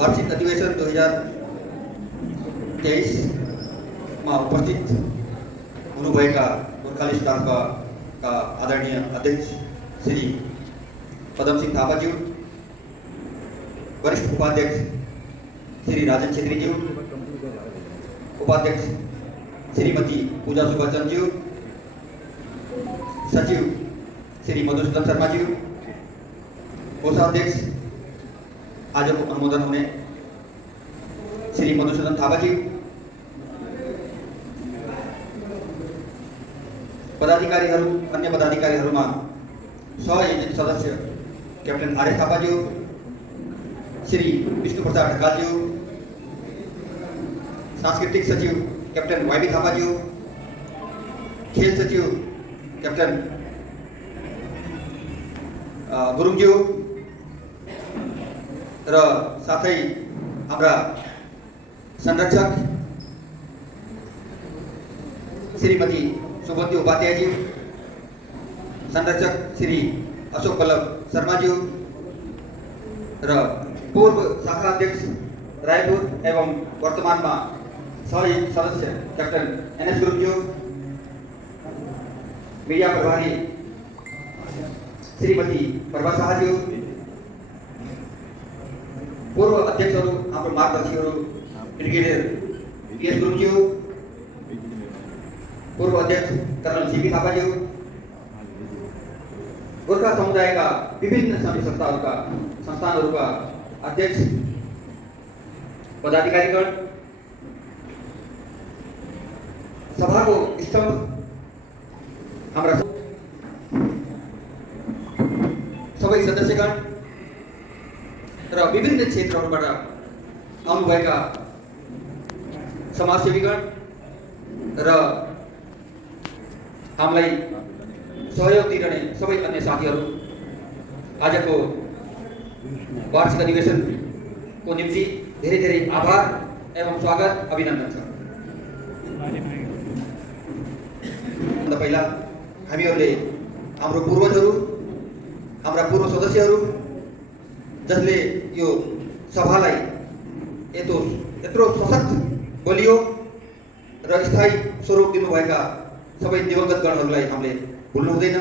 वार्षिक अधिवेशन 2023 में उपस्थित हुनुभएका गोर्खाली स्टाफका आदरणीय अध्यक्ष श्री पदमसिंह थापाज्यू, वरिष्ठ उपाध्यक्ष श्री राजन छेत्रीज्यू, उपाध्यक्ष श्रीमती पूजा सुब्बाचंदज्यू, सचिव श्री मधुसूदन शर्माज्यू, कोषाध्यक्ष आज को अनुमोदन होने श्री मधुसूदन थापाज्यू, पदाधिकारीहरू अन्य पदाधिकारीहरूमा सह एजेन्ट सदस्य कैप्टन आर एस थापाज्यू, श्री विष्णु प्रसाद ढकालज्यू, सांस्कृतिक सचिव कैप्टन वाई बी थापाज्यू, खेल सचिव कैप्टन गुरुङज्यू र साथै हाम्रा संरक्षक श्रीमती सुबन्ती उपाध्यायजी, संरक्षक श्री अशोक बल्लभ शर्माज्यू र पूर्व शाखा अध्यक्ष रायपुर एवं वर्तमान में सह सदस्य कैप्टन एन एस गुरुज्यू, मीडिया प्रभारी श्रीमती प्रभा शाहज्यू, पूर्व अध्यक्षहरू हाम्रो मार्गदर्शीहरू ब्रिगेडियर पीएस गुरुज्यू, पूर्व अध्यक्ष कर्नल सीपी थापाज्यू, गोर्खा समुदाय का विभिन्न संघ संस्थानहरूका अध्यक्ष पदाधिकारीगण, सभा को स्तंभ हाम्रा सबै सदस्यगण र विभिन्न क्षेत्रहरूबाट आउनुभएका समाजसेवीगण र हामीलाई सहयोग दिइरहने सबै अन्य साथीहरू, आज को वार्षिक अधिवेशन को निम्ति धेरै धेरै आभार एवं स्वागत अभिनन्दन छ। पहिला हामीहरूले हाम्रो पूर्वजहरू, हाम्रा पूर्व सदस्यहरू जसले यो सभालाई यत्रो सशक्त, बलियो र स्थायी स्वरूप दिनुभएका सबै दिवंगत गणहरूलाई हामीले भुल्नु हुँदैन।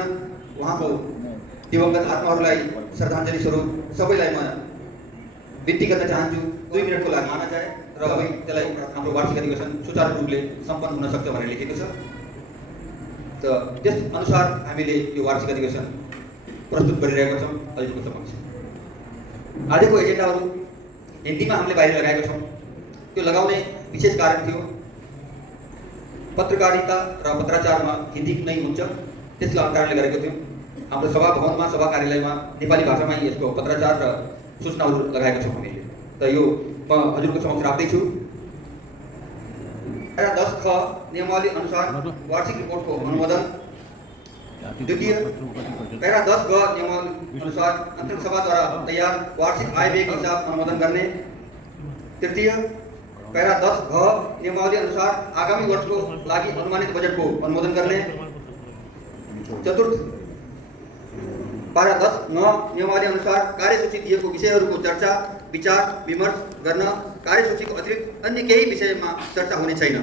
उहाँको दिवंगत आत्माहरूलाई श्रद्धाञ्जली स्वरूप सबैलाई म विन्ती गर्न चाहन्छु 2 मिनटको लागि आना जाए र अब त्यसलाई हाम्रो वार्षिक अधिवेशन सुचारू रूपले सम्पन्न हुन सक्छ भनेर लेखेको छ। त त्यस अनुसार हामीले यो वार्षिक अधिवेशन प्रस्तुत गरिरहेका छौँ अहिलेको समक्ष। आजको एजेन्डाहरू हिन्दीमा हामीले बाहिर लगाएका छौँ। त्यो लगाउने विशेष कारण थियो, पत्रकारिता र पत्राचारमा हिन्दी नै हुन्छ, त्यसलाई कारणले गरेको थियौँ। हाम्रो सभा भवनमा, सभा कार्यालयमा नेपाली भाषामा यसको पत्राचार र सूचनाहरू लगाएका छौँ हामीले। त यो म हजुरको समक्ष राख्दैछु। पैरा 10 ख नियमावली अनुसार वार्षिक रिपोर्ट को अनुमोदन। द्वितीय, पैरा 10 ग नियमावली अनुसार अंतरिम सभा द्वारा तैयार वार्षिक आय व्यय हिसाब अनुमोदन करने। तृतीय, पैरा 10 घ नियमावली अनुसार आगामी वर्ष को लागि अनुमानित बजट को अनुमोदन करने। चतुर्थ, पैरा 10 न नियमावली अनुसार कार्यसूची दिएको विषयहरूको चर्चा विचार विमर्श गर्न कार्यसूचीको अतिरिक्त अन्य केही विषयमा चर्चा हुने छैन।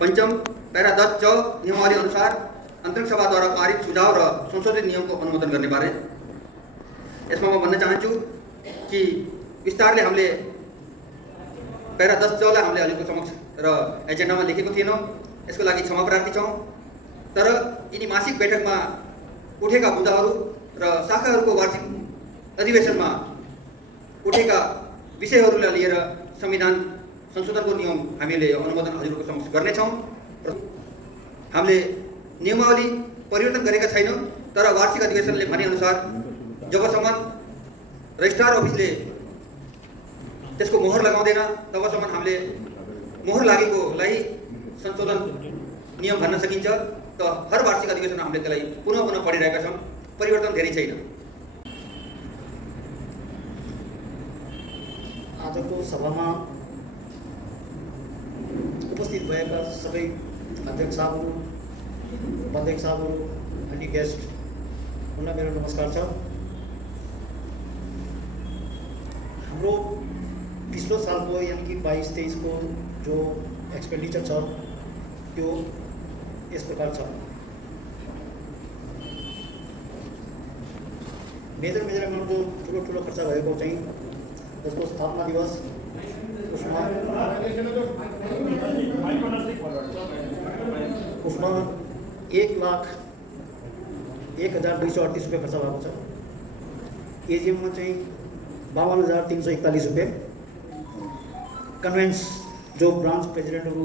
पंचम, पैरा 10 च नियमावली अनुसार अन्तरिम सभा द्वारा पारित सुझाव र संशोधित नियम को अनुमोदन गर्ने बारे। यसमा म भन्न चाहन्छु कि विस्तारले हामीले पैरा 10 च लाई हामीले अहिलेको समक्ष र एजेन्डामा लेखेको थिएनौँ। यसको लागि क्षमा प्रार्थी छौँ। तर यिनी मासिक बैठकमा उठेका मुद्दाहरू र शाखाहरूको वार्षिक अधिवेशनमा उठेका विषयहरूलाई लिएर संविधान संशोधनको नियम हामीले अनुमोदन हजुरको समक्ष गर्नेछौँ। हामीले नियमावली परिवर्तन गरेका छैनौँ, तर वार्षिक अधिवेशनले भनेअनुसार जबसम्म रजिस्ट्रार अफिसले त्यसको मोहर लगाउँदैन तबसम्म हामीले मोहर लागेकोलाई संशोधन नियम भन्न सकिन्छ। त हर वार्षिक अधिवेशनमा हामीले त्यसलाई पुनः पढिरहेका छौँ। परिवर्तन धेरै छैन। आजको सभामा उपस्थित भएका सबै अध्यक्ष साहबहरू, उपाध्यक्ष साहबहरू अनि गेस्ट, उनलाई मेरो नमस्कार छ। हाम्रो पिछलो सालको यानि कि 22-23 को जो एक्सपेन्डिचर छ त्यो यस प्रकार छ। मेजर अमाउन्ट जो ठुलो खर्च भएको चाहिँ जसको स्थापना दिवस उसमा 1,01,238 रुपियाँ खर्च भएको छ। एजिएममा चाहिँ 52,341 रुपियाँ। कन्भेन्स जो ब्रान्च प्रेसिडेन्टहरू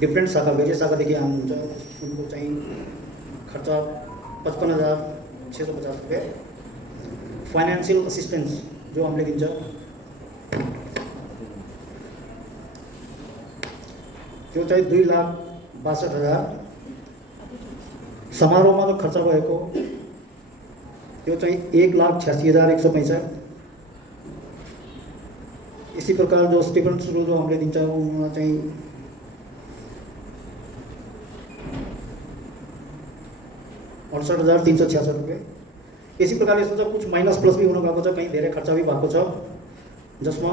डिफ्रेन्ट शाखा वेरियस शाखादेखि आउनुहुन्छ उनको चाहिँ खर्च 55,650 रुपियाँ। फाइनेन्सियल असिस्टेन्स जो हामीले दिन्छ त्यो चाहिँ 2,62,000। समारोहमा जो खर्च भएको त्यो चाहिँ 1,86,165। इसी प्रकार जो स्टिपेन्ड्सहरू जो हामीले दिन्छ उनीमा चाहिँ 68,366 रुपियाँ। इसी प्रकार यस्तो छ कुछ माइनस प्लस भी हुन गएको छ, कहीँ धेरै खर्च भी भएको छ, जसमा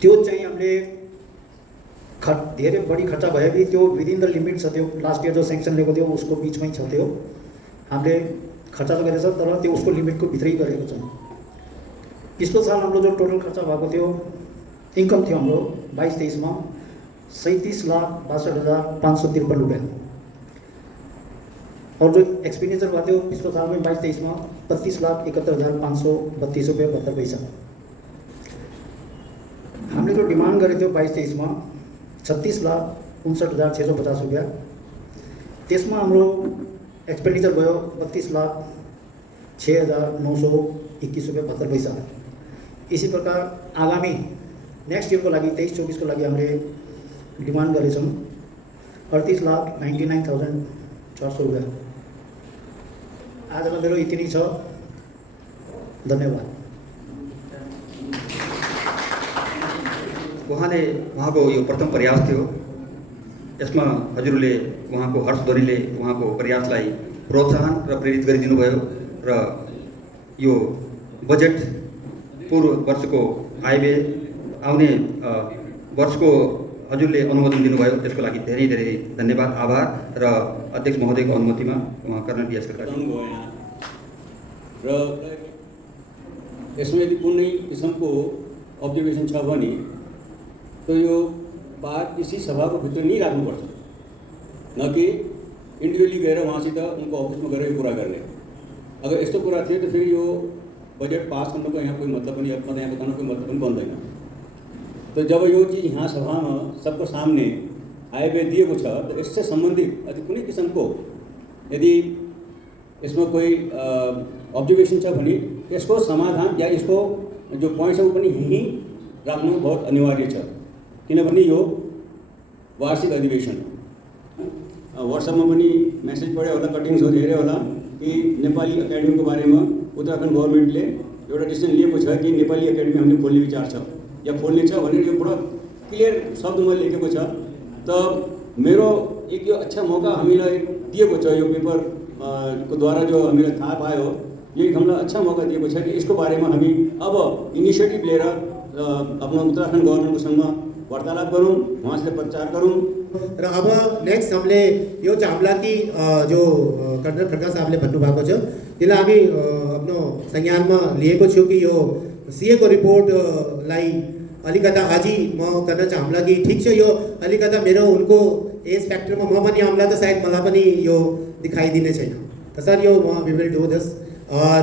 त्यो चाहिँ हामीले धेरै बढी खर्च भए भी त्यो विदिन द लिमिट छ। त्यो लास्ट इयर जो सेङ्सन लिएको थियो उसको बिचमै छ। त्यो हामीले खर्च त गरेछ तर त्यो उसको लिमिटको भित्रै गरेको छ। पिछलो साल हाम्रो जो टोटल खर्च भएको थियो इन्कम थियो हाम्रो 22-23 मा 37,62,553 रुपियाँ। और जो एक्सपेन्डिचर भएको थियो पिछलो सालमै 22-23 मा 32,71,532 रुपियाँ 72 पैसा। हामीले जो डिमान्ड गरेको थियो 22-23 मा 36,59,650 रुपियाँ। त्यसमा हाम्रो एक्सपेन्डिचर भयो 32,06,921 रुपियाँ 72 पैसा। इसी प्रकार आगामी नेक्स्ट इयर को लागि 23-24 को लागि हामीले डिमान्ड गरेछौँ 38,99,400 रुपियाँ। आजलाई मेरो यति नै छ। धन्यवाद। उहाँको यो प्रथम प्रयास थियो। यसमा हजुरले उहाँको हर्षध्वनिले उहाँको प्रयासलाई प्रोत्साहन र प्रेरित गरिदिनु भयो र यो बजेट पूर्व वर्षको आयव्यय आउने वर्षको हजुरले अनुमोदन दिनुभयो, त्यसको लागि धेरै धेरै धन्यवाद, आभार र अध्यक्ष महोदयको अनुमतिमा उहाँ कर्णेल DS खड्का र यसमा यदि कुनै किसिमको अब्जर्भेसन छ भने तो यो बात इसी सभा को भित्र नहीं राख्नुपर्छ, न कि इन्डिभिजुअली गएर उहाँसित उनको अफिसमा गएर यो कुरा गर्ने। अगर यस्तो कुरा थियो तो फिर यो बजेट पास गर्नुको यहाँ कोई मतलब पनि, यहाँ बताउन कोई मतलब पनि बन्दैन। तो जब यो चीज़ यहाँ सभामा सबको सामने आयव्यय दिएको छ तो इससे संबंधित यदि कुनै किसिमको यदि इसमें कोई ऑब्जर्वेशन छ भने यसको समाधान या इसको जो पॉइंट है वो पनि यहीं राख्नु बहुत अनिवार्य छ। किनभने यो वार्षिक अधिवेशन व्हाट्सएपमा पनि मेसेज पढ्यो होला, कटिङ्सहरू हेऱ्यो होला कि नेपाली एकाडेमीको बारेमा उत्तराखण्ड गभर्मेन्टले एउटा डिसिजन लिएको छ कि नेपाली एकाडेमी हामीले खोल्ने विचार छ या खोल्ने छ भनेर यो पुरा क्लियर शब्दमा लेखेको छ। त मेरो एक यो अच्छा मौका हामीलाई दिएको छ, यो पेपर को द्वारा जो हामीलाई थाहा पायो, यो हामीलाई अच्छा मौका दिएको छ कि यसको बारेमा हामी अब इनिसिएटिभ लिएर आफ्नो उत्तराखण्ड गभर्मेन्टको सँगमा वार्तालाप गरौँ, उहाँसित प्रचार गरौँ। र अब नेक्स्ट हामीले यो चाहिँ हामीलाई जो कर्णेल खड्का साहबले भन्नुभएको छ त्यसलाई हामी आफ्नो संज्ञानमा लिएको छु कि यो सीए को रिपोर्टलाई अलिकता अझै म गर्न चाहन्ला कि ठिक छ यो अलिकता मेरो उनको एज फ्याक्टरमा म पनि आउँला त सायद मलाई पनि यो दिखाइदिने छैन। त सर यो वी विल डू दिस। और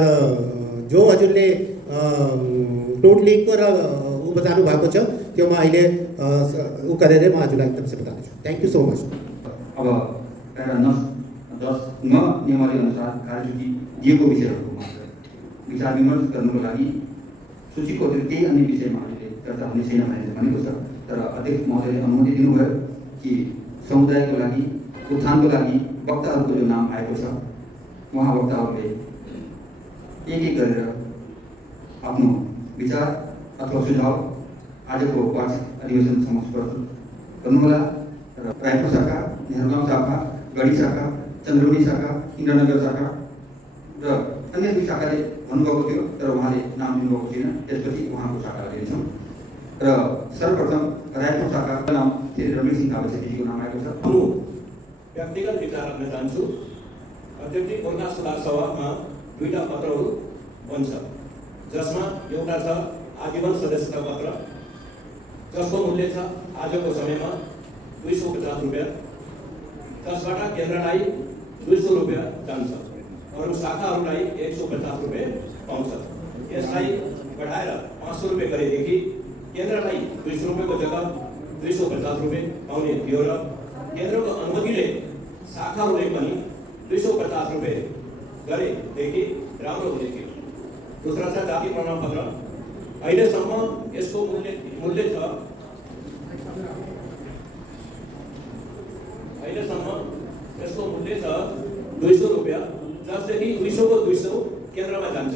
जो हजुरले टोटली को र ऊ बताउनु भएको छ त्यो म अहिले ऊ गरेर म हजुरलाई एकदम से बताउँछु। Thank you so much. अब पैरा 10 नियमावली अनुसार कार्यसूची दिएको विषयहरूको विचार विमर्श गर्नुको लागि सूचीको केही अन्य विषयमा हामीले चर्चा हुने छैन भनेको छ। तर अध्यक्ष महोदयले अनुमति दिनुभयो कि समुदायको लागि उत्थानको लागि वक्ताहरूको जो नाम आएको छ उहाँ वक्ताहरूले एक एक गरेर आफ्नो विचार अथवा सुझाव आजको वार्षिक अधिवेशन समक्ष प्रस्तुत गर्नुहोला। र रायपुर शाखा, नेहरूगाउँ शाखा, गढी शाखा, चन्द्रौली शाखा, इन्द्रनगर शाखा र अन्य दुई शाखाले भन्नुभएको थियो तर उहाँले नाम दिनुभएको थिएन। त्यसपछि उहाँको शाखालाई लिन्छौँ र सर्वप्रथम रायपुर शाखाको नाम श्री रमेश सिंह काबसेजीको नाम आएको छ। म व्यक्तिगत विचार राख्न चाहन्छु। अध्यक्ष गोर्खा सुधार सभामा दुईटा पत्रहरू बन्छ, जसमा एउटा छ आजीवन सदस्यता पत्र, जसको मूल्य छ आजको समयमा 250 रुपियाँ, जसबाट केन्द्रलाई 200 रुपियाँ जान्छ, अरू शाखाहरूलाई 150 रुपियाँ पाउँछ। यसलाई बढाएर 500 रुपियाँ गरेदेखि केन्द्रलाई 200 रुपियाँको जग्गा 250 रुपियाँ पाउने थियो र केन्द्रको अनुमतिले शाखाहरूले पनि 250 रुपियाँ गरेदेखि राम्रो हुने थियो। दोस्रो छ जाति प्रमाणपत्र। अहिलेसम्म यसको मूल्य छ अहिलेसम्म यसको मूल्य छ 200 रुपियाँ, जसदेखि 200 को 200 केन्द्रमा जान्छ,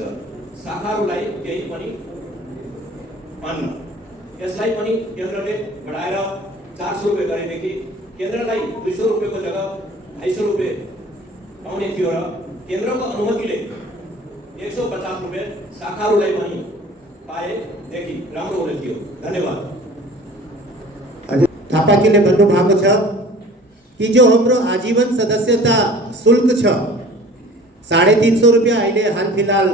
शाखाहरूलाई केही पनि पान्न। यसलाई पनि केन्द्रले बढाएर 400 रुपियाँ गरेदेखि केन्द्रलाई 200 रुपियाँको जग्गा 250 रुपियाँ पाउने थियो र केन्द्रको अनुमतिले 150 रुपियाँ शाखाहरूलाई पनि पाएदेखि राम्रो हुने थियो। धन्यवाद। थापाजीले भन्नुभएको छ कि जो हाम्रो आजीवन सदस्यता शुल्क छ 350 रुपियाँ अहिले हाल फिलहाल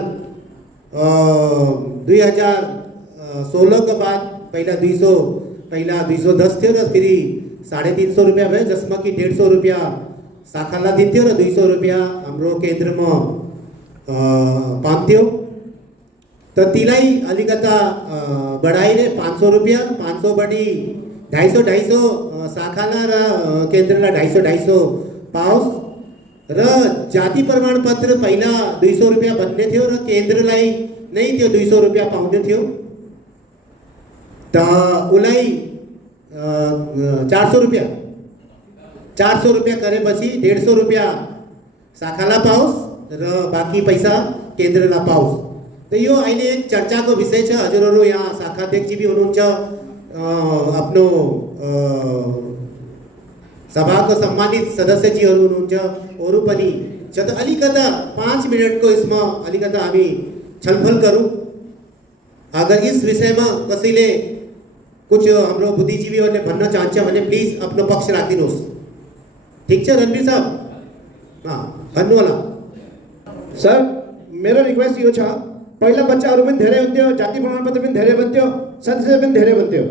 2016 के बाद पहिला 210 थियो र फेरि 350 रुपियाँ भयो, जसमा कि 150 रुपियाँ शाखालाई दिन्थ्यो र 200 रुपियाँ हाम्रो केन्द्रमा पाउँथ्यो। त तिलाई अलिकता बढाइले 500 रुपियाँ, 500 बढी 250 शाखालाई र केन्द्रलाई 250 पाओस् र जाति प्रमाणपत्र पहिला 200 रुपियाँ भन्ने थियो र केन्द्रलाई नै त्यो 200 रुपियाँ पाउने थियो। त उसलाई 400 रुपियाँ गरेपछि 150 रुपियाँ शाखालाई पाओस् र बाँकी पैसा केन्द्रलाई पाओस्। तो यो अहिले एक चर्चाको विषय छ। हजुरहरू यहाँ शाखा अध्यक्ष भी हुनुहुन्छ, आफ्नो सभाको सम्मानित सदस्यजीहरू हुनुहुन्छ, अरू पनि छ। त अलिकता 5 मिनटको यसमा अलिकता हामी छलफल गरौँ। अगर इस विषयमा कसैले कुछ हाम्रो बुद्धिजीवीहरूले भन्न चाहन्छ भने प्लिज आफ्नो पक्ष राखिदिनुहोस्। ठिक छ रणवीर साहब? भन्नु होला। सर, मेरो रिक्वेस्ट यो छ, पहिला बच्चाहरू पनि धेरै हुन्थ्यो, जाति प्रमाणपत्र पनि धेरै बन्थ्यो, सदस्य पनि धेरै बन्थ्यो।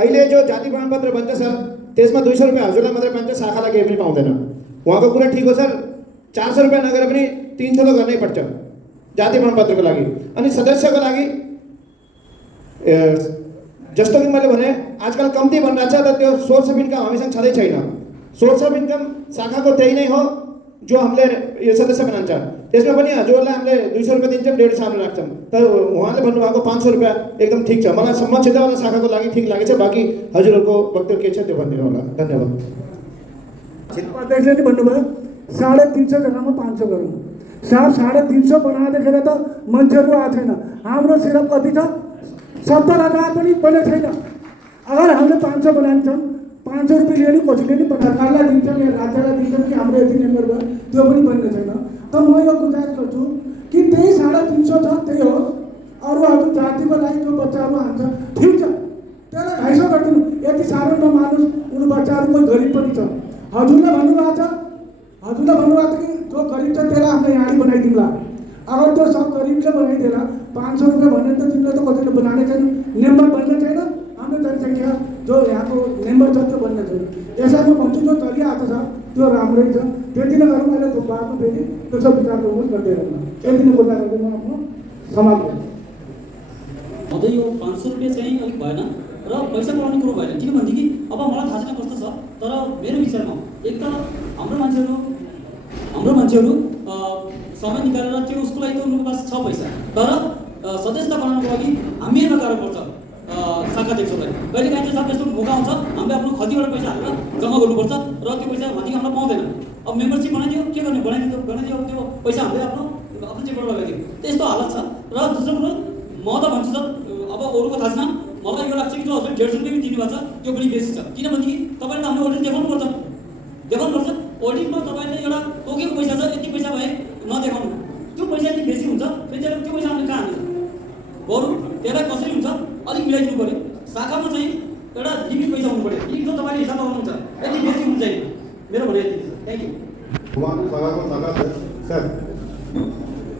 अहिले जो जाति प्रमाणपत्र बन्छ सर, त्यसमा 200 रुपियाँ हजुरलाई मात्रै पाइन्छ, शाखालाई केही पनि पाउँदैन। उहाँको कुरा ठिक हो सर, 400 रुपियाँ नगरे पनि 300 त गर्नै पर्छ जाति प्रमाणपत्रको लागि। अनि सदस्यको लागि जस्तो कि मैले भने आजकल कम्ती भनिरहेको छ, तर त्यो सोर्स अफ इन्कम हामीसँग छँदै छैन। सोर्स अफ इन्कम शाखाको त्यही नै हो जो हामीले यो सदस्य बनाउँछ। त्यसमा पनि हजुरहरूलाई हामीले 200 रुपियाँ दिन्छौँ, 150 सामने राख्छौँ। तर उहाँले भन्नुभएको 500 रुपियाँ एकदम ठिक छ। मलाई सम्म क्षेत्रवाला शाखाको लागि ठिक लागेछ। बाँकी हजुरहरूको वक्तव्य के छ त्यो भनिदिनु होला। धन्यवाद। अध्यक्षले भन्नुभयो 350 जग्गामा 500 गरौँ। 350 बनाउँदाखेरि त मान्छेहरू आएको छैन। हाम्रो सिरप कति छ? 70,000 पनि बनेको छैन। अगर हामीले 500 बनाउँछौँ, 500 रुपियाँ लिने कसैले नि सरकारलाई दिन्छौँ या राज्यलाई दिन्छौँ कि हाम्रो यति मेम्बर भयो, त्यो पनि बन्ने छैन। त म यो गुजारिस गर्छु कि त्यही 350 छ त्यही होस्। अरूहरू जातिको लागि जो बच्चाहरू आउँछ ठिक छ, त्यसलाई 250 गरिदिनु। यति साह्रो नमानुस्, उनीहरू बच्चाहरू कोही गरिब पनि छ। हजुरले भन्नुभएको छ कि जो गरिब छ त्यसलाई हामीले यहाँनिर बनाइदिउँला। अगर त्यो सब गरिबले बनाइदिएला 500 रुपियाँ भने त तिमीले त कतिले बनाउने छैन, मेम्बर बन्ने छैन। हाम्रो जनसङ्ख्या जो यहाँको मेम्बर छ त्यो बन्ने छैन। यसैमा भन्छु जो चलिआएको छ त्यो राम्रै छ। त्यति नै गरौँ। अहिले बाटो फेरि त्यो सब विचार गर्नु गर्दै रहनु। यति नै कुरा गर्दै म आफ्नो समाप्त गर्छु। यो 500 रुपियाँ चाहिँ अलिक भएन र पैसा पाउने कुरो भएन। किनभनेदेखि अब मलाई थाहा छैन कस्तो छ, तर मेरो विचारमा एक त हाम्रो मान्छेहरू समय निकालेर त्यो उसको लागि त उनीहरूको पास छ पैसा, तर सदस्यता बनाउनको लागि हामी हेर्न गाह्रो पर्छ। शाखा अध्यक्षलाई कहिलेकाहीँ चाहिँ यस्तो मौका हुन्छ, हामीले आफ्नो खतीबाट पैसा हालेर जम्मा गर्नुपर्छ र त्यो पैसा भनेदेखि हामीलाई पाउँदैन। अब मेम्बरसिप बनाइदियो, के गर्ने? बनाइदियो त्यो पैसा हामीले आफ्नो जेबाट लगाइदियो। त्यस्तो हालत छ। र दोस्रो कुरो म त भन्छु सर, अब अरूको थाहा छैन, मलाई यो लाग्छ कि जो हजुर 150 रुपियाँ पनि दिनुभएको छ त्यो पनि बेसी छ। किनभनेदेखि तपाईँले त हामीले अडिट देखाउनुपर्छ। अडिटमा तपाईँले एउटा तोकेको पैसा छ, यति पैसा भए नदेखाउनु, त्यो पैसा यति बेसी बरु त्यसलाई कसरी हुन्छ अलिक मिलाइदिनु पऱ्यो। शाखामा चाहिँ एउटा लिमिट पैसा हुनु पऱ्यो। लिमिट त तपाईँले हिसाब लगाउनुहुन्छ, यति बेसी हुनु चाहिए। मेरो भनाइ यति छ। Thank you. उहाँको शाखाको शाखा सर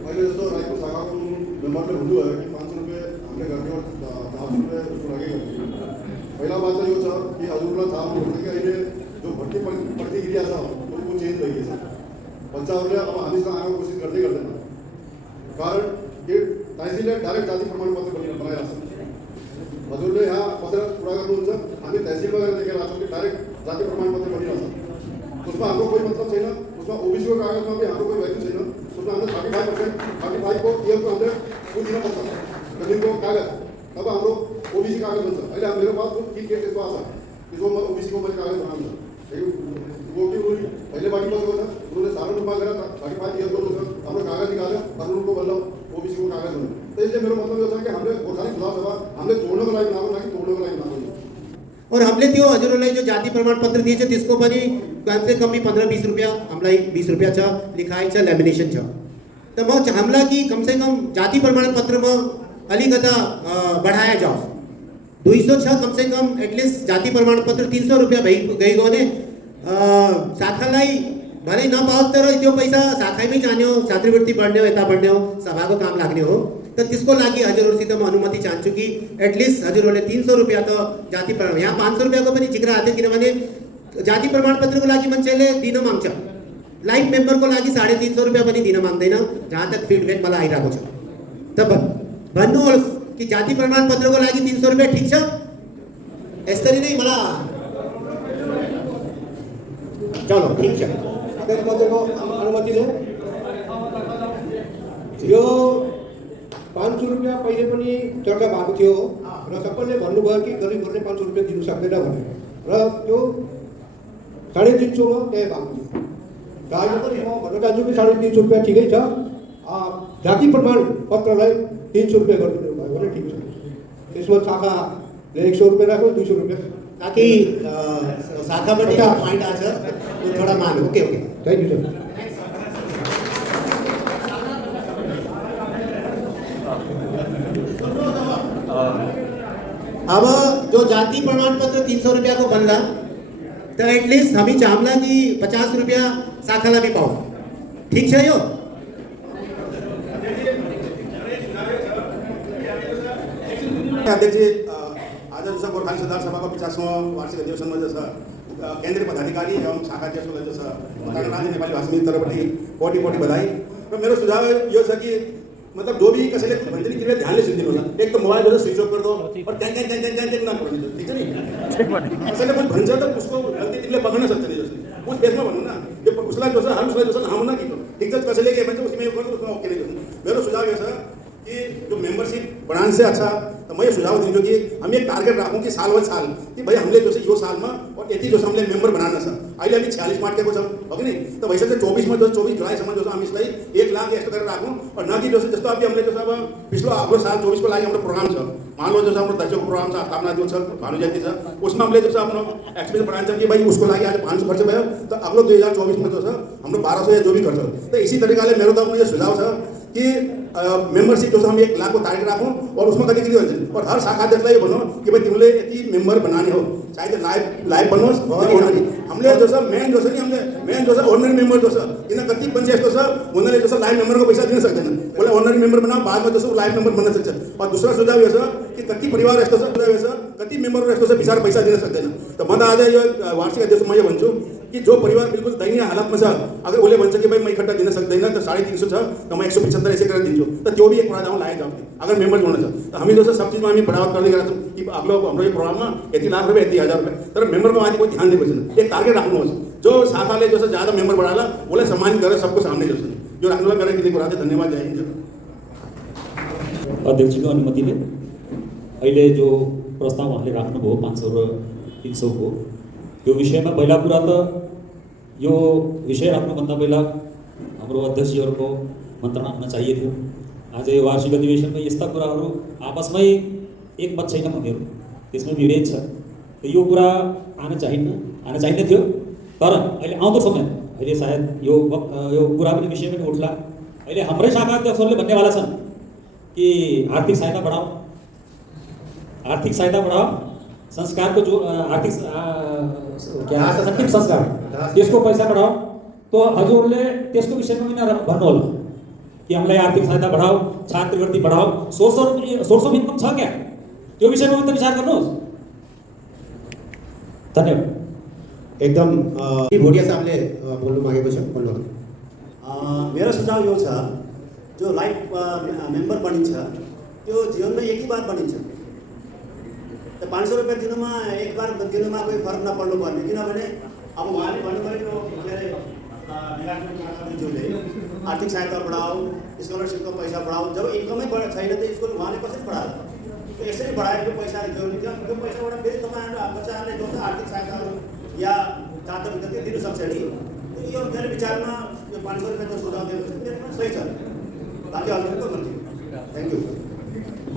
अहिले जस्तो राईको शाखाको मेम्बरले भन्नुभयो कि 500 रुपियाँ हामीले गर्ने और 400 रुपियाँ उसको लगेको। पहिला बात त यो छ कि हजुरलाई थाहा हुनुहुन्छ कि अहिले जो भर्ती प्रक्रिया छ उसको चेन्ज भइरहेछ। बच्चाहरूले अब हामीसँग आएको कोसिस गर्दै गर्दैन, कारण कि तहसीलले डाइरेक्ट जाति प्रमाणपत्र बनाइरहेको छ। हजुरले यहाँ बसेर कुरा गर्नुहुन्छ, हामी तहसीलमा गएर देखेर आएको छौँ कि डाइरेक्ट जाति प्रमाणपत्र बनिरहेको छ। उसमा हाम्रो कोही मतलब छैन, उसमा ओबीसी को कागजमा पनि हाम्रो कोही भ्याल्यू छैन। उसमा हामीले 35% को इयरको हामीले ऊ दिनुपर्छ जमिनको कागज, तब हाम्रो ओबीसी कागज हुन्छ। अहिले मेरो पास ठिक के त्यस्तो आएको छ कि जो ओबीसी को मैले कागज बनाउँछ वो कि पहिले बाटी बसेको छ, उनीहरूले सानो रूपमा गएर 35 इयरको छ हाम्रो कागज निकाल्यो अनि उनको बल्ल ओबीसी को कागज हुनु। त्यसले मेरो मतलब यो छ कि हामीले गोर्खाली सुधार सभा हामीले जोड्नको लागि बनाएको लागि तोड्नको लागि बनाएको। और हमले त्यो हजुरहरूलाई जो जाति प्रमाणपत्र दिएछ त्यसको पनि कम से कम 15-20 रुपियाँ हामीलाई 20 रुपियाँ छ लेखाइ छ ल्यामिनेसन छ। त म चाहम्ला कि कम से कम जाति प्रमाणपत्रमा अलिकता बढाया जाओस्। 200 छ कम से कम एटलिस्ट जाति प्रमाणपत्र 300 रुपियाँ गएको भने शाखालाई भलै नपाओस् तर त्यो पैसा शाखामै जाने हो, छात्रवृत्ति बढ्ने हो, यता बढ्ने हो, सभाको काम लाग्ने हो। त त्यसको लागि हजुरहरूसित म अनुमति चाहन्छु कि एटलिस्ट हजुरहरूले 300 रुपियाँ त जाति प्रमाण, यहाँ 500 रुपियाँको पनि जिक्र आएको थियो किनभने जाति प्रमाणपत्रको लागि मान्छेले दिन माग्छ, लाइफ मेम्बरको लागि 350 रुपियाँ पनि दिन माग्दैन, जहाँ तक फिडब्याक मलाई आइरहेको छ। त भन्नुहोस् कि जाति प्रमाणपत्रको लागि 300 रुपियाँ ठिक छ? यसरी नै मलाई चलो ठिक छ। अध्यक्षको अनुमतिले यो 500 रुपियाँ पहिले पनि चर्चा भएको थियो र सबैले भन्नुभयो कि गरिबहरूले 500 रुपियाँ दिनु सक्दैन भनेर र त्यो 350 मा तय भएको थियो। र अहिले पनि म भन्न चाहन्छु कि 350 रुपियाँ ठिकै छ। जाति प्रमाणपत्रलाई 300 रुपियाँ गरिदिनु भयो भने ठिक छ। त्यसमा शाखाले 100 रुपियाँ राख्यो, 200 रुपियाँ ताकि शाखाबाट पॉइंट आछ त्यो थोड़ा मान। Okay okay thank you sir. अब जो जाति प्रमाण पत्र 300 रुपया को बनला तो एटलीस्ट हमी चाहला कि 50 रुपया शाखाला भी पाओ। ठीक है यो अध्यक्ष आज जसं गोर्खाली सुधार सभाको 50वां वार्षिक अधिवेशनमा जसं केन्द्रीय पदाधिकारी एवं शाखा अध्यक्षलाई जसं राज्य नेपाली भाषी तर्फबाट कोटी कोटी बधाई। र मेरो सुझाव यो छ कि मतलब जो भी कसैले कुछ भन्छ नि कृपया ध्यानले सुनिदिनु होला। एक त मोबाइल जस्तो स्विच अफ कर दो और त्यहाँ नगर्नु, ठीक छ नि। कसैले कुछ भन्छ त उसको गल्ती तिमीले पक्र्न सक्छ नि, जस्तो उस बेसमा भन्नु न, यो उसलाई जो छ हम उसलाई जो छ हम न कि ठीक छ। कसैले के भन्छ उसमै गर्नु, उसमा ओके नै गर्नु। मेरो सुझाव यो छ कि जो मेंबरशिप बढ़ाने से अच्छा तो मैं ये सुझाव दूँ कि हम एक टारगेट रखूँ कि साल साल कि भाई हमने जो यो साल में और यति जो हमने मेंबर बनाना छ। अहिले हामी 46 मार्केको छ हो कि नहीं, तो वैसे तो 24 में जो 24 जुलाईसम्म जो हम इसलाई 1 लाख यस्तो गरेर राखौँ और न कि जस्तो अभी हमने जो अब पिछलो अगलो साल 24 को लागि हाम्रो प्रोग्राम छ। मान लो जो हाम्रो दक्षको प्रोग्राम छ, स्थापना दिवस छ, भानु जयन्ती छ, उसमा हमले जो आफ्नो एक्सपेंस बढ़ान्छ कि भाई उसको लागि आज 500 खर्च भयो तो अगलो 2024 में जो छ हाम्रो 1200 या जो भी खर्च हो। तो इसी तरिकाले मेरो त यो सुझाव छ कि मेंबरशिप जो हम 1 लाख को टारगेट राखूँ और उसमें कति कति हुन्छ और हर शाखा अध्यक्षलाई भनौँ कि भाई तिमीले यति मेंबर बनाने हो, चाहे तो लाइभ बनोस् ओर्डिनरी। हमले जो छ मेन जो छ नि हमले मेन जो छ ओर्डिनरी मेंबर जो छ किन कति मान्छे यस्तो छ उनीहरूले जो छ लाइभ मेंबरको पैसा दिन सक्दैन, उसलाई ओर्डिनरी मेंबर बनाऊ, बादमा जो छ लाइभ मेंबर बन्न सक्छ। और दूसरा सुझाव यो छ कि कति परिवार यस्तो छ, सुझाव यो छ कति मेंबरहरू यस्तो छ बिचार पैसा दिन सक्दैन। त म त आज यो वार्षिक अध्यक्षमा यो भन्छु कि जो परिवार बिल्कुल दयनीय हालतमा छ अगर उसले भन्छ कि भाई मैं इकट्ठा दिन सक्दैन त 350 छ त म 175 ऐसे गरेर दिन्छु, त त्यो भी एक प्रावधान लाए जाओ अगर मेंबर जोड्न छ। त हामी जो छ सब चीजमा हामी बढावा गर्दै गएको छौँ कि अगलो हाम्रो यो प्रोग्राममा यति लाख रुपैयाँ यति हजार रुपैयाँ, तर मेंबरको माथि कोही ध्यान दिएको छैन। एक टारगेट राख्नुहोस्, जो शाखाले जो छ ज्यादा मेंबर बढाला उसलाई सम्मानित गरेर सबको सामने जो छ यो राख्नुलाई गरेर दिएको कुरा चाहिँ धन्यवाद। जय हिन्द। अध्यक्षको अनुमतिले अहिले जो प्रस्ताव उहाँले राख्नुभयो 500 र 300 को त्यो विषयमा पहिला कुरा त यो विषय राख्नुभन्दा पहिला हाम्रो अध्यक्षहरूको मन्त्रणा हुन चाहिए थियो। आज यो वार्षिक अधिवेशनमा यस्ता कुराहरू आपसमै एकमत छैन भन्नेहरू त्यसमा विभेद छ, यो कुरा आन चाहिने थियो। तर अहिले आउँदो समय अहिले सायद यो कुरा पनि विषय पनि उठ्ला। अहिले हाम्रै शाखा अध्यक्षहरूले भन्नेवाला छन् कि आर्थिक सहायता बढ़ाओ, आर्थिक सहायता बढ़ाओ, संस्कार को जो आर्थिक क्या संक्षिप्त संस्कार त्यसको पैसा बढ़ाओ। तो हजुरले त्यसको विषयमा पनि भन्नु होला कि हामीलाई आर्थिक सहायता बढ़ाओ, छात्रवृत्ति बढ़ाओ, सोर्स अफ इन्कम छ क्या, त्यो विषयमा पनि त विचार गर्नुहोस्। धन्यवाद। एकदम भोटिया साहबले बोल्नु मागेको छ, बोल्नु। मेरो सुझाव यो छ, जो लाइफ मेम्बर बनिन्छ त्यो जीवनमा एक ही बार बनिन्छ। तो 500 रुपियाँ दिनुमा एक बार दिनुमा कोही फरक नपर्नु पर्ने, किनभने अब उहाँले भन्नुभयो ज्यूले आर्थिक सहायता बढाओ, स्कॉलरशिप को पैसा बढ़ाओ। जब इन्कमै छैन त स्कुल उहाँले कसरी बढायो? तो यसरी बढाएर त्यो पैसा त्यो पैसाबाट फेरि तपाईँहरू बच्चाहरूलाई जो आर्थिक सहायताहरू या छात्रवृत्ति दिनु सक्छ नि। यो मेरो विचारमा यो 500 रुपियाँ जो सुझाव दिएको सही छ। बाँकी अरूको भन्छु। Thank you.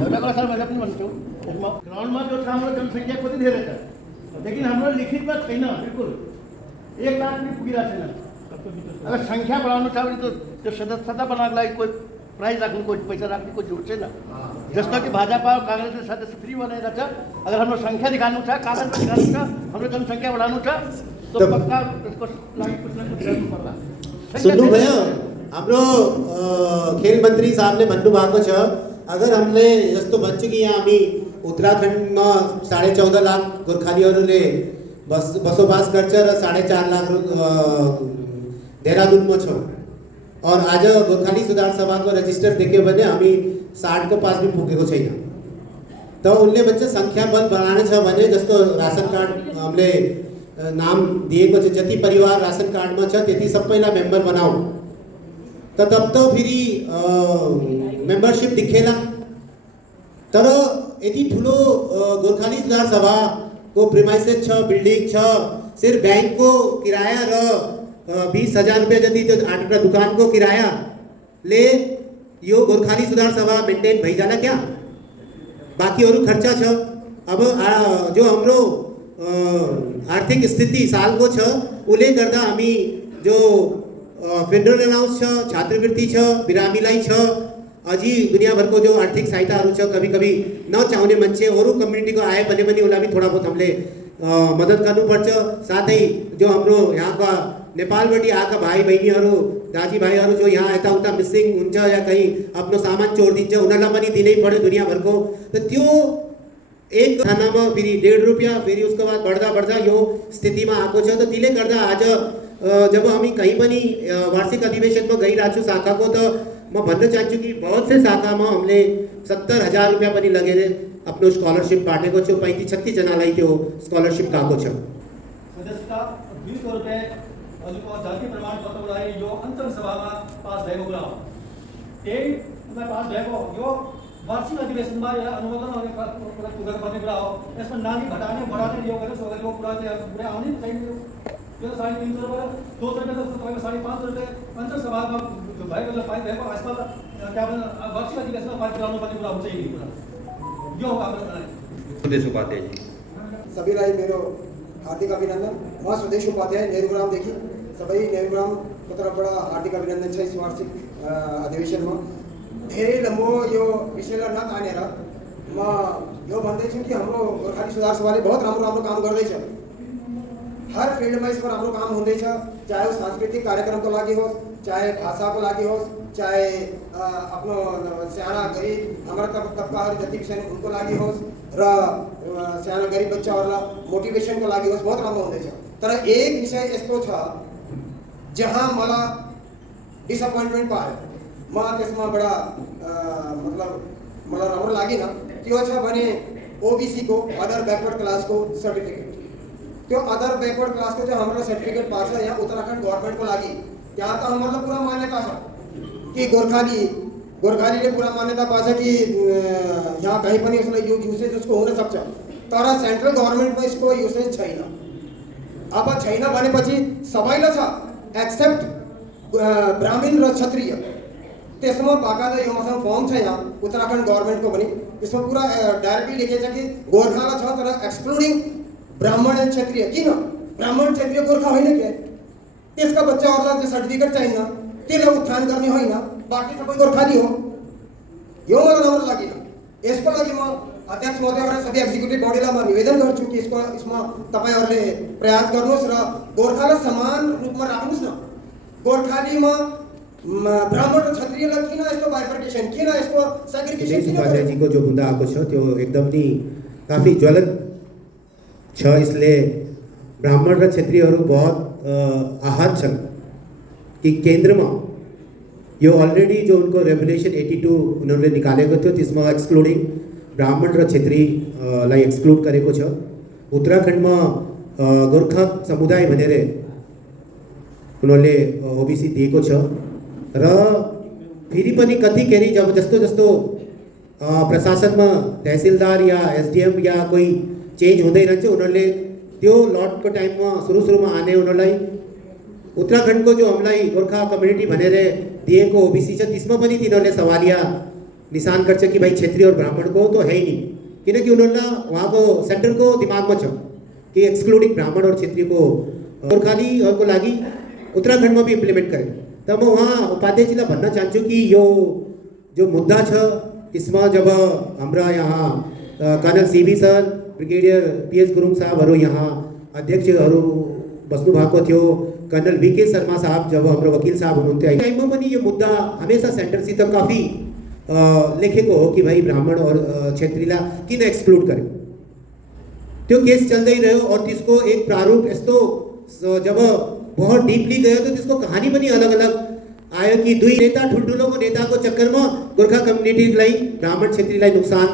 एउटा कुरा सर मैले पनि भन्छु, ग्राउन्डमा जो छ हाम्रो जनसङ्ख्या कति धेरै छ, लेकिन हाम्रो लिखितमा छैन, बिल्कुल 1 लाख पनि पुगिरहेको छैन। अगर संख्या बढाउनु छ भने त त्यो सदस्यता बनाउनको लागि कोही प्राइज राख्नु, कोही पैसा राख्ने कोही जुट छैन। जस्तो कि भाजपा और कांग्रेसले सदस्य फ्री बनाएका छ। अगर हाम्रो संख्या दिखाउनु छ, कागज दिखाउनु छ, हाम्रो जनसङ्ख्या बढाउनु छ, तो पक्का त्यसको लागि कुछ न कुछ गर्नु पर्ला। सुन्नुभयो, हाम्रो खेल मन्त्री साहबले भन्नुभएको छ, अगर हमले जस्तो भन्छु कि यहाँ हामी उत्तराखण्डमा 14.5 लाख गोर्खालीहरूले बसोबास गर्छ र 4.5 लाख देहरादूनमा छौँ। और आज गोर्खाली सुधार सभाको रजिस्टर देख्यो भने हामी 60 को पास भी पुगेको छैन। तो उनले भन्छ संख्या बल बनाने छ भने जस्तो राशन कार्ड हामीले नाम दिएको छ, जति परिवार राशन कार्डमा छ त्यति सबैलाई मेम्बर बनाऊ, त तब तो फेरि मेम्बरशिप दिखेला। तर यति ठुलो गोर्खाली सुधार सभाको प्रिमाइसेस छ, बिल्डिङ छ, सिर्फ ब्याङ्कको किराया र 20,000 रुपियाँ जति त्यो 8वटा दुकानको किरायाले यो गोर्खाली सुधार सभा मेन्टेन भइजाला क्या? बाँकी अरू खर्चा छ। अब जो हाम्रो आर्थिक स्थिति सालको छ उसले गर्दा हामी जो फेडरल अलाउन्स छ, छात्रवृत्ति छ, बिरामीलाई छ, अझै दुनियाँभरको जो आर्थिक सहायताहरू छ, कभी कभी नचाउने मान्छे अरू कम्युनिटीको आए भने पनि उसलाई पनि थोड़ा बहुत हामीले मद्दत गर्नुपर्छ। साथै जो हाम्रो यहाँका नेपालबाट आएका भाइ बहिनीहरू, दाजुभाइहरू जो यहाँ यताउता मिसिङ हुन्छ या कहीँ आफ्नो सामान चोरिदिन्छ, उनीहरूलाई पनि दिनै पर्यो दुनियाँभरको। त त्यो एक खानामा फेरि 1.5 रुपियाँ, फेरि उसको बाद बढ्दा बढ्दा यो स्थितिमा आएको छ। त त्यसले गर्दा आज जब हामी कहीँ पनि वार्षिक अधिवेशनमा गइरहेको छु शाखाको, त म भन्न चाहन्छु कि बहुत से शाखामा हामीले 70,000 रुपियाँ पनि लगेर आफ्नो स्कॉलरशिप बाँडेको छु। 35-36 जनालाई त्यो स्कॉलरशिप गएको छ। सदस्यता 200 रुपियाँ हजुरको जाति प्रमाणपत्रको लागि यो अन्तरिम सभामा पास भएको कुरा हो। त्यही पास भएको यो वार्षिक अधिवेशनमा या अनुमोदन गर्नुपर्ने कुरा हो। यसमा नानी घटाने बढाने यो गरेर सोगेको कुरा चाहिँ पुरै आउने छैन। यो 350 रुपियाँ 200 रुपियाँ जस्तो तपाईँको 550 रुपियाँ अन्तरिम सभामा भएको जो पास भएको आजकल क्या भन्छ वार्षिक अधिवेशनमा पास गराउनु पर्ने कुरा हुन्छ। यही कुरा यो हो हाम्रो सुदेश उपाध्याय जी। सबैलाई मेरो हार्दिक अभिनन्दन। म सुदेश उपाध्याय नेहरूग्रामदेखि सबै नेहरूग्रामको तर्फबाट हार्दिक अभिनन्दन छ। यस वार्षिक अधिवेशनमा धेरै लामो यो विषयलाई नतानेर म यो भन्दैछु कि हाम्रो गोर्खाली सुधार सभाले बहुत राम्रो काम गर्दैछ। हर फिल्डमा यसमा राम्रो काम हुँदैछ, चाहे वो सांस्कृतिक कार्यक्रमको लागि होस्, चाहे भाषाको लागि होस्, चाहे आफ्नो साना गरिब हाम्रा तबकाहरू जति छन् उनको लागि होस् र साना गरिब बच्चाहरूलाई मोटिभेसनको लागि होस्, बहुत राम्रो हुँदैछ। तर एक विषय यस्तो छ जहाँ मलाई डिसअपोइन्टमेन्ट पायो, म त्यसमा बडा मतलब मलाई राम्रो लागेन। त्यो छ भने ओबीसी को अदर बैकवर्ड क्लास को सर्टिफिकेट। त्यो अदर बैकवर्ड क्लास को जो हमारा सर्टिफिकेट पास है यहाँ उत्तराखंड गवर्नमेंट को लागि, यहाँ तो हमारा पूरा मान्यता छ कि गोर्खाली ने पूरा मान्यता पास है कि यहाँ कहीं पनि उसलाई यूसेज उसको हुन सक्छ। तर सेन्ट्रल गवर्नमेन्टमा इसको यूसेज छैन। अब छैन भनेपछि सबैलाई छ एक्सेप्ट ब्राह्मण र क्षत्रिय। त्यसमा बाकायदा यो मसँग फर्म छ यहाँ उत्तराखण्ड गवर्नमेन्टको पनि, त्यसमा पुरा डाइरेक्टली लेखेको छ कि गोर्खालाई छ तर एक्सक्लुडिङ ब्राह्मण एन्ड क्षत्रिय। किन ब्राह्मण क्षत्रिय गोर्खा होइन क्या? त्यसका बच्चाहरूलाई सर्टिफिकेट चाहिन्न, त्यसलाई उत्थान गर्ने होइन, बाँकी सबै गोर्खाली हो। यो मलाई राम्रो लागेन। यसको लागि म अध्यक्ष महोदय र सबै एक्जिक्युटिभ बडीलाई म निवेदन गर्छु कि यसमा तपाईहरुले प्रयास गर्नुहोस् र गोर्खालाई समान रूपमा राख्नुहोस् न। गोर्खालीमा ब्राह्मण र क्षत्रियलाई किन यस्तो बाइफर्केसन, किन यस्तो सेग्रिगेसन किन उपाध्याय जी को जो मुद्दा आएको छ त्यो एकदम नि काफी ज्वलंत छ। इसलिए ब्राह्मण र क्षत्रियहरू बहुत आहत छन् कि केन्द्रमा यो अलरेडी जो उनको रेगुलेशन 82 उन्होंने निकालेको थियो त्यसमा एक्सक्लूडिङ ब्राह्मण र क्षेत्रीलाई एक्सक्लूड गरेको छ। उत्तराखण्डमा गोर्खा समुदाय भनेर उन्होंने ओबीसी दिएको छ र फेरि पनि कतिखेर जब जस्तो प्रशासनमा तहसीलदार या एसडीएम या कोही चेन्ज हुँदै रहन्छ उनीहरूले त्यो लटको टाइममा सुरुमा आने उनीहरूलाई उत्तराखण्डको जो हामीलाई गोर्खा कम्युनिटी भनेर दिएको ओबीसी छ त्यसमा पनि तिनीहरूले सवालिया निशान गर्छ कि भाई क्षेत्रीय और ब्राह्मण को तो है ही नहीं, किनकि उनीहरूलाई उहाँको सेन्टरको दिमागमा छ कि एक्सक्लूडिङ ब्राह्मण और क्षेत्रीय को गोर्खालीहरूको लागि उत्तराखण्डमा भी इम्प्लिमेंट करें। तब म उहाँ उपाध्यायजीलाई भन्न चाहन्छु कि यो जो मुद्दा छ इसमा जब हाम्रा यहाँ colonel CB sir, brigadier PS Gurung साहबहरू यहाँ अध्यक्षहरू बस्नु भएको थियो, कर्नल वीके शर्मा साहब जब हाम्रो वकिल साहब हुनुहुन्थ्यो टाइममा पनि यो मुद्दा हमेशा सेन्टरसित काफी लेखेको हो कि भाई ब्राह्मण और क्षेत्रीलाई किन एक्सक्लूड गर्यो। त्यो केस चल्दै रह्यो और त्यसको एक प्रारूप यस्तो जब बहुत डीपली गयो तो त्यसको कहानी पनि अलग अलग आयो कि दुई नेता ठुल्ठुलोको नेताको चक्करमा गोर्खा कम्युनिटीलाई ब्राह्मण क्षेत्रीलाई नोक्सान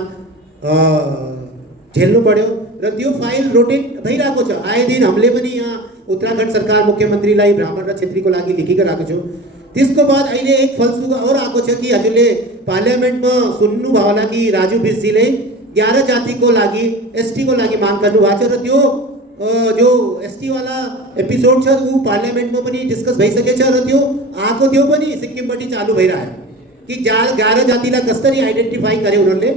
झेल्नु पर्यो र त्यो फाइल रोटेट भइरहेको छ। आए दिन हामीले पनि यहाँ उत्तराखण्ड सरकार मुख्यमन्त्रीलाई ब्राह्मण र क्षेत्रीको लागि लेखिरहेको राखेको छौँ। त्यसको बाद अहिले एक फलस्वरूप और आएको छ कि हजुरले पार्लियामेन्टमा सुन्नुभयो होला कि राजु बिसजीले 11 जातिको लागि एसटी को लागि माग गर्नुभएको छ र त्यो जो एसटी वाला एपिसोड छ ऊ पार्लियामेन्टमा पनि डिस्कस भइसकेछ र त्यो आएको त्यो पनि सिक्किमबाट चालू भइरहेको कि 11 जातिलाई कसरी आइडेन्टिफाई गरे उनीहरूले।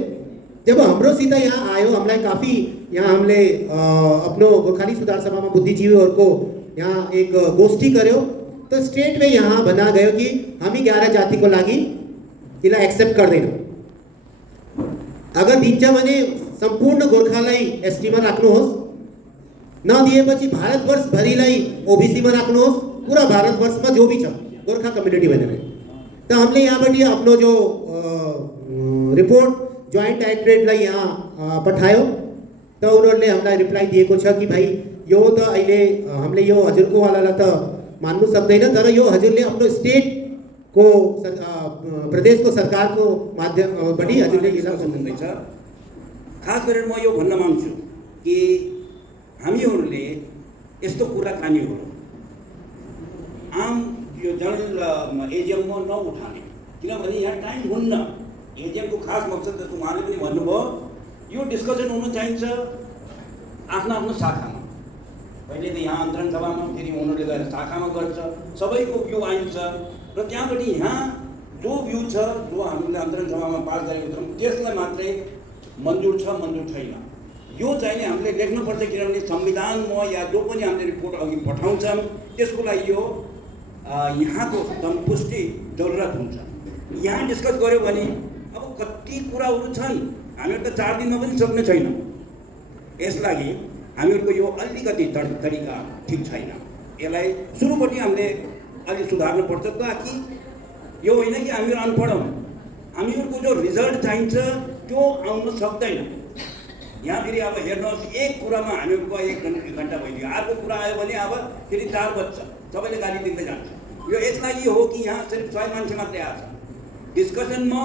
जब हाम्रो सीधा यहाँ आयो हामीलाई काफी यहाँ हामीले अपनो गोर्खाली सुधार सभामा बुद्धिजीवीहरूको यहाँ एक गोष्ठी गर्यो तो स्टेट में यहाँ बना गयो कि हामी 11 जातिको लागि त्यसलाई एक्सेप्ट गर्दैनौँ। अगर दिन्छ भने सम्पूर्ण गोर्खालाई एसटीमा राख्नुहोस्, नदिएपछि भारतवर्षभरिलाई ओबीसीमा राख्नुहोस्, पूरा भारतवर्षमा जो भी छ गोर्खा कम्युनिटी भनेर। त हामीले यहाँबाट आफ्नो जो रिपोर्ट जोइन्ट डाइरेक्टरेटलाई यहाँ पठायो त उनीहरूले हामीलाई रिप्लाई दिएको छ कि भाइ यो त अहिले हामीले यो हजुरको वालालाई त मान्नु सक्दैन, तर यो हजुरले आफ्नो स्टेटको प्रदेशको सरकारको माध्यमबाट हजुरले यसलाई भन्नुहुँदैछ। खास गरेर म यो भन्न माग्छु कि हामीहरूले यस्तो कुराकानीहरू आम यो जनरल एजिएममा नउठाने, किनभने यहाँ टाइम हुन्न। एजिएमको खास मकसद जस्तो उहाँले पनि भन्नुभयो यो डिस्कसन हुनु चाहिन्छ आफ्नो आफ्नो शाखामा। पहिले त यहाँ अन्तरण सभामा, फेरि उनीहरूले गएर शाखामा गर्छ, सबैको भ्यू आइन्छ र त्यहाँबाट यहाँ जो भ्यू छ जो हामीले अन्तरण सभामा पास गरेको छौँ त्यसलाई मात्रै मन्जुर छ मन्जुर छैन यो चाहिँ हामीले लेख्नुपर्छ। किनभने संविधानमा या जो पनि हामीले रिपोर्ट अघि पठाउँछौँ त्यसको लागि यो यहाँको सन्तुष्टि जरुरत हुन्छ। यहाँ डिस्कस गऱ्यो भने अब कति कुराहरू छन् हामीहरू त 4 दिनमा पनि सक्ने छैन। यसलागि हामीहरूको यो अलिकति तरिका ठिक छैन, यसलाई सुरुपट्टि हामीले अलि सुधार्नुपर्छ ताकि यो होइन कि हामीहरू अनपढ हौँ, हामीहरूको जो रिजल्ट चाहिन्छ त्यो आउन सक्दैन। यहाँ फेरि अब हेर्नुहोस् एक कुरामा हामीहरूको 1 घन्टा भइदियो, अर्को कुरा आयो भने अब फेरि 4 बज्छ, सबैले गाली दिँदै जान्छ। यो यसलाई हो कि यहाँ सिर्फ 100 मान्छे मात्रै आएको छ, डिस्कसनमा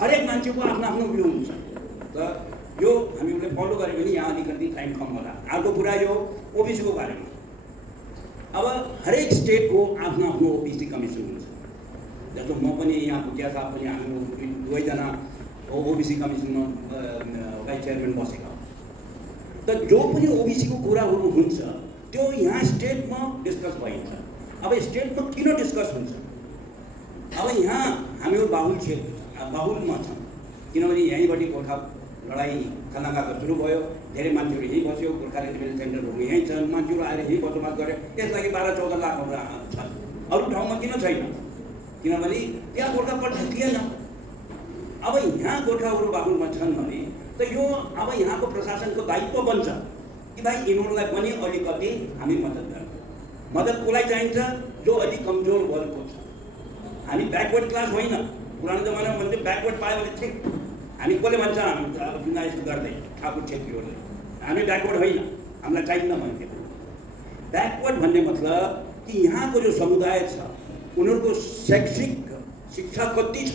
हरेक मान्छेको आफ्नो आफ्नो भ्यू हुन्छ। त यो हामीले फलो गऱ्यो भने यहाँ अलिकति टाइम कम होला। अर्को कुरा यो ओबीसीको बारेमा, अब हरेक स्टेटको आफ्नो आफ्नो ओबीसी कमिसन हुन्छ। जस्तो म पनि यहाँ भुटिया साहब पनि हाम्रो 2जना ओबीसी कमिसनमा भाइस चेयरम्यान बसेका हो। त जो पनि ओबीसीको कुराहरू हुन्छ त्यो यहाँ स्टेटमा डिस्कस भइन्छ। अब स्टेटमा किन डिस्कस हुन्छ? अब यहाँ हामीहरू बाहुल बाहुलमा छौँ, किनभने यहीँबाट गोर्खा लडाइँ खनागाको सुरु भयो, धेरै मान्छेहरू यहीँ बस्यो, गोर्खा रेजिमेन्ट सेन्टरहरू यहीँ छन्, मान्छेहरू आएर यहीँ बसोबास गरे। यसलागि 12-14 लाख छन्, अरू ठाउँमा किन छैन? किनभने त्यहाँ गोर्खापट्टि थिएन। अब यहाँ गोर्खाहरू बाहुनमा छन् भने त यो अब यहाँको प्रशासनको दायित्व बन्छ कि भाइ यिनीहरूलाई पनि अलिकति हामी मद्दत गर्छौँ। मद्दत कसलाई चाहिन्छ? जो अलिक कमजोर वर्गको छ। हामी ब्याकवर्ड क्लास होइन। पुरानो जमानामा भन्थ्यो ब्याकवर्ड पायो भने ठिक। हामी कसले भन्छ अब गुनाइस गर्दै ठाकुर छेत्रीहरूले हामी ब्याकवर्ड होइन, हामीलाई चाहिन्न भन्थ्यो। ब्याकवर्ड भन्ने मतलब कि यहाँको जो समुदाय छ उनीहरूको शैक्षिक शिक्षा कति छ,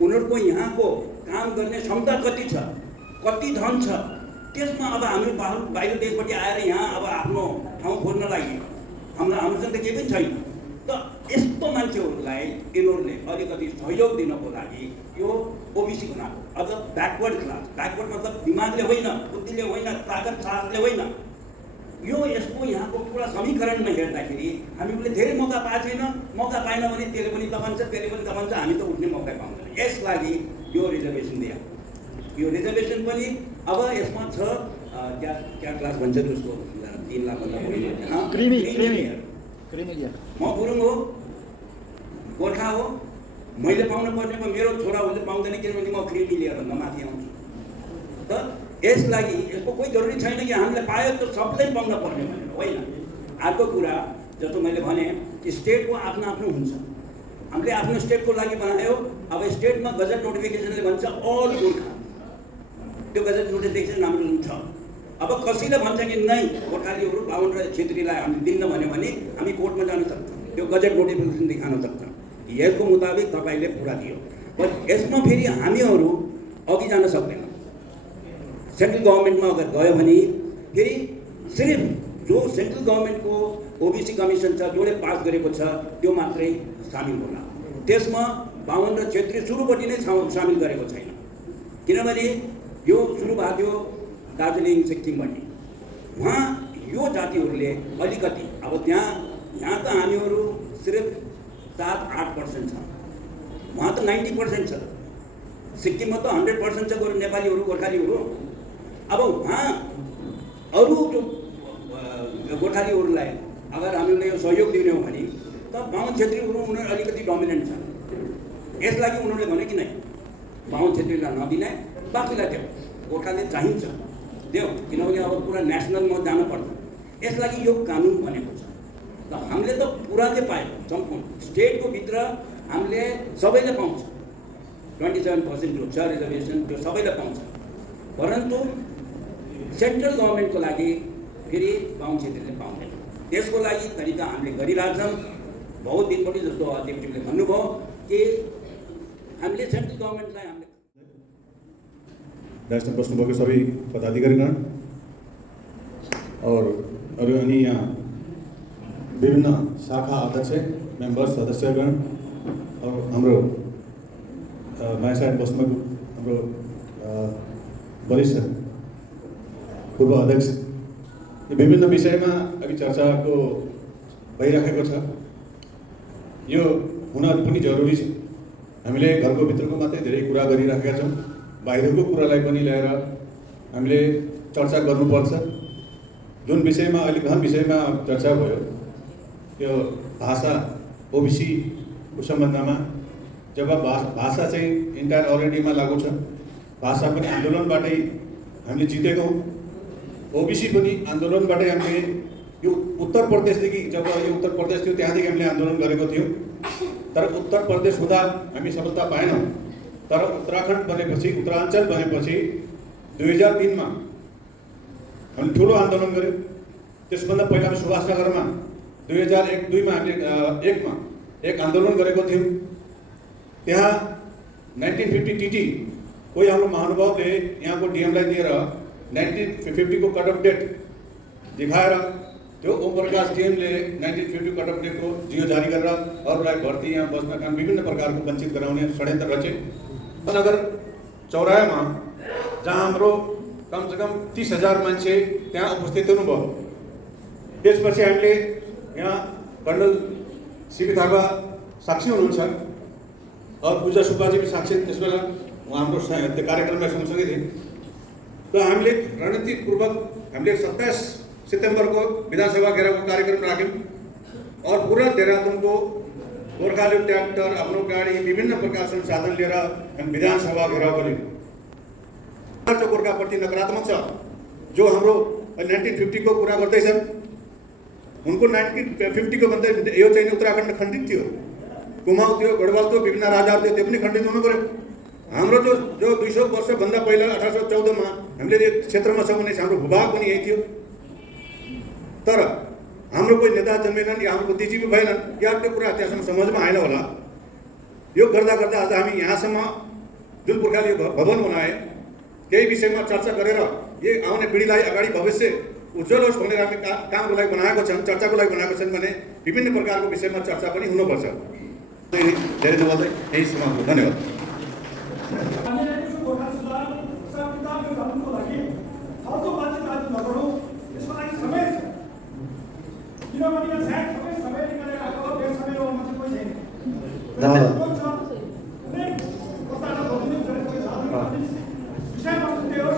उनीहरूको यहाँको काम गर्ने क्षमता कति छ, कति धन छ, त्यसमा अब हामी बाहिर देशबाट आएर यहाँ अब आफ्नो ठाउँ खोज्न लागि हामीसँग त केही पनि छैन। त यस्तो मान्छेहरूलाई यिनीहरूले अलिकति सहयोग दिनको लागि यो ओबिसी बनाएको। अब ब्याकवर्ड क्लास, ब्याकवर्ड मतलब दिमागले होइन, बुद्धिले होइन, ताकत साहसले होइन, यो यसको यहाँको पुरा समीकरणमा हेर्दाखेरि हामीले धेरै मौका पाएको छैन। मौका पाएन भने त्यसले पनि दबान्छ, त्यसले पनि दबान्छ, हामी त उठ्ने मौका पाउँदैन। यसलागि यो रिजर्भेसन दियो। यो रिजर्भेसन पनि अब यसमा छ क्या क्लास भन्छ उसको 3 लाख म गुरुङ हो, गोर्खा हो, मैले पाउनु पर्नेमा मेरो छोराहरूले पाउँदैन किनभने म क्रिमी लिएर भन्दा माथि आउँछु। त यसलागि यसको कोही जरुरी छैन कि हामीले पायो त सबैले पाउन पर्ने भनेर होइन। अर्को कुरा जस्तो मैले भने स्टेटको आफ्नो आफ्नो हुन्छ। हामीले आफ्नो स्टेटको लागि बनायो। अब स्टेटमा गजट नोटिफिकेसनले भन्छ अल गोर्खा, त्यो गजट नोटिफिकेसन हाम्रो छ। अब कसैले भन्छ कि नै गोर्खालीहरू बाहुन र छेत्रीलाई हामीले दिन्न भन्यो भने हामी कोर्टमा जान सक्छौँ, त्यो गजट नोटिफिकेसन देखाउन सक्छौँ। यसको मुताबिक तपाईँले पुरा दियो। यसमा फेरि हामीहरू अघि जान सक्दैन। सेन्ट्रल गभर्मेन्टमा अगर गयो भने फेरि सिर्फ जो सेन्ट्रल गभर्मेन्टको ओबिसी कमिसन छ जसले पास गरेको छ त्यो मात्रै सामिल होला। त्यसमा बाहुन र छेत्री सुरुपट्टि नै सामिल गरेको छैन, किनभने यो सुरु भएको थियो दार्जिलिङ सिक्किमबाट। वहाँ यो जातिहरूले अलिकति अब यहाँ त हामीहरू सिर्फ 7-8% छ, वहाँ त 90% छ। सिक्किममा त 100% छ नेपालीहरू गोर्खालीहरू। अब वहाँ अरू जो गोर्खालीहरूलाई अगर हामीले यो सहयोग दिने हो भने त बाहुन छेत्रीहरू उनीहरू अलिकति डोमिनेन्ट छ। यसलागि उनीहरूले भने कि नै बाहुन छेत्रीलाई नदिने, बाँकीलाई देऊ, गोर्खाले चाहिन्छ देऊ, किनभने अब पुरा नेसनलमा जानुपर्छ। यसलागि यो कानुन बनेको छ। त हामीले त पुरा चाहिँ पायौँ, सम्पूर्ण स्टेटको भित्र हामीले सबैले पाउँछ। 27% जो छ रिजर्भेसन त्यो सबैले पाउँछ। परन्तु सेन्ट्रल गभर्मेन्टको लागि फेरि बाहुन छेत्रीले पाउँदैन। त्यसको लागि तरिका हामीले गरिरहेछौँ। बहुत दिनपछि जस्तो अध्यक्षले भन्नुभयो कि हामीले सेन्ट्रल गभर्मेन्टलाई हामीले राष्ट्र बस्नुभएको सबै पदाधिकारीगण और अरू अनि यहाँ विभिन्न शाखा अध्यक्ष मेम्बर सदस्यगण और हाम्रो माया साइड बस्नुभएको हाम्रो वरिष्ठ पूर्व अध्यक्ष, यो विभिन्न विषयमा अघि चर्चाको भइराखेको छ। यो हुन पनि जरुरी छ। हामीले घरको भित्रको मात्रै धेरै कुरा गरिराखेका छौँ, बाहिरको कुरालाई पनि ल्याएर हामीले चर्चा गर्नुपर्छ। जुन विषयमा अहिले गहन विषयमा चर्चा भयो त्यो भाषा ओबिसीको सम्बन्धमा, जब भाषा चाहिँ इन्टायर अलरेडीमा लागू छ, भाषा पनि आन्दोलनबाटै हामीले जितेको, ओबिसी पनि आन्दोलनबाटै हामीले यो उत्तर प्रदेशदेखि, जब यो उत्तर प्रदेश थियो त्यहाँदेखि हामीले आन्दोलन गरेको थियो। तर उत्तर प्रदेश हुँदा हामी सफलता पाएनौँ। तर उत्तराखण्ड बनेपछि, उत्तराञ्चल बनेपछि 2003मा हामीले ठुलो आन्दोलन गऱ्यौँ। त्यसभन्दा पहिला सुभाषनगरमा 2001-2मा हामीले 1मा एक आन्दोलन गरेको थियौँ। त्यहाँ 1950 टीटी कोही हाम्रो महानुभावले यहाँको डिएमलाई दिएर 1950 को कट अफ डेट दिखाएर त्यो ओम प्रकाश डिएमले 1950 कट अफ डेटको जियो जारी गरेर अरूलाई भर्ती यहाँ बस्न काम विभिन्न प्रकारको वञ्चित गराउने षड्यन्त्र रचे। नगर चौरायामा जहाँ हाम्रो कमसेकम 30,000 मान्छे त्यहाँ उपस्थित हुनुभयो। त्यसपछि हामीले यहाँ कर्नल सीपी थापा साक्षी हुनुहुन्छ और पूजा सुब्बाजी भी साक्षी त्यसबेला हाम्रो त्यो कार्यक्रममा सँगसँगै थिए। त हामीले रणनीतिपूर्वक हामीले 27 सितंबर को विधानसभा घेरावको कार्यक्रम राख्यौँ और पूरा देहरादून को गोर्खाली ट्र्याक्टर आफ्नो गाडी विभिन्न प्रकार संसाधन लिएर हामी विधानसभा घेराउ गऱ्यौँ। गोर्खाप्रति नकारात्मक छ, जो हाम्रो 1950 को कुरा गर्दैछन्। उनको 1950 को भन्दा यो चाहिँ उत्तराखण्ड खण्डित थियो, कुमाऊँ थियो, गढवाल थियो, विभिन्न राजाहरू थियो, त्यो पनि खण्डित हुनु पर्यो। हाम्रो जो 200 वर्षभन्दा पहिला 1814 मा हामीले यो क्षेत्रमा छौँ भने हाम्रो भूभाग पनि यही थियो। तर हाम्रो कोही नेता जन्मेनन् या हाम्रो बुद्धिजीवी भएनन् या त्यो कुरा त्यहाँसम्म समझमा आएन होला। यो गर्दा गर्दा आज हामी यहाँसम्म जुन प्रकारले भवन बनाए, त्यही विषयमा चर्चा गरेर यो आउने पिँढीलाई अगाडि भविष्य उज्जवल होस् भनेर हामी कामको लागि बनाएको छन्, चर्चाको लागि बनाएको छन् भने विभिन्न प्रकारको विषयमा चर्चा पनि हुनुपर्छ। धेरै नबोल्दै यही समाप्त। धन्यवाद।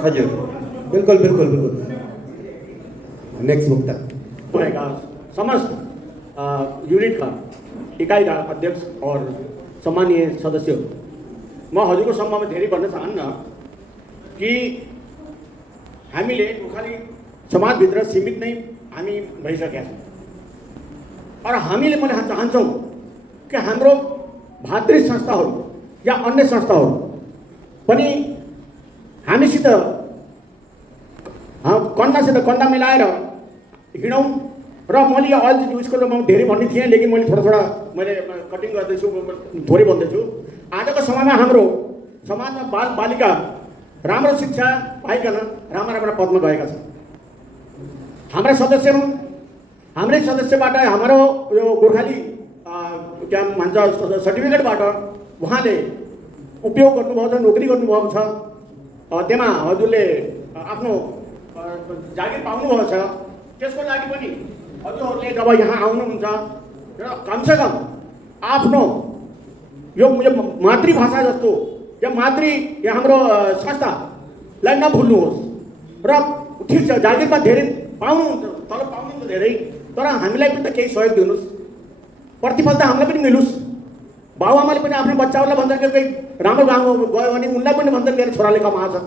हजुर, बिल्कुल बिल्कुल बिल्कुल। नेक्स्ट वक्ता समस्त यूनिट का इकाई का अध्यक्ष और सम्मानीय सदस्य, म हजुरको सम्ममा धेरै भन्न चाहन्न कि हामीले खाली समाजभित्र सीमित नै हामी भइसकेका छौँ। और हामीले पनि चाहन्छौँ कि हाम्रो भातृ संस्थाहरू या अन्य संस्थाहरू पनि हामीसित कन्डासित कन्डा मिलाएर हिँडौँ। र मैले अहिले उसको म धेरै भन्ने थिएँ, लेकिन मैले थोडा मैले कटिङ गर्दैछु, थोरै भन्दैछु। आजको समयमा हाम्रो समाजमा बालिका राम्रो शिक्षा पाइकन राम्रा पदमा गएका छन्। हाम्रा सदस्यहरू, हाम्रै सदस्यबाट हाम्रो यो गोर्खाली क्या भन्छ सर्टिफिकेटबाट उहाँले उपयोग गर्नुभएको छ, नोकरी गर्नुभएको छ, त्यहाँ हजुरले आफ्नो जागिर पाउनुभएको छ। त्यसको लागि पनि हजुरहरूले जब यहाँ आउनुहुन्छ र कमसेकम आफ्नो यो मातृभाषा जस्तो या या हाम्रो संस्थालाई नभुल्नुहोस्। र ठिक छ, जागिरमा धेरै पाउनुहुन्छ, तलब पाउनुहुन्छ धेरै, तर हामीलाई पनि त केही सहयोग दिनुहोस्, प्रतिफल त हामीलाई पनि मिलोस्। बाबुआमाले पनि आफ्नो बच्चाहरूलाई भन्छन् कि कोही राम्रो गाउँमा गयो भने उनलाई पनि भन्छन् मेरो छोराले कमाएको छ।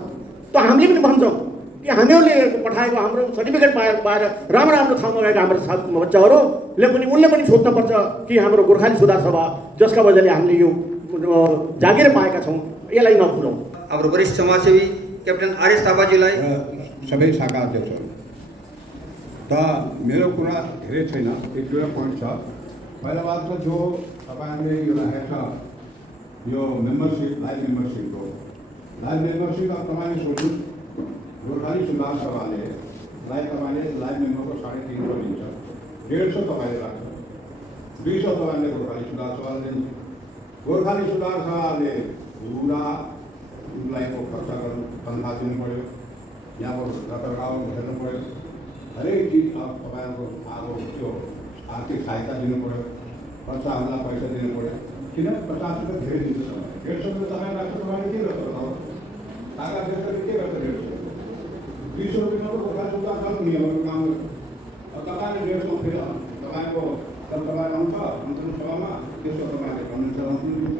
त हामीले पनि भन्छौँ कि हामीहरूले पठाएको हाम्रो सर्टिफिकेट पाएर राम्रो ठाउँमा गएका हाम्रो बच्चाहरूले पनि उनले पनि सोच्नुपर्छ कि हाम्रो गोर्खाली सुधार सभा जसका वजहले हामीले यो जागिर पाएका छौँ, यसलाई नभुलौँ। हाम्रो वरिष्ठ समाजसेवी क्याप्टेन आरएस थापाजीलाई, सबै शाखा अध्यक्षहरू, त मेरो कुरा धेरै छैन, एक दुईवटा पोइन्ट छ। पहिला बात त जो तपाईँहरूले यो राखेको छ यो मेम्बरसिप, लाइभ मेम्बरसिपको अब तपाईँले सोच्नु गोर्खाली सुधार सभाले तपाईँले लाइभ मेम्बरको 350 लिन्छ, 150 तपाईँले राख्छ, 200 तपाईँले गोर्खाली सुधार सभाले दिन्छ। गोर्खाली सुधार सभाले पुरा उनलाईको खर्च गर्नु, तनखा दिनु पऱ्यो, यहाँको रखरखाव हेर्नु पऱ्यो, हरेक चिज तपाईँहरूको अब त्यो आर्थिक सहायता दिनु पऱ्यो, बच्चाहरूलाई पैसा दिनु पऱ्यो। किन 50 रुपियाँ धेरै दिन्छ, 150 रुपियाँ तपाईँ राख्छ, तपाईँले के गर्छ सागा देशले के गर्छ, 200 रुपियाँमा गोर्खाली सुधार सभाको नियमहरू काम गर्छ। तपाईँले 150 फेरि तपाईँको तपाईँ आउँछ अन्तरिम सभामा, त्यसो तपाईँले कन्भेन्सन आउनु दिन्छ,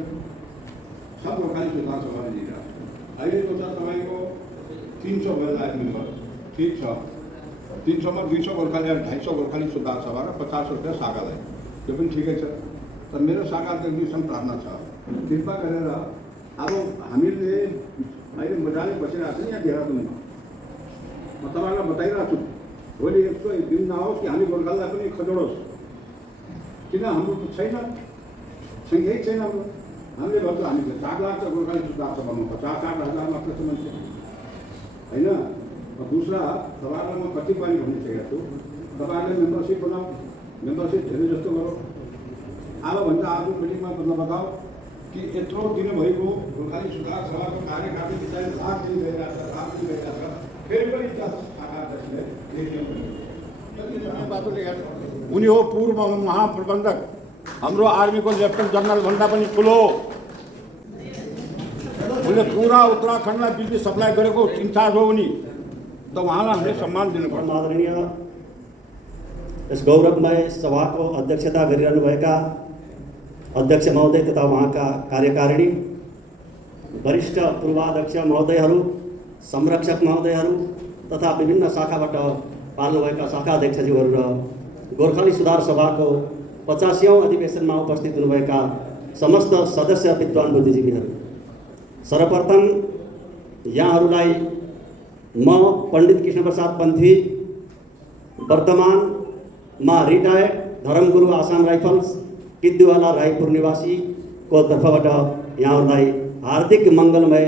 सब गोर्खाली सुधार सभाले दिइरहेको छ। अहिलेको छ तपाईँको 300 भयो लाइभ मेम्बर, ठिक छ, 300 मा 200 गोर्खाली 250 गोर्खाली सुधार सभा र 50 रुपियाँ शाखालाई, त्यो पनि ठिकै छ। तर मेरो शाखा अध्यक्षसँग प्रार्थना छ, कृपा गरेर अब हामीले अहिले मजाले बसिरहेको छ यहाँ देहरादुनमा, म तपाईँलाई बताइरहेको छु, भोलि यस्तो दिन नहोस् कि हामी गोर्खालीलाई पनि खजोडोस्। किन हाम्रो त छैन, सङ्ख्यै छैन हाम्रो। हामीले भन्छ हामी 4 लाख त गोर्खाली सुधार सभामा 50-60 मात्र छ मान्छे होइन। दूसरा तपाईँहरूलाई म कति पानी भनिसकेको छु, तपाईँहरूले मेम्बरसिप बनाऊ, मेम्बरसिप धेरै जस्तो गरौँ। अब भन्छ आफ्नो मिटिङमा बताऊ कि यत्रो दिनुभएको गोर्खाली सुधार सभाको कार्यकारी विषयले 7 दिन गइरहेको छ, फेरि पनि उनी हो पूर्व महाप्रबन्धक, हाम्रो आर्मीको लेफ्टेनेन्ट जनरल भन्दा पनि ठुलो, उनले पुरा उत्तराखण्डलाई बिजुली सप्लाई गरेको इन्चार्ज हो उनी, त उहाँलाई हामीले सम्मान दिनुपर्छ। आदरणीय यस गौरवमय सभाको अध्यक्षता गरिरहनुभएका अध्यक्ष महोदय तथा उहाँका कार्यकारिणी, वरिष्ठ पूर्वाध्यक्ष महोदयहरू, संरक्षक महोदयहरू तथा विभिन्न शाखाबाट पाल्नुभएका शाखाध्यक्षज्यूहरू र गोर्खाली सुधार सभाको 50औं अधिवेशनमा उपस्थित हुनुभएका समस्त सदस्य विद्वान बुद्धिजीवीहरू, सर्वप्रथम यहाँहरूलाई म पण्डित कृष्णप्रसाद पन्थी, वर्तमानमा रिटायर्ड धर्मगुरु आसाम राइफल्स किद्दुवाला रायपुर निवासी को तर्फबाट यहाँहरूलाई हार्दिक मङ्गलमय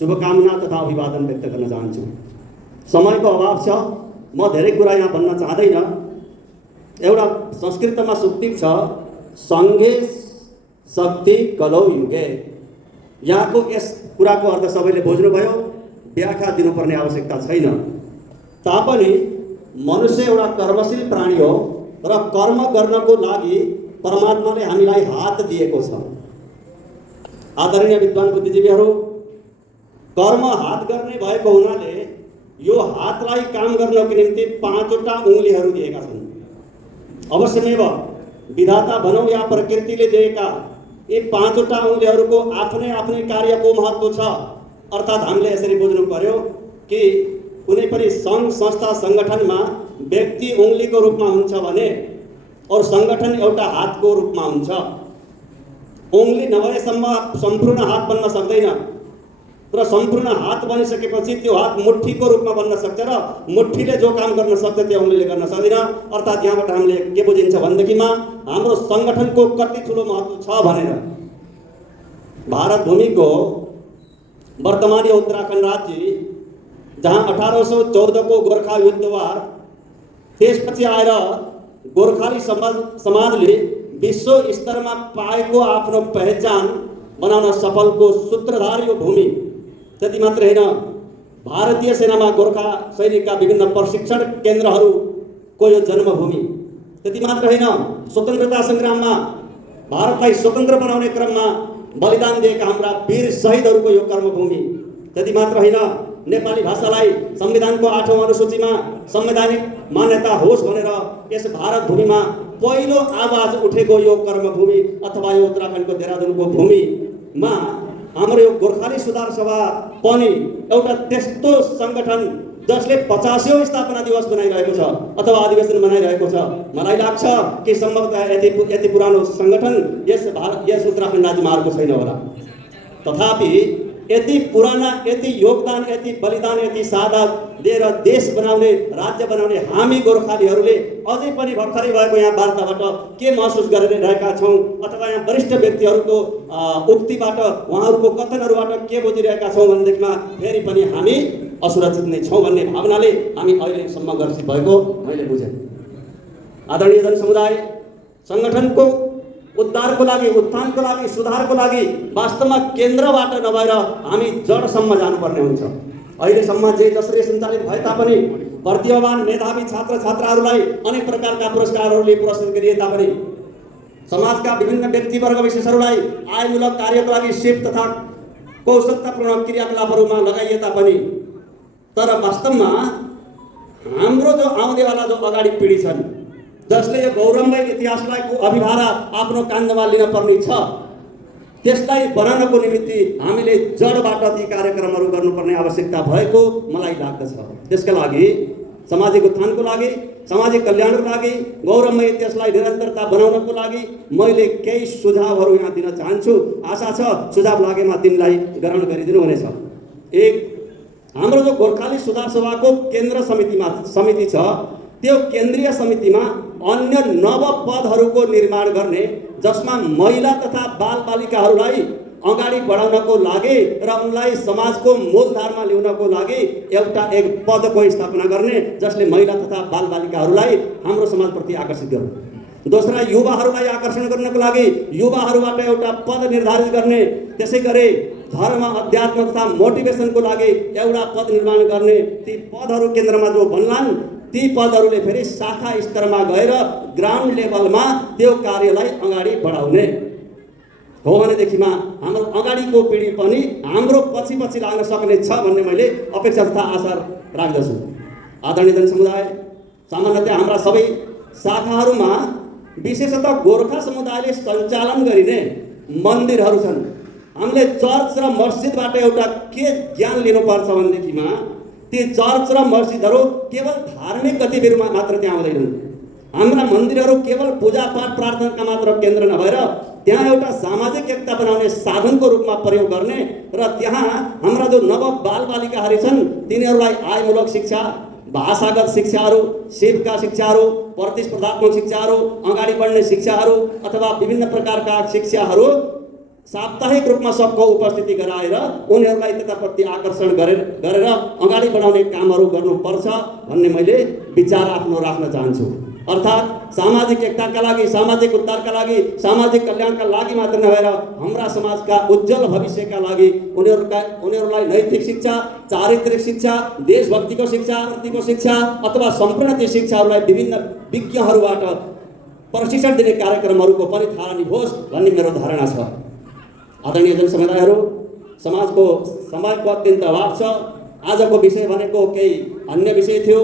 शुभकामना तथा अभिवादन व्यक्त गर्न चाहन्छु। समयको अभाव छ, म धेरै कुरा यहाँ भन्न चाहदैन। एउटा संस्कृतमा सुक्ति छ, सङ्घे शक्ति कलौ युगे। यहाँको यस कुराको अर्थ सबैले बुझ्नुभयो, व्याख्या दिनुपर्ने आवश्यकता छैन। तापनि मनुष्य एउटा कर्मशील प्राणी हो र कर्म गर्नको लागि परमात्माले हामीलाई हात दिएको छ। आदरणीय विद्वान बुद्धिजीवीहरू, कर्म हात गर्ने भएको हुनाले यो हातलाई काम गर्नको निम्ति 5वटा उङ्गलीहरू दिएका छन्। अवश्यमेव विधाता भनौँ या प्रकृतिले दिएका यी 5वटा उङ्गलीहरूको आफ्नै आफ्नै कार्यको महत्त्व छ। अर्थात् हामीले यसरी बुझ्नु पर्यो कि कुनै पनि सङ्घ संस्था सङ्गठनमा व्यक्ति उङ्गलीको रूपमा हुन्छ भने और सङ्गठन एउटा हातको रूपमा हुन्छ। उङ्गली नभएसम्म सम्पूर्ण हात बन्न सक्दैन र सम्पूर्ण हात बनिसकेपछि त्यो हात मुठ्ठीको रूपमा बन्न सक्छ र मुठ्ठीले जो काम गर्न सक्छ त्यो उङ्गलीले गर्न सक्दैन। अर्थात् यहाँबाट हामीले के बुझिन्छ भनेदेखिमा हाम्रो सङ्गठनको कति ठुलो महत्त्व छ भनेर। भारत भूमिको वर्तमानी उत्तराखण्ड राज्य जहाँ 1814 को गोर्खा युद्धवार, त्यसपछि आएर गोर्खाली समाजले विश्व स्तरमा पाएको आफ्नो पहिचान बनाउन सफलको सूत्रधार यो भूमि। त्यति मात्र होइन, भारतीय सेनामा गोर्खा सैनिकका विभिन्न प्रशिक्षण केन्द्रहरूको यो जन्मभूमि। त्यति मात्र होइन, स्वतन्त्रता सङ्ग्राममा भारतलाई स्वतन्त्र बनाउने क्रममा बलिदान दिएका हाम्रा वीर शहीदहरूको यो कर्मभूमि। त्यति मात्र होइन, नेपाली भाषालाई संविधानको 8औं अनुसूचीमा संवैधानिक मान्यता होस् भनेर यस भारत भूमिमा पहिलो आवाज उठेको यो कर्मभूमि अथवा यो उत्तराखण्डको देहरादुनको भूमिमा हाम्रो यो गोर्खाली सुधार सभा पनि एउटा त्यस्तो सङ्गठन जसले 50औं स्थापना दिवस मनाइरहेको छ अथवा अधिवेशन मनाइरहेको छ। मलाई लाग्छ कि सम्भवतः यति पुरानो सङ्गठन यस उत्तराखण्ड राज्यमा अर्को छैन होला। तथापि यति पुराना, यति योगदान, यति बलिदान, यति शहादत दिएर देश बनाउने, राज्य बनाउने हामी गोर्खालीहरूले अझै पनि भर्खरै भएको यहाँ वार्ताबाट के महसुस गरिरहेका छौँ अथवा यहाँ वरिष्ठ व्यक्तिहरूको उक्तिबाट, उहाँहरूको कथनहरूबाट के बुझिरहेका छौँ भनेदेखिमा फेरि पनि हामी असुरक्षित नै छौँ भन्ने भावनाले हामी अहिलेसम्म ग्रसित भएको मैले बुझेँ। आदरणीय जनसमुदाय, सङ्गठनको उद्धारको लागि, उत्थानको लागि, सुधारको लागि वास्तवमा केन्द्रबाट नभएर हामी जडसम्म जानुपर्ने हुन्छ। अहिलेसम्म जे जसरी सञ्चालित भए तापनि प्रतिभावान मेधावी छात्र छात्राहरूलाई अनेक प्रकारका पुरस्कारहरूले पुरस्कृत गरिए तापनि समाजका विभिन्न व्यक्तिवर्ग विशेषहरूलाई आयमूलक कार्यको लागि सिप तथा कौशलतापूर्ण क्रियाकलापहरूमा लगाइए तापनि तर वास्तवमा हाम्रो जो आउनेवाला जो अगाडि पिँढी छन् जसले यो गौरवमय इतिहासलाई अभिभारा आफ्नो कान्धमा लिन पर्ने छ, त्यसलाई बनाउनको निमित्ति हामीले जडबाट ती कार्यक्रमहरू गर्नुपर्ने आवश्यकता भएको मलाई लाग्दछ। त्यसका लागि सामाजिक उत्थानको लागि, सामाजिक कल्याणको लागि, गौरवमय इतिहासलाई निरन्तरता बनाउनको लागि मैले केही सुझावहरू यहाँ दिन चाहन्छु। आशा छ सुझाव लागेमा तिनलाई ग्रहण गरिदिनु हुनेछ। एक, हाम्रो जो गोर्खाली सुधार सभाको केन्द्र समिति छ त्यो केन्द्रीय समितिमा अन्य नव पदहरूको निर्माण गर्ने, जसमा महिला तथा बालबालिकाहरूलाई अगाडि बढाउनको लागि र उनलाई समाजको मूलधारमा ल्याउनको लागि एक पदको स्थापना गर्ने जसले महिला तथा बालबालिकाहरूलाई हाम्रो समाजप्रति आकर्षित गर्छ। दोस्रा, युवाहरूलाई आकर्षण गर्नको लागि युवाहरूबाट एउटा पद निर्धारित गर्ने, त्यसै गरी धर्म, अध्यात्म तथा मोटिभेसनको लागि एउटा पद निर्माण गर्ने। ती पदहरू केन्द्रमा जो बन्लान् ती पदहरूले फेरि शाखा स्तरमा गएर ग्राउन्ड लेभलमा त्यो कार्यलाई अगाडि बढाउने हो भनेदेखिमा हाम्रो अगाडिको पिँढी पनि हाम्रो पछि पछि लाग्न सक्ने छ भन्ने मैले अपेक्षा तथा आशा राख्दछु। आदरणीय जनसमुदाय, सामान्यतया हाम्रा सबै शाखाहरूमा विशेषतः गोर्खा समुदायले सञ्चालन गरिने मन्दिरहरू छन्। हामीले चर्च र मस्जिदबाट एउटा के ज्ञान लिनुपर्छ भनेदेखिमा ती चर्च र मस्जिदहरू केवल धार्मिक गतिविधिमा मात्र त्यहाँ हुँदैनन्। हाम्रा मन्दिरहरू केवल पूजापाठ प्रार्थनाका मात्र केन्द्र नभएर त्यहाँ एउटा सामाजिक एकता बनाउने साधनको रूपमा प्रयोग गर्ने र त्यहाँ हाम्रा जो नव बालबालिकाहरू छन् तिनीहरूलाई आयमूलक शिक्षा, भाषागत शिक्षाहरू, सिपका शिक्षाहरू, प्रतिस्पर्धात्मक शिक्षाहरू, अगाडि बढ्ने शिक्षाहरू अथवा विभिन्न प्रकारका शिक्षाहरू साप्ताहिक रूपमा सबको उपस्थिति गराएर उनीहरूलाई त्यताप्रति आकर्षण गरेर अगाडि बढाउने कामहरू गर्नुपर्छ भन्ने मैले विचार आफ्नो राख्न चाहन्छु। अर्थात् सामाजिक एकताका लागि, सामाजिक उद्धारका लागि, सामाजिक कल्याणका लागि मात्र नभएर हाम्रा समाजका उज्जवल भविष्यका लागि उनीहरूलाई नैतिक शिक्षा, चारित्रिक शिक्षा, देशभक्तिको शिक्षा अथवा सम्पूर्ण ती शिक्षाहरूलाई विभिन्न विज्ञहरूबाट प्रशिक्षण दिने कार्यक्रमहरूको पनि थालनी होस् भन्ने मेरो धारणा छ। आदरणीय जनसमुदायहरू, समाजको समयको अत्यन्त अभाव छ। आजको विषय भनेको केही अन्य विषय थियो,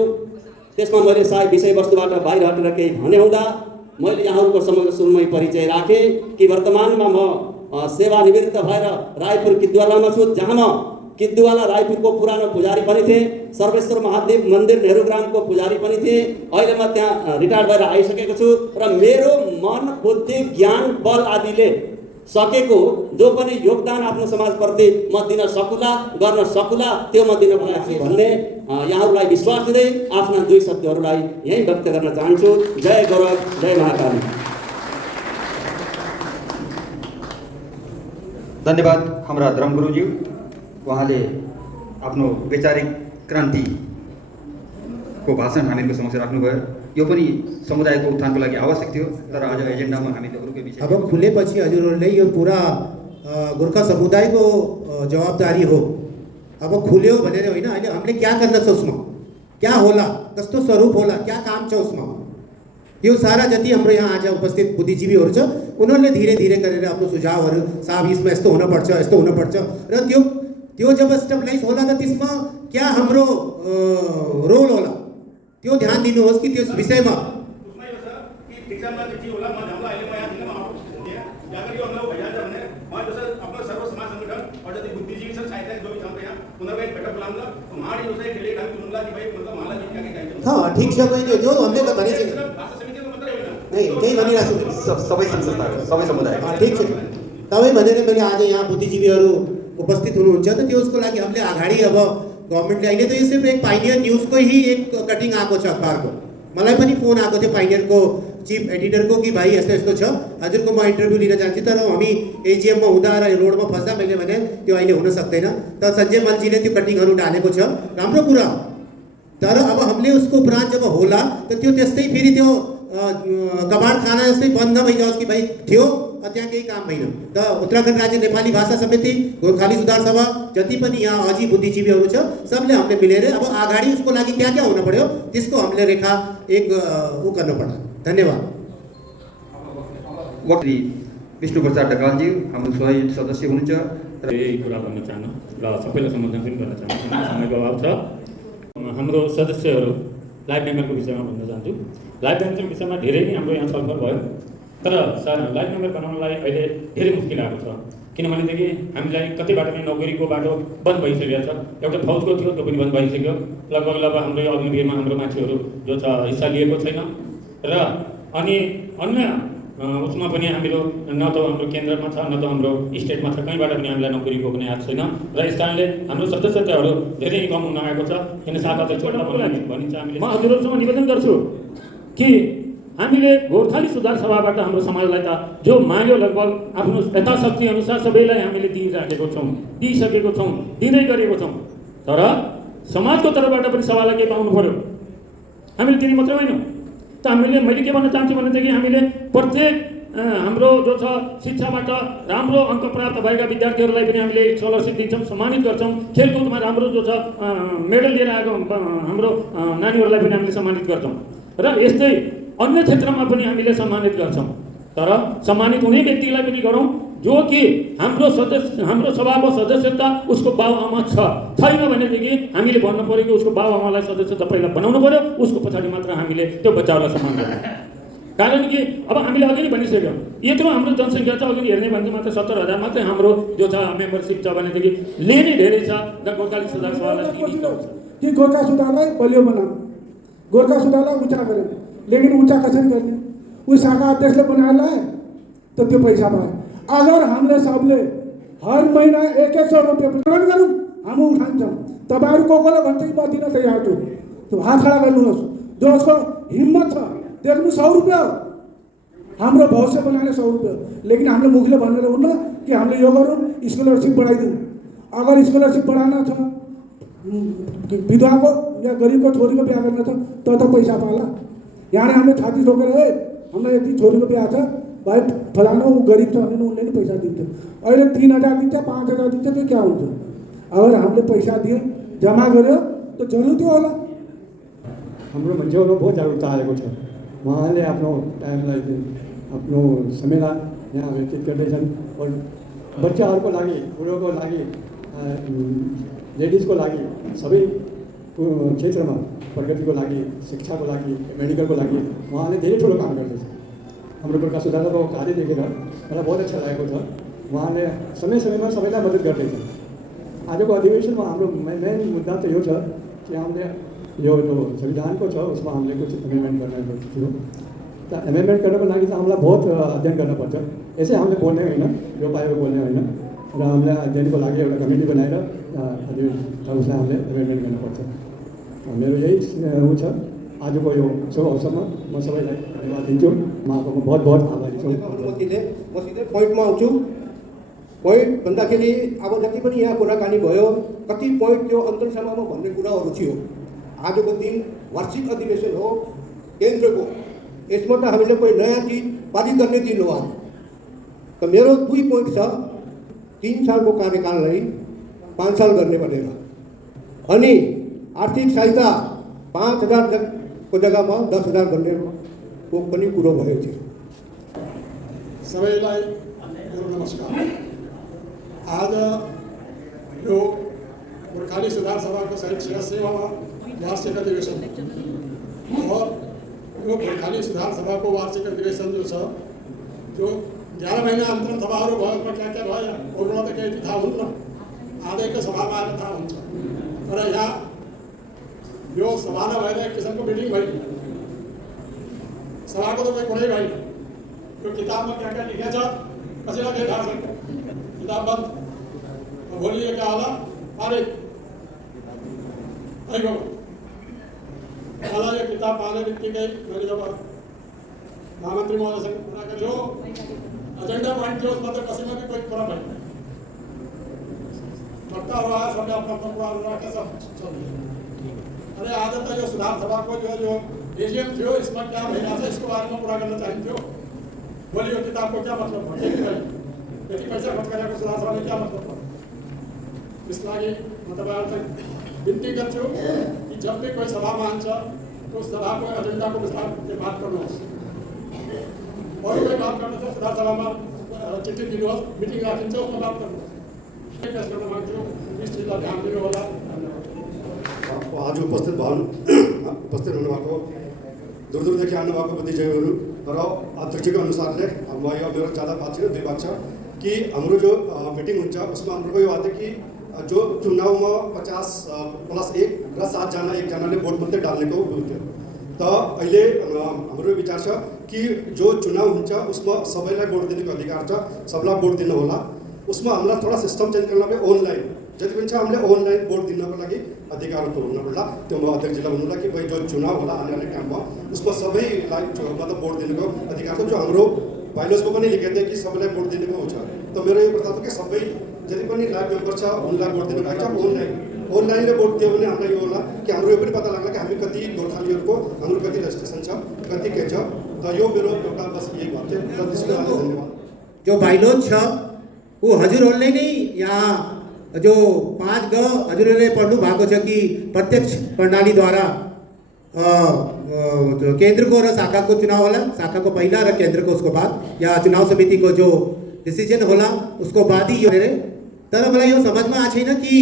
त्यसमा मैले सायद विषयवस्तुबाट बाहिर हटेर केही भने हुँदा मैले यहाँहरूको समग्र सुरुमै परिचय राखेँ कि वर्तमानमा म सेवानिवृत्त भएर रायपुर किद्दुवालामा छु, जहाँ म किद्दुवाला रायपुरको पुरानो पुजारी पनि थिएँ, सर्वेश्वर महादेव मन्दिर नेहरू ग्रामको पुजारी पनि थिएँ। अहिले म त्यहाँ रिटायर्ड भएर आइसकेको छु र मेरो मन, बुद्धि, ज्ञान, बल आदिले सकेको जो पनि योगदान आफ्नो समाजप्रति म दिन सकुला, गर्न सकुला त्यो म दिन भएको छु भन्ने यहाँहरूलाई विश्वास दिँदै आफ्ना दुई शब्दहरूलाई यहीँ व्यक्त गर्न चाहन्छु। जय गौरव, जय महाकाली। धन्यवाद हाम्रा धर्मगुरुज्यू, उहाँले आफ्नो वैचारिक क्रान्तिको भाषण हामीहरूको समक्ष राख्नुभयो। यो पनि समुदायको उत्थानको लागि आवश्यक थियो, तर आज एजेन्डामा हामीले अरूकै विषय अब खुलेपछि हजुरहरूले यो पुरा गोर्खा समुदायको जवाबदारी हो। अब खुल्यो भनेर होइन, अहिले हामीले क्या गर्न छ उसमा, क्या होला, कस्तो स्वरूप होला, क्या काम छ उसमा, यो सारा जति हाम्रो यहाँ आज उपस्थित बुद्धिजीवीहरू छ उनीहरूले धीरे धीरे गरेर आफ्नो सुझावहरू, साहब यसमा यस्तो हुनुपर्छ, यस्तो हुनुपर्छ र त्यो जब स्टेबलाइज होला त त्यसमा क्या हाम्रो रोल होला त्यो ध्यान दिनुहोस् कि त्यस विषयमा हाँ ठीक छ बहिनी, जो हमले भने नहीं त्यही भनिरहेको छु, सबै समुदाय ठिक छ। तपाईँ भनेर मैले आज यहाँ बुद्धिजीवीहरू उपस्थित हुनुहुन्छ त त्यसको लागि हामीले अगाडि अब गभर्मेन्टले अहिले त यो सिर्फ एक पाइनियर न्युजको ही एक कटिङ आएको छ अखबारको। मलाई पनि फोन आएको थियो पाइनियरको चिफ एडिटरको कि भाइ यस्तो यस्तो छ, हजुरको म इन्टरभ्यू लिन चाहन्छु, तर हामी एजिएममा हुँदा र रोडमा फस्दा मैले भने त्यो अहिले हुन सक्दैन। तर सञ्जय मलजीले त्यो कटिङहरू डालेको छ, राम्रो कुरा। तर अब हामीले उसको उपरान्त जब होला त त्यो त्यस्तै फेरि त्यो कबाड खाना जस्तै बन्द भइजाओस् कि भाइ थियो त्यहाँ केही काम भएन। त उत्तराखण्ड राज्य नेपाली भाषा समिति, गोर्खाली सुधार सभा, जति पनि यहाँ अझै बुद्धिजीवीहरू छ सबले हामीले मिलेर अब अगाडि उसको लागि क्या क्या हुनु पर्यो त्यसको हामीले रेखा एक ऊ गर्नु पर्छ। धन्यवाद। वक्री विष्णु प्रसाद ढकालजी हाम्रो सहयोगी सदस्य हुनुहुन्छ। यही कुरा गर्न चाहनु र सबैलाई सम्बोधन पनि गर्न चाहन्छु, समयको अभाव छ। हाम्रो सदस्यहरू लाइफ मेम्बरको विषयमा भन्न चाहन्छु। लाइफ मेम्बरको विषयमा धेरै नै हाम्रो यहाँ छलफल भयो, तर लाइफ मेम्बर बनाउनलाई अहिले धेरै मुस्किल आएको छ। किनभनेदेखि हामीलाई कतिबाट पनि नोकरीको बाटो बन्द भइसकेको छ। एउटा फौजको थियो त्यो पनि बन्द भइसक्यो। लगभग हाम्रो अग्निवीरमा हाम्रो मान्छेहरू जो छ हिस्सा लिएको छैन र अनि अन्य उसमा पनि हाम्रो न त हाम्रो केन्द्रमा छ न त हाम्रो स्टेटमा छ, कहीँबाट पनि हामीलाई नोकरीको कुनै हात छैन र यस कारणले हाम्रो सदस्यताहरू धेरै कम हुन आएको छ। किन साथ भनिन्छ हामीले। म हजुरहरूसँग निवेदन गर्छु कि हामीले गोर्खाली सुधार सभाबाट हाम्रो समाजलाई त जो माग्यो लगभग आफ्नो यथाशक्ति अनुसार सबैलाई हामीले दिइराखेको छौँ, दिइसकेको छौँ, दिँदै गरेको छौँ। तर समाजको तर्फबाट पनि सभालाई केही पाउनु पर्यो। हामीले दिने मात्रै होइन त हामीले, मैले के भन्न चाहन्छु भनेदेखि हामीले प्रत्येक हाम्रो जो छ शिक्षाबाट राम्रो अङ्क प्राप्त भएका विद्यार्थीहरूलाई पनि हामीले स्कलरसिप दिन्छौँ, सम्मानित गर्छौँ। खेलकुदमा राम्रो जो छ मेडल लिएर आएको हाम्रो नानीहरूलाई पनि हामीले सम्मानित गर्छौँ र यस्तै अन्य क्षेत्रमा पनि हामीले सम्मानित गर्छौँ। तर सम्मानित हुने व्यक्तिलाई पनि गरौँ जो कि हाम्रो सभाको सदस्यता उसको बाबुआमा छैन भनेदेखि हामीले भन्नु पऱ्यो कि उसको बाबुआमालाई सदस्यता पहिला बनाउनु पऱ्यो, उसको पछाडि मात्र हामीले त्यो बच्चाहरूलाई सम्मान गर्छौँ। कारण कि अब हामीले अघि नै भनिसक्यौँ यत्रो हाम्रो जनसङ्ख्या छ अघि हेर्ने भने मात्र 70,000 मात्रै हाम्रो जो छ मेम्बरसिप छ भनेदेखि लिने धेरै छ र गोर्खाली सुधार सभालाई दिने कम छ कि गोर्खा सुधारलाई बलियो बनाऊ, गोर्खा सुधारलाई ऊँचा करें, लेकिन ऊँचा कसरी गर्ने? उस शाखा अध्यक्षले बनाएर लाए त त्यो पैसा पाए। अगर हामीले सबले हर महीना 100 रुपियाँ वितरण गरौँ, हामी उठान्छौँ। तपाईँहरू को भन्छ कि म दिन तयार छु, त्यो हात खडा गर्नुहोस्। जसको हिम्मत छ देख्नु 100 रुपियाँ हो, हाम्रो भविष्य बनाने 100 रुपियाँ। लेकिन हामीले मुखले भनेर हुन्न कि हामीले यो गरौँ, स्कलरसिप बढाइदिउँ। अगर स्कलरसिप बढाउन छ, विधवाको या गरिबको छोरीको बिहा गर्न छ त पैसा पाला। यहाँ हामीले छाती ठोकेर हामीलाई यति छोरीको बिहा छ भाइ फलानु ऊ गरिब छ भने उनले नि पैसा दिन्थ्यो। अहिले 3,000 दिन्छ, 5,000 दिन्छ, त्यो क्या हुन्छ? अगर हामीले पैसा दियो, जम्मा गर्यो त जरुर त्यो होला। हाम्रो मान्छेहरू बहुत जागरुकता आएको छ। उहाँले आफ्नो टाइमलाई आफ्नो समयलाई यहाँ व्यतीत गर्दैछन्। और बच्चाहरूको लागि, बुढोको लागि, लेडिजको लागि, सबै क्षेत्रमा प्रगतिको लागि, शिक्षाको लागि, मेडिकलको लागि उहाँले धेरै ठुलो काम गर्दैछ। हाम्रो गोर्खा सुधारको कार्य देखेर मलाई बहुत अच्छा लागेको छ। उहाँले समय समयमा सबैलाई मद्दत गर्दैछ। आजको अधिवेशनमा हाम्रो मेन मुद्दा त यो छ कि हामीले यो जो संविधानको छ उसमा हामीले कुछ एमेन्डमेन्ट गर्न थियो। त एमेन्डमेन्ट गर्नको लागि त हामीलाई बहुत अध्ययन गर्नुपर्छ। यसै हामीले बोल्ने होइन, यो पायो बोल्ने होइन, र हामीलाई अध्ययनको लागि एउटा कमिटी बनाएर उसलाई हामीले एमेन्डमेन्ट गर्नुपर्छ। मेरो यही ऊ छ। आजको यो शुभ अवसरमा म सबैलाई धन्यवाद दिन्छु। म आफूको बहुत बहुत आभारी छु। अनुमतिले म सिधै पोइन्टमा आउँछु। पोइन्ट भन्दाखेरि अब जति पनि यहाँ कुराकानी भयो, कति पोइन्ट त्यो अन्तिम सभामा भन्ने कुराहरू थियो। आजको दिन वार्षिक अधिवेशन हो केन्द्रको, यसमा त हामीले कोही नयाँ चिज पारित गर्ने दिन हो आज। त मेरो 2 पोइन्ट छ। 3 सालको कार्यकाललाई 5 साल गर्ने भनेर, अनि आर्थिक सहायता 5,000 को जग्गामा 10,000 गर्ने को पनि कुरो भएको थियो। सबैलाई मेरो नमस्कार। आज यो गोर्खाली सुधार सभाको 86वां वार्षिक अधिवेशन और यो गोर्खाली सुधार सभाको वार्षिक अधिवेशन जो छ, जो 11 महिना अन्तरण सभाहरू भयो, क्या क्या भयो, कोरोना त केही थाहा हुन्न, आधैको सभामा आएर थाहा हुन्छ। तर यहाँ यो सभा नभएर एक किसिमको मिटिङ भयो, सभाको त कोही कुरै भएन। यो किताबमा क्या क्या लेखेको छ कसैलाई केही थाहा छैन, किताब बन्द। भोलि क्या होला पारित आइगयो। मलाई यो किताब पाउने बित्तिकै मैले जब महामन्त्री महोदयसँग कुरा गरेँ, जो एजेन्डा पोइन्ट थियो उसमा त कसैमा पनि कोही कुरा भएन। वक्ताहरू आए, सबले आफ्नो कुराहरू राखे, सब चल्यो। अरे आज त यो सुधार सभाको जो एजिएम थियो, यसमा क्या भइरहेको छ यसको बारेमा कुरा गर्न चाहिन्थ्यो। भोलि यो किताबको क्या मतलब भयो? यति पैसा खर्च गरेको सुधार सभाले क्या मतलब भयो? इस लागि म तपाईँहरूलाई विन्ती गर्छु कि जब भी कोही सभामा आन्छ तो सभाको एजेन्डाको विस्तारले बात गर्नुहोस्। अरू कोही बात गर्नु छ सुधार सभामा चिठी दिनुहोस्, मिटिङ राखिन्छ उसमा बात गर्नुहोस्। पेश गर्न माग्छु, यस चिजलाई ध्यान दिनु होला। आज उपस्थित हुनुभएको दूर दूरदेखि आउनुभएको बुद्धिजीवीहरू र अध्यक्षको अनुसारले म यो मेरो ज़्यादा बात छैन, 2 बात छ कि हाम्रो जो मिटिङ हुन्छ उसमा हाम्रो यो आते कि जो चुनावमा 50+1 र 7 जना 1 जनाले भोट मात्रै डाल्नेको थियो। त अहिले हाम्रो विचार छ कि जो चुनाव हुन्छ उसमा सबैलाई भोट दिनेको अधिकार छ, सबलाई भोट दिनु होला। उसमा हामीलाई थोड़ा सिस्टम चेन्ज गर्न पर्यो। अनलाइन जति पनि छ हामीले अनलाइन भोट दिनको लागि अधिकार त हुनु पर्ला। त्यो म अध्यक्षजीलाई भन्नुला कि भाइ जो चुनाव होला आने वाले टाइममा उसमा सबैलाई मतलब भोट दिनेको अधिकार छ। जो हाम्रो बाइलसमा पनि लेखेको थियो कि सबैलाई भोट दिनेको हुन्छ। त मेरो यो प्रस्ताव कि सबै जति पनि लाइभ मेम्बर छ उनलाई भोट दिनु भएको छ। अनलाइनले भोट दियो भने हामीलाई यो होला कि हाम्रो यो पनि पत्ता लाग्ला कि हामी कति गोर्खालीहरूको हाम्रो कति रजिस्ट्रेसन छ, कति के छ। त यो मेरो एउटा बस यही बात थियो। र त्यसको लागि धन्यवाद। जो बाइलोज छ वो हजुरहरूले नै यहाँ जो 5 ग हजुरहरूले पढ्नु भएको छ कि प्रत्यक्ष प्रणालीद्वारा केन्द्रको र शाखाको चुनाव होला, शाखाको पहिला र केन्द्रको उसको बाद, या चुनाव समितिको जो डिसिजन होला उसको बाद ही यो हेरे। तर मलाई यो समझमा आएको छैन कि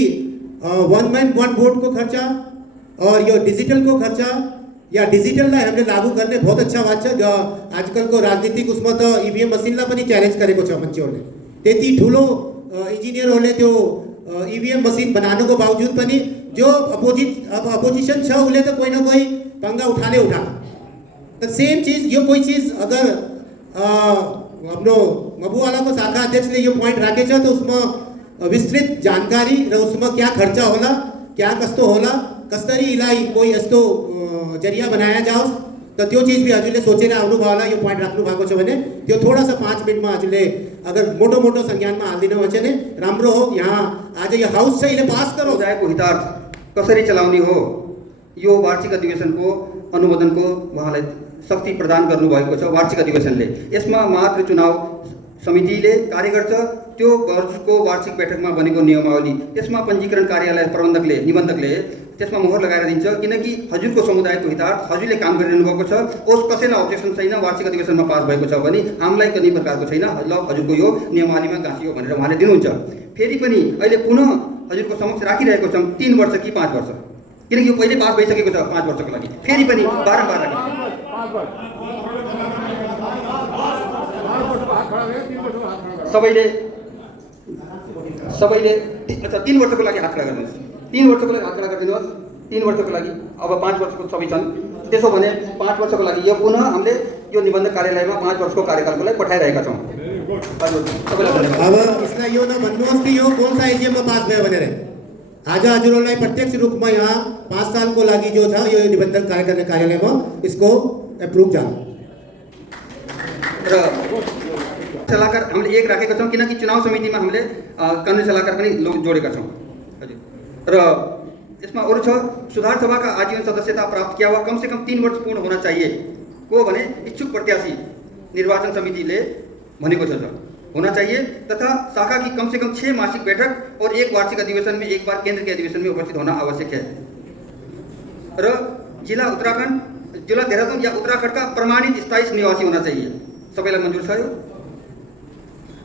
1 मैन 1 वोट को खर्चा और यो डिजिटल को खर्चा या डिजिटललाई हामीले लागू गर्ने बहुत अच्छा बात छ। आजकलको राजनीतिक उसमा त ईवीएम मसिनलाई पनि च्यालेन्ज गरेको छ मान्छेहरूले। त्यति ठुलो इन्जिनियरहरूले त्यो ईवीएम मसिन बनाएको बावजुद पनि जो अपोजिसन छ उसले त कोही न कोही पंगा उठाले उठा। तो सेम चीज यो कोई चीज अगर अपनो मबुवाला को शाखा अध्यक्ष ने यो पॉइंट राखे छ तो उसमें विस्तृत जानकारी र उसमें क्या खर्चा होला, क्या कस्तो होला, कसरी इलाई कोई यस्तो जरिया बनाया जाओस् तो त्यो चीज भी हजुरले सोचेर आउनु भयो होला। यो पॉइंट राख्नु भएको छ भने त्यो थोड़ा सा 5 मिनटमा हजुरले अगर मोटो मोटो संज्ञानमा हाल्दिनु भयो भने राम्रो हो। यहाँ आज यो हाउस छ यसले पास करो समुदायको हितार्थ कसरी चलाउने हो यो वार्षिक अधिवेशनको अनुमोदनको उहाँलाई शक्ति प्रदान गर्नुभएको छ वार्षिक अधिवेशनले। यसमा मात्र चुनाव समितिले कार्य गर्छ। त्यो वर्षको वार्षिक बैठकमा बनेको नियमावली त्यसमा पञ्जीकरण कार्यालय प्रबन्धकले निबन्धकले त्यसमा मोहर लगाएर दिन्छ। किनकि हजुरको समुदायको हितार्थ हजुरले काम गरिरहनु भएको छ। ओस कसैलाई अब्जेक्सन छैन, वार्षिक अधिवेशनमा पास भएको छ भने हामीलाई कुनै प्रकारको छैन, ल हजुरको यो नियमावलीमा गाँसियो भनेर उहाँले दिनुहुन्छ। फेरि पनि अहिले पुनः हजुरको समक्ष राखिरहेको छौँ 3 वर्ष कि 5 वर्ष, किनकि यो पहिले पास भइसकेको छ 5 वर्षको लागि। फेरि पनि बारम्बार सबैले अच्छा 3 वर्षको लागि हात खडा गर्नुहोस्। 3 वर्षको लागि हात खडा गरिदिनुहोस्। 3 वर्षको लागि अब 5 वर्षको सबै छन्। त्यसो भने 5 वर्षको लागि यो पुनः हामीले यो निबन्ध कार्यालयमा 5 वर्षको कार्यकालको लागि पठाइरहेका छौँ। अब यसलाई यो नभन्नुहोस् कि यो कुन सा एजिएममा पास भयो भनेर। आज हजुरहरूलाई प्रत्यक्ष रूपमा यहाँ 5 सालको लागि जो छ यो निबन्धन कार्य गर्ने कार्यालयमा इसको एप्रुभ जान्छ। र सल्लाहकार हामीले एक राखेका छौँ किनकि चुनाव समितिमा हामीले कानुनी सल्लाहकार पनि जोडेका छौँ। र यसमा अरू छ सुधार सभाका आजीवन सदस्यता प्राप्त किया हुआ कम से कम 3 वर्ष पूर्ण होना चाहिए को भने इच्छुक प्रत्याशी निर्वाचन समितिले भनेको छ होना चाहिए तथा शाखा की कम से कम 6 मासिक बैठक और 1 वार्षिक अधिवेशन में 1 बार केंद्र के अधिवेशन में उपस्थित होना आवश्यक है। र जिला उत्तराखंड, जिला देहरादून या उत्तराखंड का प्रमाणित स्थायी निवासी होना चाहिए। सबैलाई मंजूर छ यो।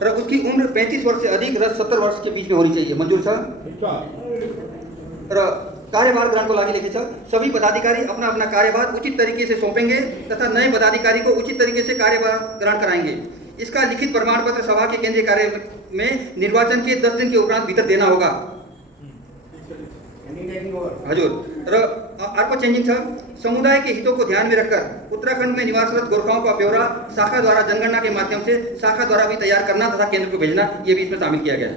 र उसकी उम्र 35 वर्ष से अधिक र 70 वर्ष के बीच में होनी चाहिए। मंजूर छ। र कार्यभार ग्रहण को लागे लिखे सभी पदाधिकारी अपना अपना कार्यभार उचित तरीके से सौंपेंगे तथा नए पदाधिकारी को उचित तरीके से कार्यभार ग्रहण कराएंगे। इसका लिखित प्रमाण पत्र सभा के केंद्रीय कार्य में निर्वाचन के 10 दिन के उपरांत भीतर देना होगा। हजुर। र अर्को चेंजिंग छ समुदाय के हितों को ध्यान में रखकर उत्तराखंड में निवासरत गोरखाओं का ब्यौरा शाखा द्वारा जनगणना के माध्यम से शाखा द्वारा भी तैयार करना तथा केंद्र को भेजना, ये भी इसमें शामिल किया गया है।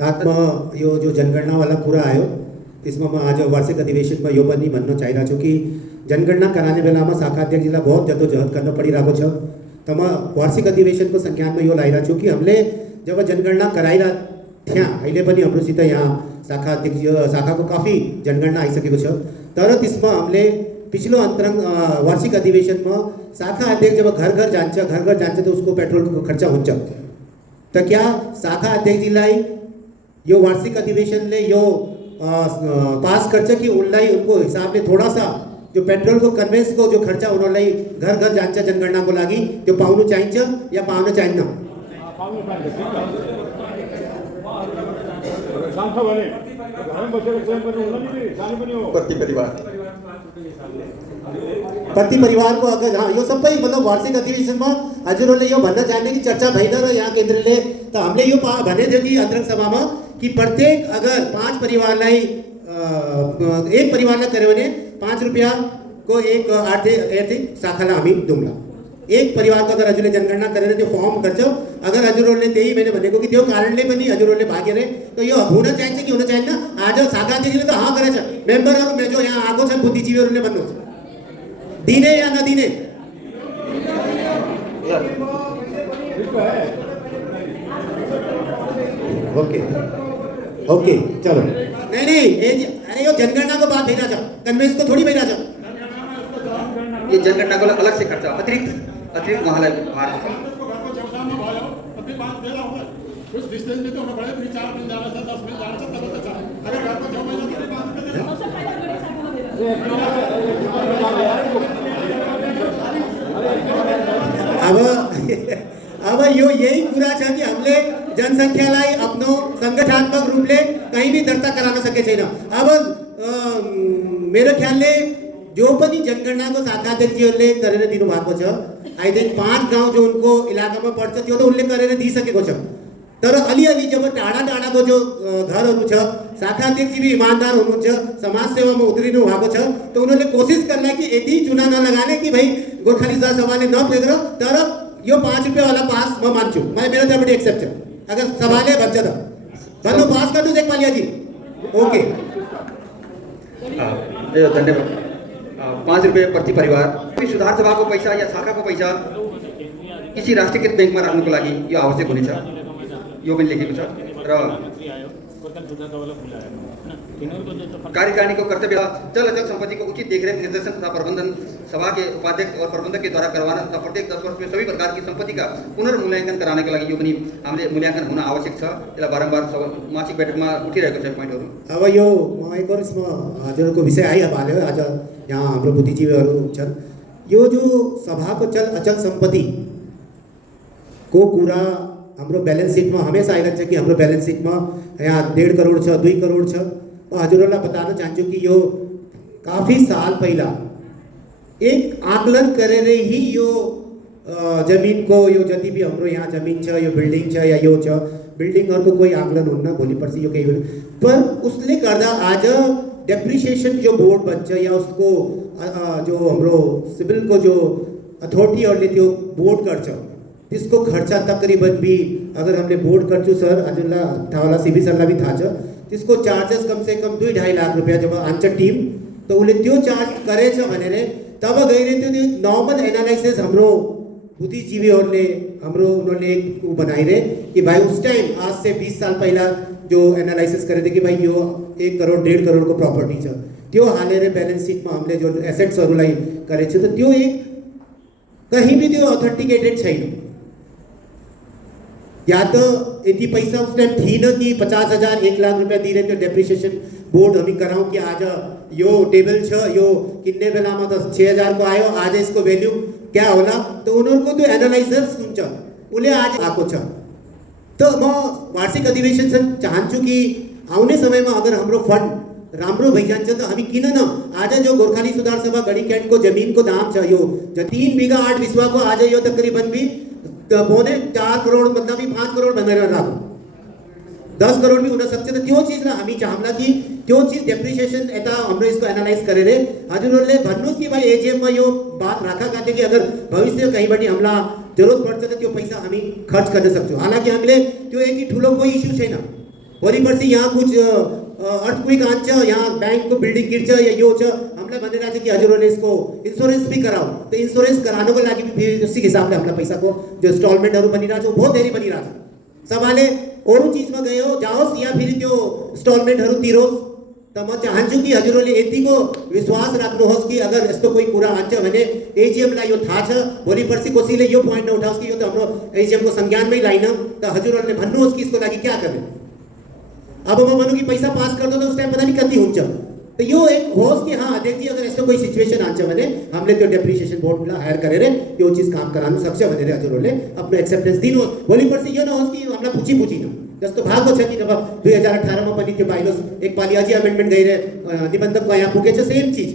साथ में यो जो जनगणना वाला कुरा आयो त्यसमा म आज वार्षिक अधिवेशन में यो पनि भन्न चाहिरहेको छु कि जनगणना कराने बेलामा शाखा अध्यक्षजीलाई बहुत जद्दोजहद गर्न पडिरहेको छ। त म वार्षिक अधिवेशनको संज्ञानमा यो लाइरहेको छु कि हामीले जब जनगणना कराइरहेको थियौँ अहिले पनि हाम्रोसित यहाँ शाखा अध्यक्ष शाखाको काफी जनगणना आइसकेको छ। तर त्यसमा हामीले पिछलो वार्षिक अधिवेशनमा शाखा अध्यक्ष जब घर घर जान्छ तो उसको पेट्रोलको खर्चा हुन्छ। त क्या शाखा अध्यक्षजीलाई यो वार्षिक अधिवेशनले यो पास गर्छ कि उनलाई उनको हिसाबले थोड़ा सा जो पेट्रोल को कन्वेंस को जो खर्चा उनीहरूलाई घर घर जान्छ जनगणनाको लागि त्यो पाउनु चाहिन्छ या पाउन चाहिन्न? प्रति परिवार को अगर हाँ यो सबै मतलब वार्षिक अधिवेशनमा हजुरहरूले यो भन्न चाहने कि चर्चा भएन र यहाँ केन्द्रले त हामीले यो भने थियो कि अन्तरिम सभामा कि प्रत्येक अगर 5 परिवारलाई एक परिवारलाई गर्यो भने 5 रुपैयाँ को एक आर्थिक शाखालाई हामी दिउँला। एक परिवार को अगर हजुरले जनगणना गरेर त्यो फर्म गर्छ अगर हजुरहरूले त्यही मैले भनेको कि त्यो कारणले पनि हजुरहरूले भागेर त यो हुन चाहिन्छ कि हुन चाहिन्न? आज शाखा अध्यक्षले त हाँ गरेछ। मेम्बरहरू में जो यहाँ आएको छन् बुद्धिजीवीहरूले भन्नुहुन्छ दिने या नदिने? ओके चलो नहीं अरे यो जनगणना को बात भइरहेछ, कन्वेंस को थोड़ी भइरहेछ। ये जनगणना को अलग से खर्चा अतिरिक्त उहाँलाई भार कुछ डिस्टेंस में तो होना पड़ेगा। 3-4 दिन जाना था, 10 दिन जाना था, तब तो चला। अगर घर को 6 महीने के बाद अब यो यही कुरा छ कि हामीले जनसङ्ख्यालाई आफ्नो संगठनात्मक रूपले कहीं भी दर्ता करान सके सके छैन। अब मेरो ख्यालले जो पनि जनगणनाको शाखा अध्यक्षहरूले गरेर दिनुभएको छ, आई थिङ्क 5 गाउँ जो उनको इलाकामा पर्छ त्यो त उनले गरेर दिइसकेको छ। तर अलिअलि जब टाढा टाढाको जो घरहरू छ, शाखा अध्यक्ष भी ईमानदार हुनुहुन्छ, समाज सेवामा उत्रिनु भएको छ, त उनीहरूले कोसिस गर्ला कि यति चुना नलगाने कि भाइ गोर्खाली सुधार सभाले नपुगेर तर यो 5 रुपियाँ वाला पास म मान्छु, मेरो तर्फबाट एक्सेप्ट छ अगर सभाले भन्छ त भन्नु पास गर्नु एक पालियाजी। ओके धन्यवाद। 5 रुपये प्रति परिवार सुधार सभा को पैसा या शाखा को पैसा किसी राष्ट्रीयकृत बैंक में राख्नुको लागि यो आवश्यक हुनेछ, यो पनि लेखेको छ। र कार्यकारिणी को कर्तव्य जल अचल संपत्ति को उचित देखरेख निर्देशन तथा प्रबंधन सभा के उपाध्यक्ष और प्रबंधक के द्वारा करवाना तथा प्रत्येक 10 वर्ष में सभी प्रकार की संपत्ति का पुनर्मूल्यांकन कराने के लागि यो पनि हामीले मूल्यांकन हुन आवश्यक छ। यसलाई बारम्बार मासिक बैठकमा उठिरहेको छ पोइन्टहरु। अब यो एक और इसमा हजुरको विषय आइहाल्यो। आज यहाँ हाम्रो बुद्धिजीवीहरू छन्। यो जो सभाको चल अचल सम्पत्ति को कुरा हाम्रो बैलेंस शीट में हमेशा आइरहन्छ कि हाम्रो बैलेंस शीट में यहाँ 1.5 करोड़ छ, 2 करोड़ छ। हजुरहरूलाई बताउन चाहन्छु कि यो काफी साल पहिला एक आकलन गरेर ही यो जमीन को यो जति भी हाम्रो यहाँ जमीन छ, यो बिल्डिङ छ या यो छ, बिल्डिङहरुको कोही आकलन हुन्न, भोलि पर्सि यो केही पर उसले गर्दा आज डेप्रिसिएसन जो बोर्ड बन्छ या उसको जो हाम्रो सिविल को जो अथॉरिटीहरुले त्यो बोर्ड गर्छ त्यसको खर्च तकरीबन भी अगर हमने बोर्ड गर्छु सर हजुरलाई थाहा होला, सीबी सरलाई भी थाहा छ, त्यसको चार्जेस कम से कम 2-2.5 लाख रुपैयाँ जब आन्छ टिम त उसले त्यो चार्ज गरेछ भनेर तब गएर त्यो नर्मल एनालाइसिस हाम्रो बुद्धिजीवीहरूले हाम्रो उनीहरूले एक बनाइरे कि भाइ उस टाइम आज से 20 साल पहिला जो एनालाइसिस गरेको थियो कि भाइ यो 1 करोड 1.5 करोड को प्रॉपर्टी छ, त्यो हालेर बैलेंस शीट में हामीले जो एसेट्सहरूलाई गरेछ त त्यो एक कहीं भी त्यो अथेन्टिकेटेड छैन। या तो यति पैसा उस टाइम थिएन कि 50,000 1 लाख रुपैयाँ दिएर त्यो डेप्रिसिएसन बोर्ड हामी गराउँ कि आज यो टेबल छ, यो किन्ने बेलामा त 6,000 को आयो, आज यसको भ्याल्यु क्या होला, त उनीहरूको त्यो एनालाइजर्स हुन्छ उसले आज आएको छ। त म वार्षिक अधिवेशन चाहन्छु कि आउने समयमा अगर हाम्रो फन्ड राम्रो भइजान्छ त हामी किन न आज जो गोर्खाली सुधार सभा गढी क्यान्टको जमिनको दाम छ यो 3 बिघा 8 विश्वाको आज यो तकरिबन भी 4 करोड भन्दा भी 5 करोड भनेर राखौँ, 10 करोड भी हुन सक्छ। त त्यो चीजलाई हामी चाहौँला कि त्यो चीज डेप्रिसिएसन यता हाम्रो यसको एनालाइज गरेर हजुरहरूले भन्नुहोस् कि भाइ एजीएममा यो बात राखा गएको कि अगर भविष्य कहीँबाट हामीलाई जरुरत पर्छ त त्यो पैसा हामी खर्च गर्न सक्छौँ। हालाकि हामीले त्यो एक ठुलो कोही इस्यु छैन, भोलि पर्सि यहाँ कुछ अर्थक्वेक आन्छ, यहाँ बैंक को बिल्डिङ गिर्छ या यो छ, हामीलाई भनिरहेको छ कि हजुरहरूले यसको इन्स्योरेन्स भी कराऊ, त इन्स्योरेन्स कराउनको लागि फेरि उसी हिसाबले हामीलाई पैसाको जो इन्स्टलमेन्टहरू बनिरहेको छ बहुत धेरै बनिरहेको छ। सभाले अरू चीजमा गयो जाओस् या फेरि त्यो इन्स्टलमेन्टहरू तिरोस्। त म चाहन्छु कि हजुरहरूले यतिको विश्वास राख्नुहोस् कि अगर यस्तो कोही कुरा आन्छ भने एजीएमलाई यो थाहा छ, भोलि पर्सि कसैले यो पोइन्ट उठाओस् कि यो त हाम्रो एजीएमको संज्ञानमै लाइन, त हजुरहरूले भन्नुहोस् कि यसको लागि क्या गर्ने। अब म भनौँ कि पैसा पास कर दो तो उस टाइम पता नहीं कति हुन्छ, तो यो एक होस् कि हाँ अध्यक्ष जी अगर यस्तो कोही सिचुएसन आन्छ भने हामीले त्यो डेप्रिसिएसन बोर्डलाई हायर गरेर यो चीज काम गराउन सक्छ भनेर हजुरहरूले आफ्नो एक्सेप्टेन्स दिनुहोस्। भोलि पर्सि यो नहोस् कि हामीलाई पुछि न जस्तो भएको छ कि जब 2018 मा पनि त्यो बाइलोस एक पालि अझै अमेन्डमेन्ट गएर निबन्धकमा यहाँ पुगेछ सेम चीज,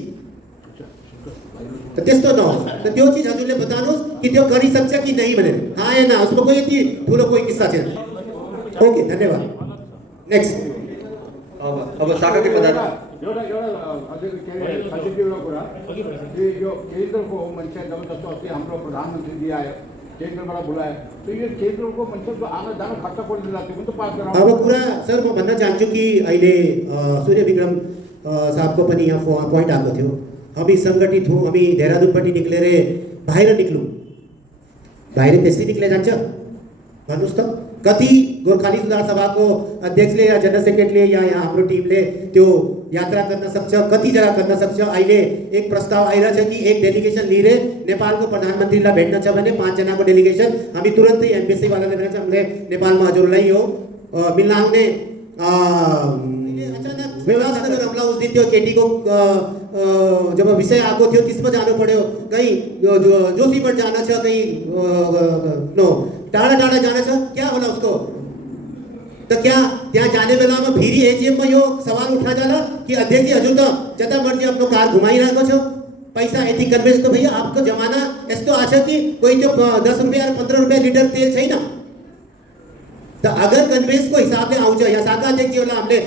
त त्यस्तो नहोस्। त त्यो चीज हजुरले बताउनुहोस् कि त्यो गरिसक्छ कि नहीं भनेर, हाँ या ना, उसमा कोही यति ठुलो कोही किस्सा छैन। ओके धन्यवाद। नेक्स्ट अब शाखा के पदाधिकारी जो केंद्र को मंच जबरदस्त अस्ति हाम्रो प्रधानमंत्री जी आयो, केन्द्रबाट बुलायो, तो यो केन्द्रको मंच जो आना जाना खर्च परिदिला त्यो पनि त पास गराउनु। अब कुरा सर म भन्न चाहन्छु कि अहिले सूर्य विक्रम साहबको पनि यहाँ पोइन्ट आएको थियो, हामी संगठित हौँ, हामी देहरादूनबाट निक्लेर बाहिर निक्लौँ, बाहिर त्यसै निक्ले जान्छ भन्नुहोस् त। कति गोर्खाली सुधार सभाको अध्यक्षले या जनरल सेक्रेटरीले या यहाँ हाम्रो टिमले त्यो यात्रा गर्न सक्छ, कति जग्गा गर्न सक्छ। अहिले एक प्रस्ताव आइरहेछ कि एक डेलिगेसन लिएर नेपालको प्रधानमन्त्रीलाई भेट्न छ भने 5 जनाको डेलिगेसन हामी तुरन्तै एम्बेसी वालाले भनेछ हामीले नेपालमा हजुरलाई यो मिल्न आउने। अचानक व्यवस्था गरेर हामीलाई उस दिन त्यो केटीको जब विषय आएको थियो त्यसमा जानु पर्यो, कहीँ जोशीबाट जान छ, कहीँ नो टाढा टाढा जाना छ, क्या होला उसको तो क्या ત્યાં जाने बेला में फिरी एजीएम में यो सवाल उठा जाला कि अध्यक्ष जी हजू तो जता मर्जी अपनो कार घुमाई राखो छो पैसा एथी कन्वेंस तो भैया आपको जमाना एस्तो आशा कि कोई तो 10 रुपया 15 रुपया लीटर तेल छै ना तो अगर कन्वेंस को हिसाब से आउछ या शाखा अध्यक्ष जी वाला हमने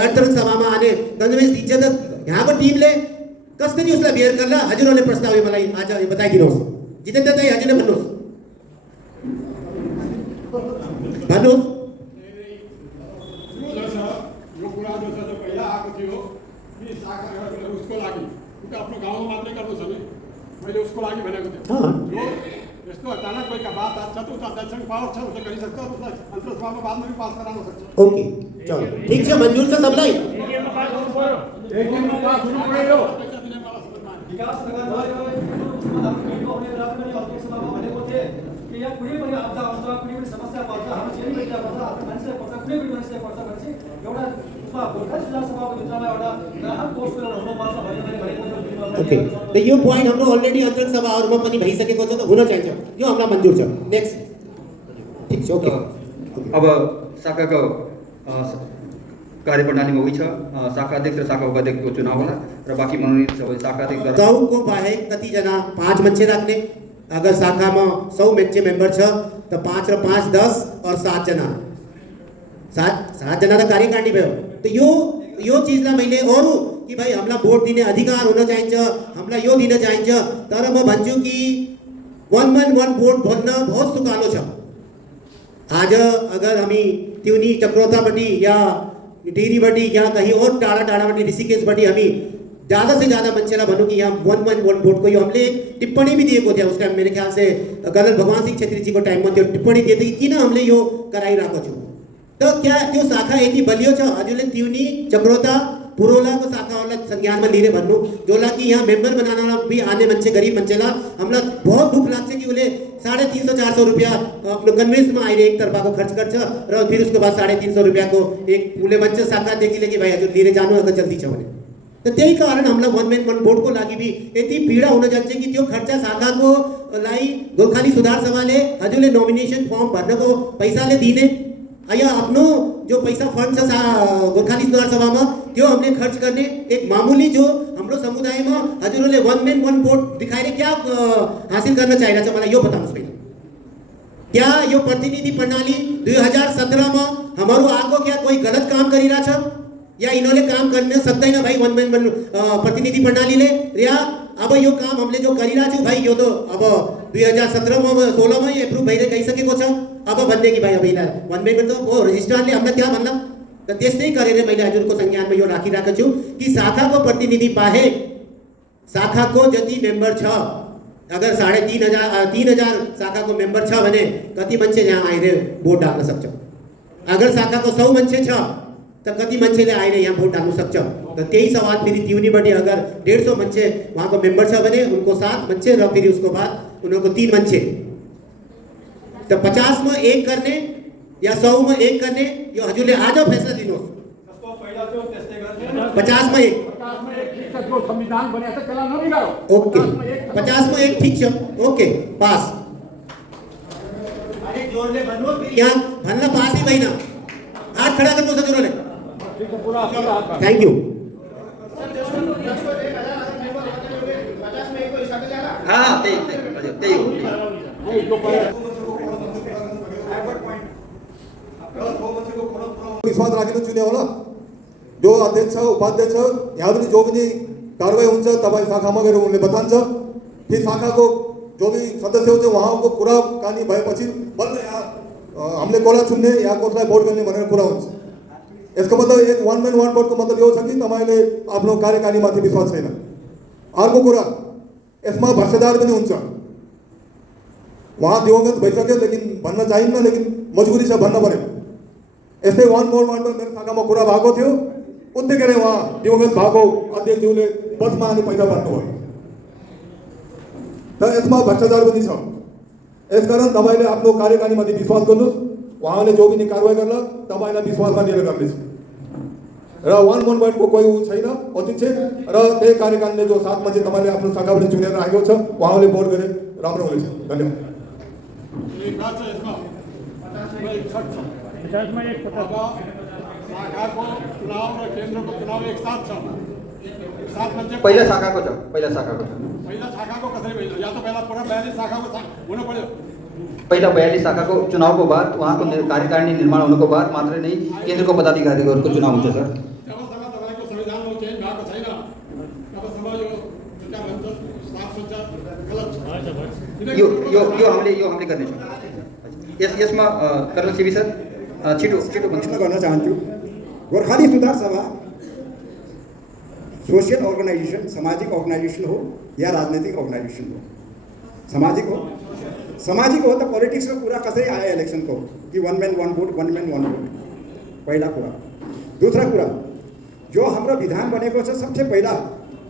अर्थरंग सभा में आने कन्वेंस इज्जत यहाँ पर टीम ले कसरी उसला बियर करला हजुरले प्रस्ताव मलाई आज बताइ दिनुहोस् जितेन्द्र दाइ हजुरले भन्नुहोस् भन्नुहोस् उसको लागि आफ्नो गाउँमा मात्रै गर्नु छ नि मैले उसको लागि भनेको थिएँ यस्तो अचानक कोही बात आछ त उता दक्षिण पावर छ उसले गरिसक्छ उसलाई अन्तर्सभामा बादमा पनि पास गराउन सक्छ ओके चलो ठीक छ मंजूर छ सबलाई एटीएममा पास हुनु पर्यो विकास नगर भयो उसमा हामीले राष्ट्रिय अध्यक्ष सभामा भनेको थिए कि यहाँ कुनै पनि आपदा आउँछ कुनै पनि समस्या पर्छ हाम्रो जेल भेट्दा पर्छ आफ्नो मान्छेलाई पर्छ कुनै पनि मान्छेलाई पर्छ भनेपछि एउटा उसमा गोर्खा सुधार सभाको भित्रमा एउटा ग्राहक कोष एउटा हुनुपर्छ भनेर भनेको ओके तो यो पॉइंट हाम्रो अलरेडी अन्तरिम सभाहरुमा पनि भइसकेको छ त हुन चाहिन्छ यो हामीलाई मन्जुर छ नेक्स्ट ठीक छ ओके अब शाखाको कार्यप्रणालीमा उही छ शाखा अध्यक्ष र शाखा उपाध्यक्षको चुनाव होला र बाँकी मनोनित सबै शाखा अध्यक्ष गाउँको बाहेक कति जना 5 मान्छे राख्ने अगर शाखामा 100 मान्छे मेम्बर छ त 5 र 5 10 और 7 जना 7 जना त कार्यकारिणी भयो त यो चीजलाई मैले अरु कि भाइ हामीलाई भोट दिने अधिकार हुन चाहिन्छ हामीलाई यो दिन चाहिन्छ तर म भन्छु कि वन मैन वन भोट भन्न बहुत सुकालो छ आज अगर हामी त्युनी चक्रोतापट्टि या डेरीपट्टि या कहीं और टाढा टाढापट्टि ऋषिकेशपट्टि हामी ज़्यादा से ज़्यादा मान्छेलाई भनौँ कि यहाँ वन मैन वन भोट को यो हमले टिप्पणी भी दिएको थियो उस टाइम मेरे ख्याल से गलत भगवान सिंह छेत्री जी को टाइम में त्यो टिप्पणी दिए थे कि किन हमले यो गराइरहेको छु तो क्या त्यो शाखा यति बलियो छ हजुरले त्युनी चक्रोता पुरोलाको शाखाहरूलाई संज्ञानमा लिने भन्नु जोला कि यहाँ मेम्बर बनाना भी आने मान्छे गरीब मान्छेलाई हामीलाई बहुत दुख लाग्छ कि उसले 350-400 रुपया आफ्नो कन्वेन्समा आएर एक तर्फाको खर्च गर्छ र फिर उसको बाद 350 रुपयाको एक उसले भन्छ शाखादेखिले कि भाइ हजुर लिएर जानु अगर जल्दी छ भने तो त्यही कारण हामीलाई वन मैन वन भोटको लागि भी यति पीडा हुन जान्छ कि त्यो खर्च शाखाको लाई गोर्खाली सुधार सभाले हजुरले नोमिनेसन फर्म भर्नको पैसाले दिने या आफ्नो जो पैसा फंड छ गोर्खाली सुधार सभामा त्यो हमने खर्च करने एक मामूली जो हाम्रो समुदायमा हजुरले वन मैन वन भोट दिखाएर क्या हासिल गर्न चाहिरहेछ मलाई यो बताउनुस् पहिले क्या यो प्रतिनिधि प्रणाली 2017 मा हाम्रो आगो क्या कोई गलत काम गरिरहेछ या इन्होंने काम करने सक्दैन भाई वन मैन वन प्रतिनिधि प्रणालीले या अब यो काम हमले जो गरिरहेछु भाइ यो तो अब 2017 मा 16 मा एप्रुभ भइरे गइसकेको छ अब भन्ने कि भाइ अब इला वन मैन तो हो रजिस्ट्रारले हामीलाई क्या भन्ला त त्यस्तै गरेर मैले हजुरको संज्ञानमा यो राखिरहेको छु कि शाखाको प्रतिनिधि बाहेक शाखाको जति मेम्बर छ अगर 3,500 शाखाको मेम्बर छ भने कति मान्छे यहाँ आएर भोट हाल्न सक्छ अगर शाखाको 100 मान्छे छ त कति मान्छेले आएर यहाँ भोट हाल्न सक्छ त त्यही सवाल फेरि त्युनीबाट अगर 150 मान्छे वहाँको मेम्बर छ भने उनको 7 मान्छे र फेरि उसको बाद उनको 3 मान्छे त 50 में 1 करने या 100 में 1 करने यो हजुरले आज फैसला दिनुहोस् 50 में 1 जो संविधान बने छ त्यसलाई नबिगारो ओके 50 में 1 ठीक छ ओके पास अरे जोरले भन्नुहोस् यहाँ भन्न पास ही भएन हात खडा गर्नुहोस् हजुरले थ्यांक यू हाँ त्यही हो विश्वास राखेर चुने होला जो अध्यक्ष उपाध्यक्ष यहाँ पनि जो पनि कारवाही हुन्छ तपाईँ शाखामा गएर उनले बतान्छ फिर शाखाको जो भी सदस्य हुन्छ उहाँको कुराकानी भएपछि बल्ल यहाँ हामीले कसलाई चुन्ने या कसलाई भोट गर्ने भनेर कुरा हुन्छ यसको मतलब एक वन मैन वन भोटको मतलब यो छ कि तपाईँले आफ्नो कार्यकारिणीमाथि विश्वास छैन अर्को कुरा यसमा भ्रष्टाचार पनि हुन्छ उहाँ दिवंगत भइसक्यो लेकिन भन्न चाहिन्न लेकिन मजबुरी छ भन्न पर्यो यस्तै वन मोड वन मेरो शाखामा कुरा भएको थियो उत्तिकै उहाँ दिवंगत भएको अध्यक्षज्यूले बसमा आने पैसा भर्नुभयो त यसमा भ्रष्टाचार पनि छ यसकारण तपाईँले आफ्नो कार्यकारिणीमाथि विश्वास गर्नुहोस् उहाँले जो पनि कारवाही गर्ला तपाईँलाई विश्वासमा लिएर गर्नेछ र वन वन पोइन्टको कोही छैन अध्यक्ष र त्यही कार्यकारिणीले जो 7 मान्छे तपाईँले आफ्नो शाखाबाट चुनेर राखेको छ उहाँले भोट गरे राम्रो हुनेछ धन्यवाद शाखा को चुनाव र केन्द्र को चुनाव एक साथ छ पहिला शाखाको छ पहिला शाखाको छ पहिला शाखाको कसरी भयो या त पहिला पुरा 42 शाखाको हुनु पर्यो पहिला 42 शाखाको चुनावको बाद उहाँको कार्यकारिणी निर्माण हुनुको बाद मात्रै नै केन्द्रको पदाधिकारीहरूको चुनाव हुन्छ सर। जबसम्म तपाईँको संविधानमा चेन्ज भएको छैन तबसम्म यो जुन भन्छ साफसुग्घर गलत छ। यो हामीले गर्नेछौँ। यसमा कर्नल सिबी सर छिटो प्रश्न गर्न चाहन्छु। गोर्खाली सुधार सभा सोशल अर्गनाइजेसन, सामाजिक अर्गनाइजेसन हो या राजनीतिक अर्गनाइजेसन हो? सामाजिक हो। सामाजिक हो तो पॉलिटिक्स को पूरा कसरी आया इलेक्शन को कि 1 मैन 1 वोट 1 मैन 1 वोट, पहला कुरा। दूसरा कुरा, जो हाम्रो विधान बनेको छ सबसे पहिला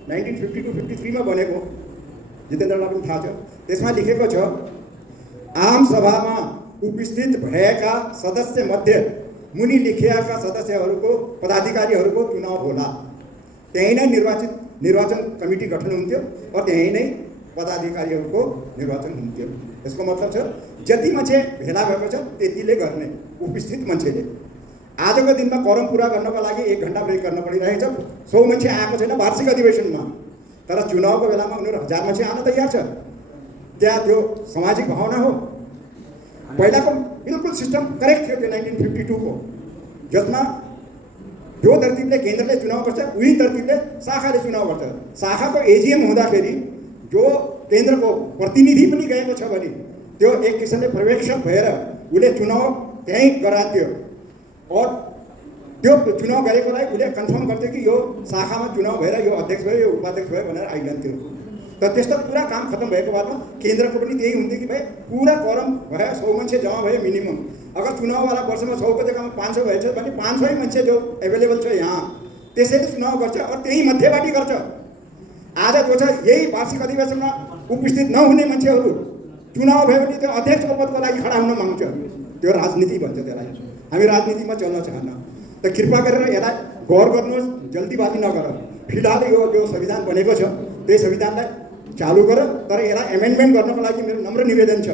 1952-53 में बनेको, जितेन्द्रलाई पनि थाहा छ। त्यसमा लेखेको छ आम सभामा उपस्थित भएका सदस्य मध्ये मुनि लेखिएका सदस्यहरूको पदाधिकारीहरूको चुनाव होला। त्यही नै निर्वाचन कमिटी गठन हुन्थ्यो और त्यही नै पदाधिकारीहरूको निर्वाचन हुन्थ्यो। यसको मतलब छ जति मान्छे भेला भएको छ त्यतिले गर्ने उपस्थित मान्छेले। आजको दिनमा कोरम पूरा गर्नको लागि 1 घण्टा ब्रेक गर्न परिरहेछ। 100 मान्छे आएको छैन वार्षिक अधिवेशनमा, तर चुनावको बेलामा उनीहरू 1000 मान्छे आउन तयार छ। क्या त्यो सामाजिक भावना हो? पहिलाको बिल्कुल सिस्टम करेक्ट थियो त्यो 1952 को, जसमा जो तरतिबले केन्द्रले चुनाव गर्छ उही तरतिबले शाखाले चुनाव गर्छ। शाखाको एजीएम हुँदाखेरि जो केन्द्रको प्रतिनिधि पनि गएको छ भने त्यो एक किसिमले पर्यवेक्षक भएर उसले चुनाव त्यहीँ गरान्थ्यो और त्यो चुनाव गरेकोलाई उसले कन्फर्म गर्थ्यो कि यो शाखामा चुनाव भएर यो अध्यक्ष भयो यो उपाध्यक्ष भयो भनेर आइजान्थ्यो। तर त्यस्तो पुरा काम खत्म भएको बादमा केन्द्रको पनि त्यही हुन्थ्यो कि भाइ पुरा कोरम भयो, 100 मान्छे जम्मा भयो मिनिमम। अगर चुनाववाला वर्षमा 100को जग्गामा 500 भएछ भने 500 मान्छे जो एभाइलेबल छ यहाँ त्यसैले चुनाव गर्छ और त्यही मध्येबाटी गर्छ। आज जो छ यही वार्षिक अधिवेशनमा उपस्थित नहुने मान्छेहरू चुनाव भयो भने त्यो अध्यक्ष पदको लागि खडा हुन माग्छ। त्यो राजनीति भन्छ त्यसलाई। हामी राजनीतिमा चल्न चाहन्न। त कृपा गरेर यसलाई गौर गर्नुहोस्, जल्दीबाजी नगर। फिलहाल यो संविधान बनेको छ त्यही संविधानलाई चालू गर, तर यसलाई एमेन्डमेन्ट गर्नको लागि मेरो नम्र निवेदन छ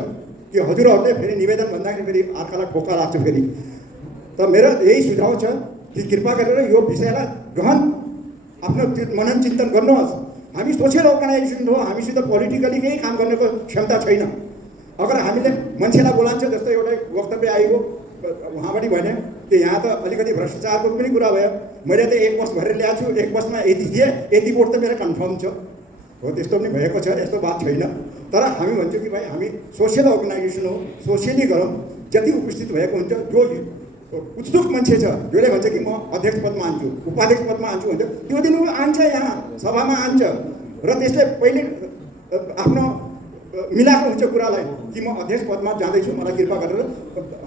कि हजुरहरूले फेरि निवेदन भन्दाखेरि फेरि अर्कालाई ठोक्का लाग्छ फेरि। त मेरो यही सुझाव छ कि कृपा गरेर यो विषयलाई गहन आफ्नो मनन चिन्तन गर्नुहोस्। हामी सोशल अर्गनाइजेसन हो, हामीसित पोलिटिकली केही काम गर्नेको क्षमता छैन। अगर हामीले मान्छेलाई बोलान्छ, जस्तो एउटा वक्तव्य आइगयो उहाँबाट भने कि यहाँ त अलिकति भ्रष्टाचारको पनि कुरा भयो, मैले त 1 वर्ष भरेर ल्याएको छु, 1 वर्षमा यति दिएँ, यति वोट त मेरो कन्फर्म छ। हो त्यस्तो पनि भएको छ, यस्तो बात छैन। तर हामी भन्छौँ कि भाइ हामी सोशल अर्गनाइजेसन हो, सोसियली गरौँ। जति उपस्थित भएको हुन्छ, जो उत्सुक मान्छे छ जसले भन्छ कि म अध्यक्ष पदमा आन्छु, उपाध्यक्ष पदमा आन्छु भन्छ, त्यो दिन ऊ आन्छ यहाँ सभामा आन्छ र त्यसले पहिले आफ्नो मिलाएको हुन्छ कुरालाई कि म अध्यक्ष पदमा जाँदैछु, मलाई कृपा गरेर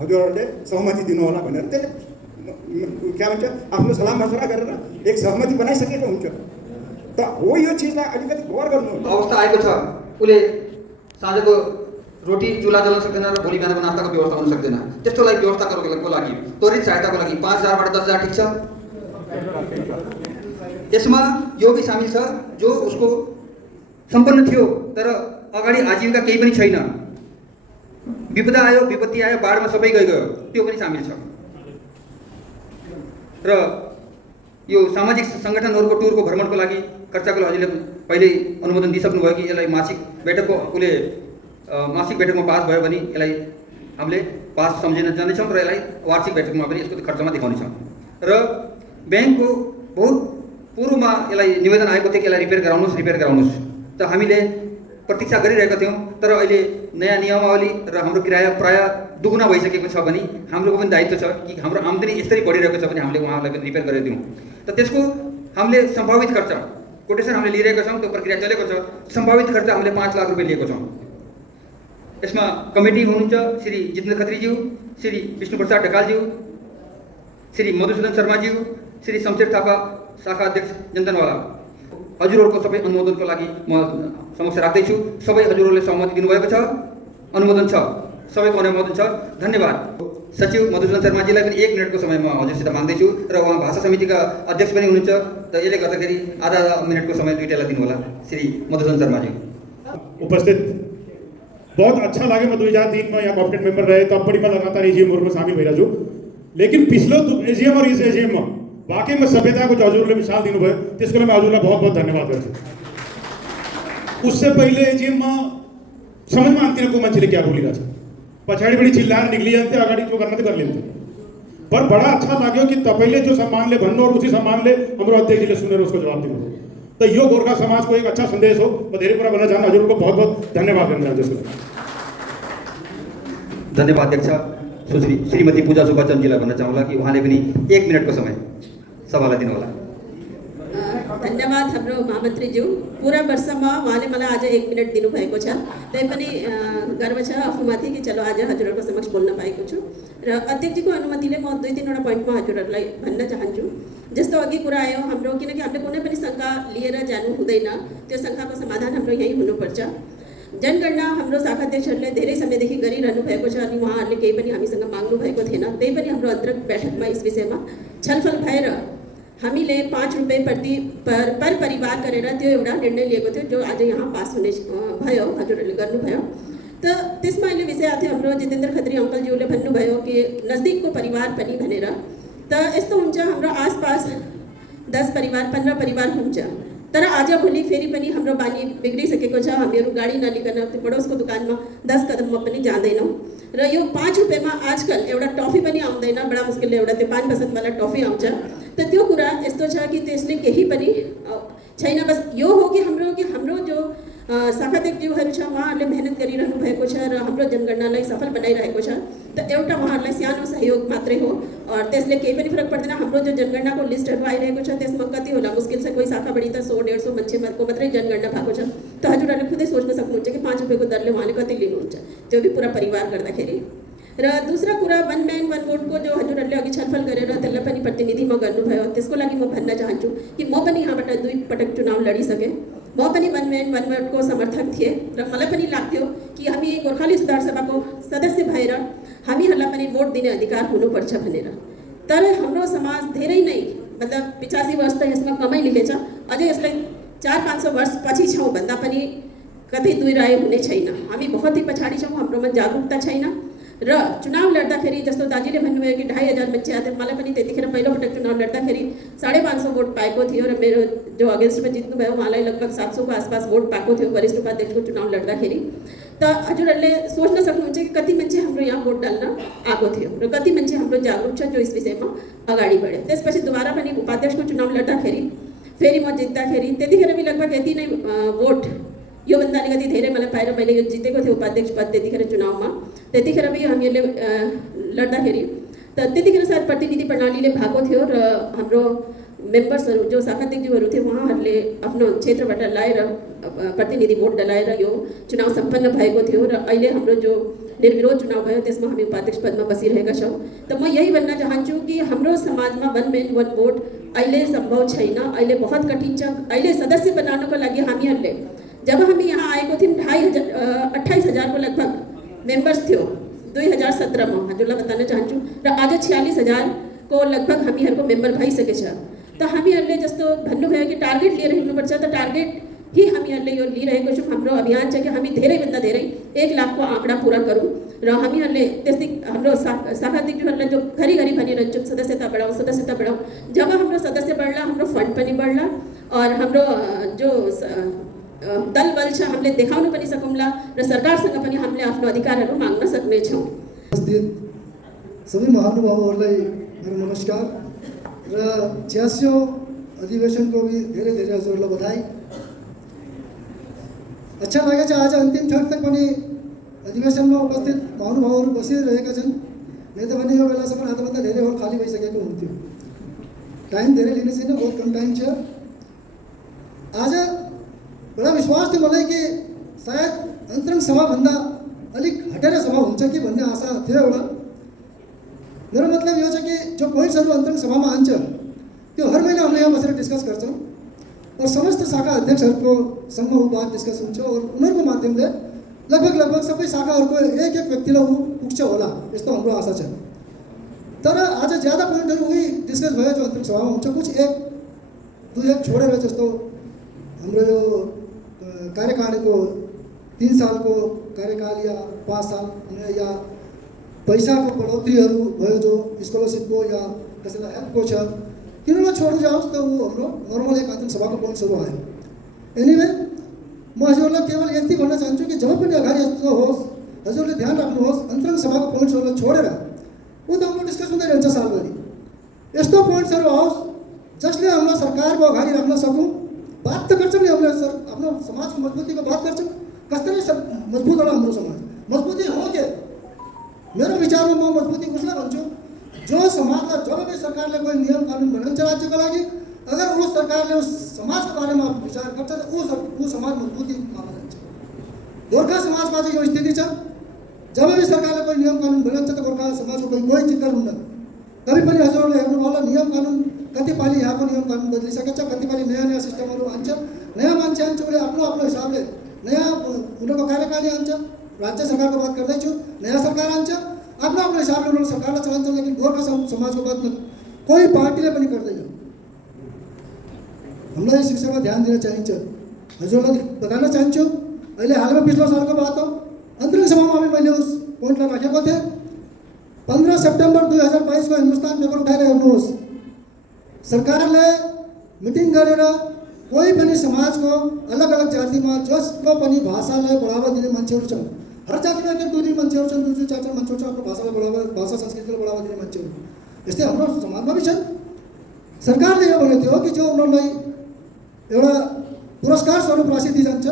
हजुरहरूले सहमति दिनुहोला भनेर त्यसले क्या भन्छ आफ्नो सल्लाह मसला गरेर एक सहमति बनाइसकेको हुन्छ। त हो यो चिजलाई अलिकति गौर गर्नु। अवस्था आएको छ उसले साँझको रोटी चुल्हा जल्न सक्दैन र भोलि बिहानको नास्ताको व्यवस्था हुन सक्दैन। त्यस्तोलाई व्यवस्था गर्नको लागि त्वरित सहायताको लागि 5000बाट 10000 ठिक छ। यसमा यो भी सामिल छ जो उसको सम्पन्न थियो तर अगाडि आजीविका केही पनि छैन, विपदा आयो, विपत्ति आयो, बाढमा सबै गयो, त्यो पनि सामिल छ। र यो सामाजिक सङ्गठनहरूको टुरको भ्रमणको लागि खर्चको हजुरले पहिले अनुमोदन दिइसक्नुभयो कि यसलाई मासिक बैठकमा पास भयो भने यसलाई हामीले पास सम्झिन जानेछौँ र यसलाई वार्षिक बैठकमा पनि यसको खर्चमा देखाउनेछौँ। र ब्याङ्कको बहुत पूर्वमा यसलाई निवेदन आएको थियो कि यसलाई रिपेयर गराउनुहोस्। त हामीले प्रतीक्षा गरिरहेका थियौँ, तर अहिले नयाँ नियमावली र हाम्रो किराया प्राय दुगुना भइसकेको छ भने हाम्रो पनि दायित्व छ कि हाम्रो आम्दानी यसरी बढिरहेको छ भने हामीले उहाँहरूलाई पनि रिपेयर गरिदिउँ। त त्यसको हामीले सम्भावित खर्च कोटेसन हामीले लिइरहेका छौँ, त्यो प्रक्रिया चलेको छ। सम्भावित खर्च हामीले 5 लाख रुपियाँ लिएको छौँ। यसमा कमिटी हुनुहुन्छ श्री जितेन्द्र खत्रीज्यू, श्री विष्णु प्रसाद ढकालज्यू, श्री मधुसूदन शर्माज्यू, श्री शमशेर थापा शाखा अध्यक्ष जन्तनवाला। हजुरहरूको सबै अनुमोदनको लागि म समक्ष राख्दैछु। सबै हजुरहरूले सहमति दिनुभएको छ, अनुमोदन छ, सबैको अनुमोदन छ। धन्यवाद। सचिव मधुसूदन शर्माजीलाई पनि 1 मिनटको समय म हजुरसित माग्दैछु र उहाँ भाषा समितिका अध्यक्ष पनि हुनुहुन्छ। त यसले गर्दाखेरि आधा मिनटको समय दुईटालाई दिनुहोला श्री मधुसूदन शर्माजी। उपस्थित बहुत अच्छा लाग्यो। म 2003 में यहाँ कॉपरेट मेंबर रहे, तब पनि म लगातार एजीएमहरुमा सामेल भइरहेको छु। लेकिन पिछलो एजीएम और इस एजीएम में वाकई में सभ्यता को हजुरले मिसाल दिनुभयो त्यसको लागि हजुरलाई बहुत बहुत धन्यवाद गर्छु। उससे पहिले एजीएम में समझमा आउँथेन को मान्छेले क्या बोलिरहेछ, पछाडिपट्टि चिल्लाएर निक्लिन्थ्यो, अगाडि जो गर्न त गरिन्थ्यो। पर बड़ा अच्छा लाग्यो कि तपाईँले जो सम्मानले भन्नु और उसी सम्मानले हाम्रो अध्यक्षजीले सुनेर उसको जवाब दिनुभयो। तो यो गोर्खा समाज को एक अच्छा संदेश हो। म धेरै कुरा भन्न चाहन्छु, हजुरको बहुत बहुत धन्यवाद गर्न चाहन्छु। धन्यवाद अध्यक्ष। श्रीमती पूजा सुब्बाचन्दजीलाई भन्न चाहूँला कि उहाँले पनि 1 मिनटको समय सभालाई दिनुहोला। धन्यवाद हाम्रो महामन्त्रीज्यू। पूरा वर्षमा उहाँले मलाई आज 1 मिनट दिनुभएको छ। त्यही पनि गर्व छ आफूमाथि कि चलो आज हजुरहरूको समक्ष बोल्न पाएको छु। र अध्यक्षजीको अनुमतिले म 2-3 वटा पोइन्टमा हजुरहरूलाई भन्न चाहन्छु। जस्तो अघि कुरा आयो हाम्रो, किनकि हामीले कुनै पनि शङ्का लिएर जानु हुँदैन, त्यो शङ्काको समाधान हाम्रो यही हुनुपर्छ। जनगणना हाम्रो शाखा अध्यक्षहरूले धेरै समयदेखि गरिरहनु भएको छ अनि उहाँहरूले केही पनि हामीसँग माग्नु भएको थिएन। त्यही पनि हाम्रो अन्तर्गत बैठकमा यस विषयमा छलफल भएर हामीले 5 रुपियाँ पर परिवार गरेर त्यो एउटा निर्णय लिएको थियो, जो आज यहाँ पास हुने भयो, हजुरहरूले गर्नुभयो। त त्यसमा अहिले विषय आएको थियो हाम्रो जितेन्द्र खत्री अङ्कलज्यूले भन्नुभयो कि नजदिकको परिवार पनि भनेर। त यस्तो हुन्छ हाम्रो आसपास 10 परिवार 15 परिवार हुन्छ, तर आज भोलि फेरि पनि हाम्रो बानी बिग्रिसकेको छ। हामीहरू गाडी नलिकन त्यो पडोसको दुकानमा 10 कदममा पनि जाँदैनौँ। र यो 5 रुपियाँमा आजकल एउटा टफी पनि आउँदैन, बडा मुस्किलले एउटा त्यो 5% टफी आउँछ। त त्यो कुरा यस्तो छ कि त्यसले केही पनि छैन। बस यो हो कि हाम्रो जो शाखा अध्यक्षज्यूहरू छ उहाँहरूले मेहनत गरिरहनु भएको छ र हाम्रो जनगणनालाई सफल बनाइरहेको छ। त एउटा उहाँहरूलाई सानो सहयोग मात्रै हो और त्यसले केही पनि फरक पर्दैन। हाम्रो जो जनगणनाको लिस्टहरू आइरहेको छ त्यसमा कति होला, मुस्किल छ कोही शाखा बढी त 100-150 मान्छेको मात्रै जनगणना भएको छ। त हजुरहरूले खुदै सोच्न सक्नुहुन्छ कि 5 रुपियाँको दरले उहाँले कति लिनुहुन्छ, त्यो भी पूरा परिवार गर्दाखेरि। र दूसरा कुरा 1 म्यान 1 भोटको जो हजुरहरूले अघि छलफल गरेर त्यसलाई पनि प्रतिनिधिमा गर्नुभयो, त्यसको लागि म भन्न चाहन्छु कि म पनि यहाँबाट 2 पटक चुनाव लडिसकेँ। म पनि 1 म्यान 1 भोटको समर्थक थिएँ र मलाई पनि लाग्थ्यो कि हामी गोर्खाली सुधार सभाको सदस्य भएर हामीहरूलाई पनि भोट दिने अधिकार हुनुपर्छ भनेर। तर हाम्रो समाज धेरै नै मतलब 85 वर्ष त यसमा कमै लेखेछ, अझै यसलाई 400-500 वर्ष पछि छौँ भन्दा पनि कतै दुई राय हुने छैन। हामी बहुत ही पछाडि छौँ, हाम्रोमा जागरुकता छैन। र चुनाव लड्दाखेरि जस्तो दाजुले भन्नुभयो कि 2500 मान्छे आए, मलाई पनि त्यतिखेर पहिलोपटक चुनाव लड्दाखेरि 550 भोट पाएको थियो र मेरो जो अगेन्स्टमा जित्नुभयो उहाँलाई लगभग 700 को आसपास भोट पाएको थियो वरिष्ठ उपाध्यक्षको चुनाव लड्दाखेरि। त हजुरहरूले सोच्न सक्नुहुन्छ कि कति मान्छे हाम्रो यहाँ भोट डाल्न आएको थियो र कति मान्छे हाम्रो जागरुक छ जो यस विषयमा अगाडि बढ्यो। त्यसपछि दोबारा पनि उपाध्यक्षको चुनाव लड्दाखेरि फेरि म जित्दाखेरि त्यतिखेर पनि लगभग यति नै भोट, योभन्दा अलिकति धेरै मलाई पाएर मैले यो जितेको थियो उपाध्यक्ष पद त्यतिखेर चुनावमा। त्यतिखेर पनि हामीहरूले लड्दाखेरि त त्यतिखेर सायद प्रतिनिधि प्रणालीले भएको थियो र हाम्रो मेम्बर्सहरू जो शाखा अध्यक्षज्यूहरू थिए उहाँहरूले आफ्नो क्षेत्रबाट ल्याएर प्रतिनिधि भोट डलाएर यो चुनाव सम्पन्न भएको थियो र अहिले हाम्रो जो निर्विरोध चुनाव भयो त्यसमा हामी उपाध्यक्ष पदमा बसिरहेका छौँ। त म यही भन्न चाहन्छु कि हाम्रो समाजमा 1 म्यान 1 भोट अहिले सम्भव छैन, अहिले बहुत कठिन छ। अहिले सदस्य बनाउनको लागि हामीहरूले जब हामी यहाँ आएको थियौँ 28,000 को लगभग मेम्बर्स थियो 2017 में, हजुरलाई बताउन चाहन्छु। र आज 46,000 को लगभग हामीहरूको मेम्बर भइसकेछ। त हामीहरूले जस्तो भन्नुभयो कि टार्गेट लिएर हिँड्नुपर्छ, त टार्गेट ही हामीहरूले यो लिइरहेको छौँ। हाम्रो अभियान छ कि हामी धेरैभन्दा धेरै 1 लाख को आँकडा पूरा गरौँ र हामीहरूले त्यस्तै हाम्रो शाखा अध्यक्षहरूलाई जो घरिघरि भनिरहन्छौँ सदस्यता बढाउँ। जब हाम्रो सदस्य बढ्ला हाम्रो फन्ड पनि बढ्ला और हाम्रो जो दल बल छ हामीले देखाउन पनि सकौँला र सरकारसँग पनि हामीले आफ्नो अधिकारहरू माग्न सक्नेछौँ। सबै महानुभावहरूलाई मेरो नमस्कार र 86औं अधिवेशनको भी धेरै धेरै हजुरहरूलाई बधाई। अच्छा लागेको छ आज अन्तिम क्षण तक पनि अधिवेशनमा उपस्थित महानुभावहरू बसिरहेका छन्, नहीं त भने यो बेलासम्म आधाभन्दा धेरै हल खाली भइसकेको हुन्थ्यो। टाइम धेरै लिने छैन, बहुत कम टाइम छ। आज बड़ा विश्वास थियो मलाई कि सायद अन्तरङ्ग सभाभन्दा अलिक हटेर सभा हुन्छ कि भन्ने आशा थियो एउटा। मेरो मतलब यो छ कि जो पोइन्ट्सहरू अन्तरङ्ग सभामा आउँछ त्यो हर महिना हामीले यहाँ बसेर डिस्कस गर्छौँ और समस्त शाखा अध्यक्षहरूको सँग बात डिस्कस हुन्छ और उनीहरूको माध्यमले लगभग सबै शाखाहरूको एक व्यक्तिलाई पुग्छ होला यस्तो हाम्रो आशा छ। तर आज ज्यादा पोइन्टहरू उही डिस्कस भयो जो अन्तरङ्ग सभामा हुन्छ, कुछ 1-2 छोडेर जस्तो हाम्रो यो कार्यकालको 3 साल को कार्यकाल या 5 साल या पैसाको बढोत्तरीहरू भयो जो स्कलरसिपको या कसैलाई हेल्पको छ किन नछोड्नु जाओस् त ऊ हाम्रो नर्मल एक आन्तरिक सभाको पोइन्ट्सहरू आयो। एनिवे म हजुरलाई केवल यति भन्न चाहन्छु कि जब पनि अगाडि यस्तो होस् हजुरले ध्यान राख्नुहोस् अन्तरिक सभाको पोइन्ट्सहरूलाई छोडेर ऊ त हाम्रो डिस्कस हुँदै रहन्छ सालभरि। यस्तो पोइन्ट्सहरू आओस् जसले हाम्रो सरकारको अगाडि राख्न सकौँ। बात त गर्छौँ नि हामीले सर आफ्नो समाजको मजबुतीको बात गर्छौँ। कसरी मजबुत होला हाम्रो समाज मजबुती हो के मेरो विचारमा म मजबुती कसलाई भन्छु जो समाजलाई जब भी सरकारले कोही नियम कानुन बनाउँछ राज्यको लागि अगर उस सरकारले उस समाजको बारेमा विचार गर्छ त ऊ समाज मजबुती मान्न जान्छ। गोर्खा समाजमा चाहिँ यो स्थिति छ जब भी सरकारले कोही नियम कानुन बनाउँछ त गोर्खा समाजको कोही जिक्कर हुन्न। कभी पनि हजुरहरूले हेर्नु होला नियम कानुन कतिपालि यहाँको नियम कानुन बदलिसकेको छ कतिपालि नयाँ सिस्टमहरू आउँछ नयाँ मान्छे आउँछ उसले आफ्नो आफ्नो हिसाबले नयाँ उनीहरूको कार्यकाली आउँछ। राज्य सरकारको बात गर्दैछु नयाँ सरकार आउँछ आफ्नो आफ्नो हिसाबले उनीहरू सरकारलाई चलाउँछ लेकिन गोर्खा समाजको बात कोही पार्टीले पनि गर्दैन। हामीलाई यस विषयमा ध्यान दिन चाहिन्छ। हजुरलाई बताउन चाहन्छु अहिले हालमा पिछलो सालको बात हो अन्तरिम सभामा मैले उस पोइन्टलाई राखेको थिएँ 15 सेप्टेम्बर 2022 को हिन्दुस्तान पेपर उठाएर हेर्नुहोस् सरकारले मिटिङ गरेर कोही पनि समाजको अलग अलग जातिमा जसको पनि भाषालाई बढावा दिने मान्छेहरू छन्। हर जातिमा एक दुई मान्छेहरू छन् दुई चार मान्छेहरू छन् आफ्नो भाषालाई बढावा भाषा संस्कृतिलाई बढावा दिने मान्छेहरू यस्तै हाम्रो समाजमा पनि छन्। सरकारले यो भनेको थियो कि जो उनीहरूलाई एउटा पुरस्कार स्वरूप राशि दिइजान्छ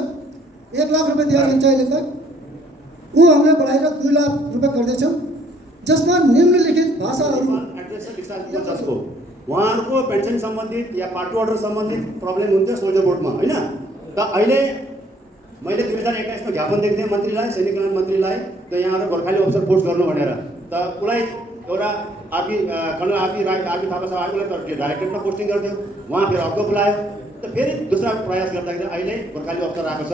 1 लाख रुपियाँ दिइहाल्छ अहिले त ऊ हामीले बढाएर 2 लाख रुपियाँ गर्दैछौँ जसमा निम्नलिखित भाषाहरू उहाँहरूको पेन्सन सम्बन्धित या पार्टी अर्डर सम्बन्धित प्रब्लम हुन्थ्यो सोल्जर बोर्डमा होइन त अहिले मैले 2021 में ज्ञापन दिएको थिएँ मन्त्रीलाई सैनिक कल्याण मन्त्रीलाई त यहाँ आएर गोर्खाली अफसर पोस्ट गर्नु भनेर त उसलाई एउटा आरपी कर्नल आरपी थापा साहब आफूलाई डाइरेक्टरमा पोस्टिङ गरिदियो उहाँ फेरि अर्को बोलायो त फेरि दोस्रो प्रयास गर्दाखेरि अहिले गोर्खाली अफसर आएको छ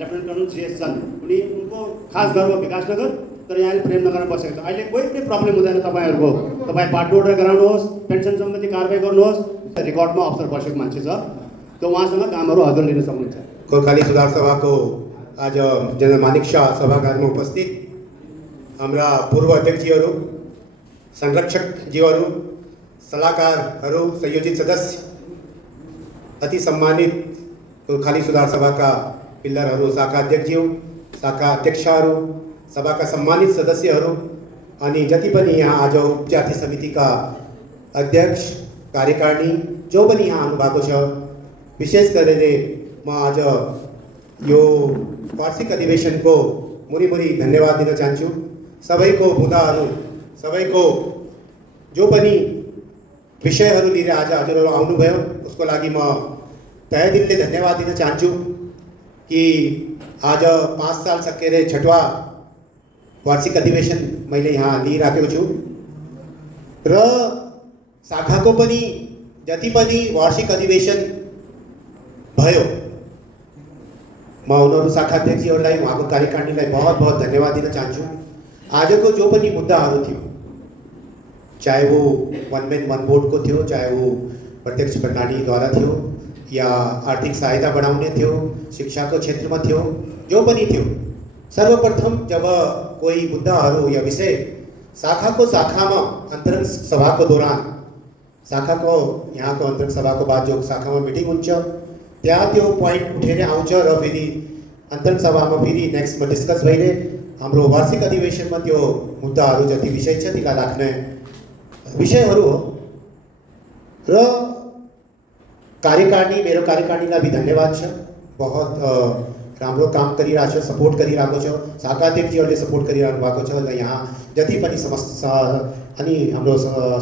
लेफ्टिनेन्ट कर्नल सीएस छन् उनी उनको खास घर हो विकासनगर तर यहाँ प्रेमनगरमा बसेको छ। अहिले कोही पनि प्रब्लम हुँदैन तपाईँहरूको तपाईँ पार्टी अर्डर गराउनुहोस् पेन्सन सम्बन्धी कारवाही गर्नुहोस् रेकर्डमा अफसर बसेको मान्छे छ त उहाँसँग कामहरू हजुर लिन सक्नुहुन्छ। गोर्खाली सुधार सभाको आज जनरल मानिक शाह सभागारमा उपस्थित हाम्रा पूर्व अध्यक्षजीहरू संरक्षकजीहरू सल्लाहकारहरू संयोजित सदस्य अति सम्मानित गोर्खाली सुधार सभाका पिल्लरहरू शाखा अध्यक्षज्यू शाखा अध्यक्षहरू सभाका सम्मानित सदस्यहरू अनि जति पनि यहाँ आज उपजाति समितिका अध्यक्ष कार्यकारिणी जो पनि यहाँ आउनुभएको छ विशेष गरेर म आज यो वार्षिक अधिवेशनको मुरी धन्यवाद दिन चाहन्छु। सबैको मुद्दाहरू सबैको जो पनि विषयहरू लिएर आज हजुरहरू आउनुभयो उसको लागि म तहे दिलले धन्यवाद दिन चाहन्छु कि आज 5 साल सकेर 6वां वार्षिक अधिवेशन मैले यहाँ लिइराखेको छु र शाखाको पनि जति पनि वार्षिक अधिवेशन भयो म उनीहरू शाखा अध्यक्षहरूलाई उहाँको कार्यकारिणीलाई बहुत बहुत धन्यवाद दिन चाहन्छु। आजको जो पनि मुद्दाहरू थियो चाहे वो 1 मैन 1 वोट को थियो चाहे वो प्रत्यक्ष प्रणालीद्वारा थियो या आर्थिक सहायता बढ़ाउने थियो शिक्षाको क्षेत्रमा थियो जो पनि थियो सर्वप्रथम जब कोही मुद्दाहरू या विषय शाखाको शाखामा अन्तरिम सभाको दौरान शाखाको यहाँको अन्तरिम सभाको बाद जो शाखामा मिटिङ हुन्छ त्यहाँ त्यो पोइन्ट उठेर आउँछ र फेरि अन्तरिम सभामा फेरि नेक्स्टमा डिस्कस भइले हाम्रो वार्षिक अधिवेशनमा त्यो मुद्दाहरू जति विषय छ त्यसलाई राख्ने विषयहरू हो र कार्यकारिणी मेरो कार्यकारिणीलाई भी धन्यवाद छ। बहुत राम्रो काम गरिरहेको छ सपोर्ट गरिरहेको छ शाखा अध्यक्षजीहरूले सपोर्ट गरिरहनु भएको छ र यहाँ जति पनि संस्था अनि हाम्रो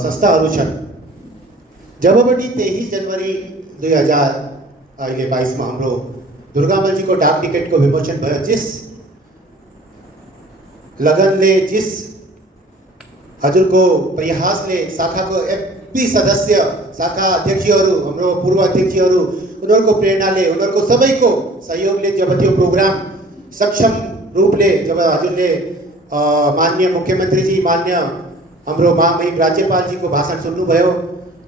संस्थाहरू छन् जबबाट 23 जनवरी 2022 में हाम्रो दुर्गामल को डाक टिकट को विमोचन भयो जिस लगनले जिस हजुरको प्रयासले शाखाको एफपी सदस्य शाखा अध्यक्षहरू हाम्रो पूर्व अध्यक्षहरू उनीहरूको प्रेरणाले उनीहरूको सबैको सहयोगले जब त्यो प्रोग्राम सक्षम रूपले जब हजुरले माननीय मुख्यमन्त्रीजी मान्य हाम्रो महामहिम राज्यपालजीको भाषण सुन्नुभयो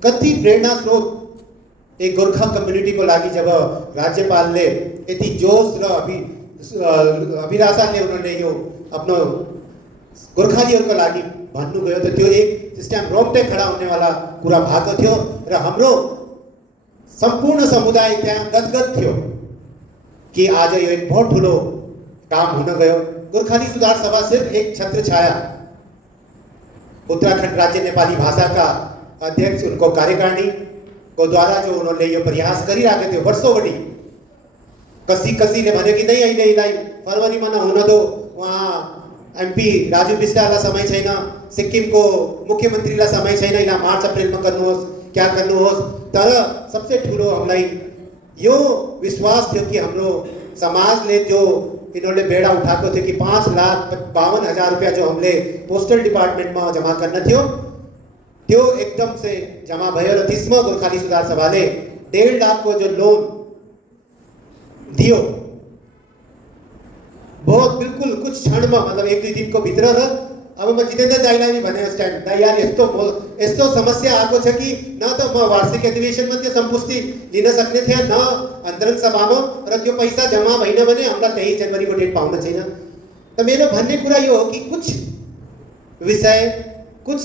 कति प्रेरणा स्रोत एक गोर्खा कम्युनिटी को लागि जब राज्यपालले यति जोश र अभिलाषाले उनीहरूले यो आफ्नो गोर्खालीहरूको लागि भन्नुभयो त त्यो एक त्यस टाइम रोक्टे खडा हुनेवाला कुरा भएको थियो र हाम्रो सम्पूर्ण समुदाय त्यहाँ गदगद थियो कि आज यो एक बहुत ठुलो काम हुन गयो। गोर्खाली सुधार सभा सिर्फ एक छत्र छाया उत्तराखंड राज्य नेपाली भाषा का अध्यक्ष उनको कार्यकारिणी को द्वारा जो उन्होंने ये प्रयास गरिरहेको थियो वर्षौँभरि कसैले भन्यो कि नहीं अहिले यसलाई फरवरीमा नहुन दो, वहाँ एमपी राजु विष्टलाई समय छैन, सिक्किमको मुख्यमन्त्रीलाई समय छैन, यसलाई मार्च अप्रिलमा गर्नुहोस्, क्या गर्नुहोस्। तर सबसे ठुलो हामीलाई यो विश्वास थियो कि हाम्रो समाजले जो इन्होंने बेड़ा उठाएको थियो कि 5,52,000 रुपया जो हमले पोस्टल डिपार्टमेंटमा जमा गर्न थियो त्यो एकदम से जमा भयो र त्यसमा गोर्खाली सुधार सभाले 1.5 लाख को जो लोन दियो बहुत बिल्कुल कुछ क्षण में मतलब 1-2 दिन को भित्र र अब म जितेन्द्र दाइलाई नि भने उस टाइम दा यार यस्तो समस्या आएको छ कि न त म वार्षिक अधिवेशनमा त्यो सम्पुष्टि लिन सक्ने थिए न अन्तरङ्ग सभामा र त्यो पैसा जमा भएन भने हामीलाई 23 जनवरी को डेट पाउन छैन। त मेरो भन्ने कुरा यो हो कि कुछ विषय कुछ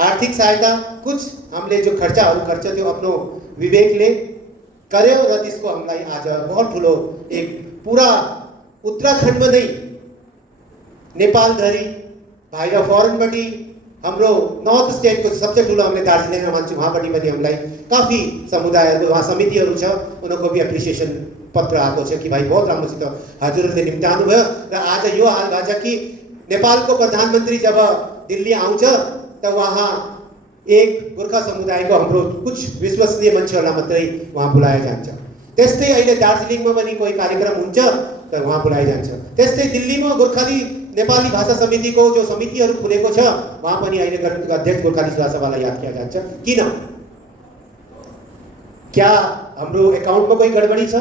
आर्थिक सहायता कुछ हामीले जो खर्चाहरू खर्च त्यो आफ्नो विवेकले गर्यो र त्यसको हामीलाई आज बहुत ठुलो एक पूरा उत्तराखण्डमा नै नेपालधरि बाहिर फरेनपट्टि हाम्रो नर्थ स्टेटको सबसे ठुलो हामीले दार्जिलिङमा मान्छे वहाँपट्टि पनि हामीलाई काफी समुदायहरू वहाँ समितिहरू छ उनीहरूको भी एप्रिसिएसन पत्र आएको छ कि भाइ बहुत राम्रोसित हजुरहरूले निम्त्याउनु भयो र आज यो हाल भएको छ कि नेपालको प्रधानमन्त्री जब दिल्ली आउँछ त वहाँ एक गोर्खा समुदायको हाम्रो कुछ विश्वसनीय मान्छेहरूलाई मात्रै वहाँ बुलाया जान्छ। त्यस्तै अहिले दार्जिलिङमा पनि कोही कार्यक्रम हुन्छ त वहाँ बुलाया जान्छ। त्यस्तै दिल्लीमा गोर्खाली नेपाली भाषा समितिको जो समितिहरू खुलेको छ वहाँ पनि अहिले अध्यक्ष गोर्खाली सुधार सभालाई याद किया जान्छ। किन? क्या हाम्रो एकाउन्टमा कोही गडबडी छ?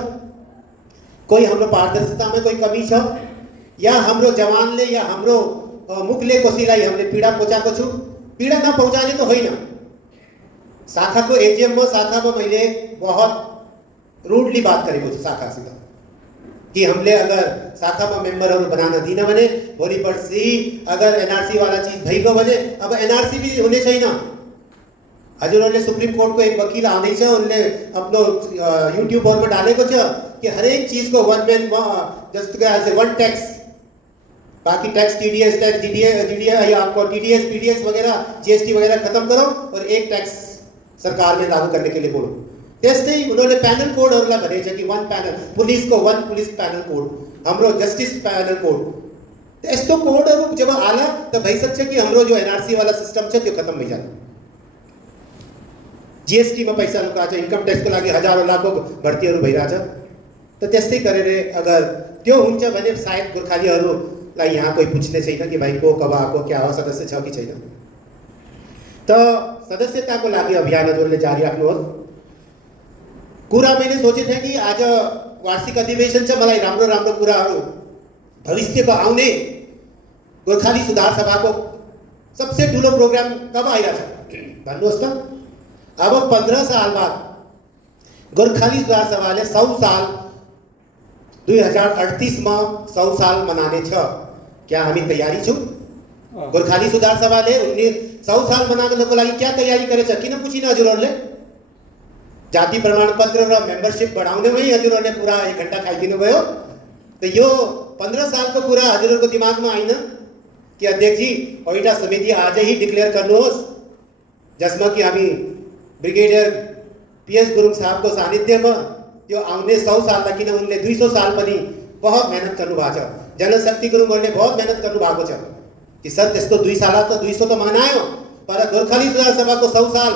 कोही हाम्रो पारदर्शितामा कोही कमी छ? या हाम्रो जवानले या हाम्रो मुखले कसैलाई हामीले पीडा पहुँचाएको छु? पीडा नपहुँचाने तो होइन। शाखाको एजीएममा शाखामा मैले बहुत रूडली बात गरेको छु शाखासित कि हमले अगर शाखामा मेम्बरहरू बनान दिन भने भोलि पर्सि अगर एनआरसी वाला चीज भइगयो भने अब एनआरसी भी हुने छैन। हजुरहरूले सुप्रीम कोर्टको एक वकिल आउँदैछ उनले आफ्नो युट्युबरमा डालेको छ कि हरेक चीजको वन मैन जस्तो वन टैक्स बाकी टैक्स टीडीएस टैक्स डीडीए आपको टीडीएस पीडीएस वगैरह जीएसटी वगैरह खत्म करो और एक टैक्स सरकार ने लागू करने के लिए बोलो। त्यस्तै उन्होंने पैनल कोडहरूलाई भनेछ कि वन पैनल पुलिसको वन पुलिस पैनल कोड हाम्रो जस्टिस पैनल कोड यस्तो कोडहरू जब आला त भइसक्छ कि हाम्रो जो एनआरसी वाला सिस्टम छ त्यो खत्म भइजान्छ। जीएसटी में पैसा लुकाछ, इन्कम टैक्स को लागि हजारौं लाखौं भर्तीहरू भइराछ। त त्यस्तै गरेर अगर त्यो हुन्छ भने सायद गोर्खालीहरूलाई यहाँ कोही पूछ्ने छैन कि भाइ को कब आएको क्या हो सदस्य छ कि छैन। त सदस्यताको लागि अभियान हजुरले जारी राख्नुहोस्। कुरा मैले सोचे थे कि आज वार्षिक अधिवेशन छ मलाई राम्रो राम्रो कुराहरू भविष्यको आउने गोर्खाली सुधार सभाको सबसे ठुलो प्रोग्राम कब आइरहेछ भन्नुहोस् त। अब 15 साल बाद गोर्खाली सुधार सभाले 100 साल 2038 में 100 साल मनाने छ। क्या हामी तयारी छौं? गोर्खाली सुधार सभाले 100 साल मनाउनको लागि क्या तयारी गरेछ? किन पुछिन हजुरहरूले? जाति प्रमाण पत्र र मेम्बरशिप बढाउनेमै हजुरहरूले पुरा 1 घण्टा खाइदिनु भयो। त यो 15 सालको कुरा हजुरहरूको दिमागमा आइन कि अध्यक्षजी एउटा समिति आजै ही डिक्लेयर गर्नुहोस् जसमा कि हामी ब्रिगेडियर पीएस गुरुङ साहबको सानिध्यमा त्यो आउने 100 साललाई किन उनले 200 साल पनि बहुत मेहनत गर्नु भएको छ। जनशक्ति गुरुङहरूले बहुत मेहनत गर्नु भएको छ कि सर त्यस्तो 2 साल त 200 त मनायो पर गोर्खाली सुधार सभाको 100 साल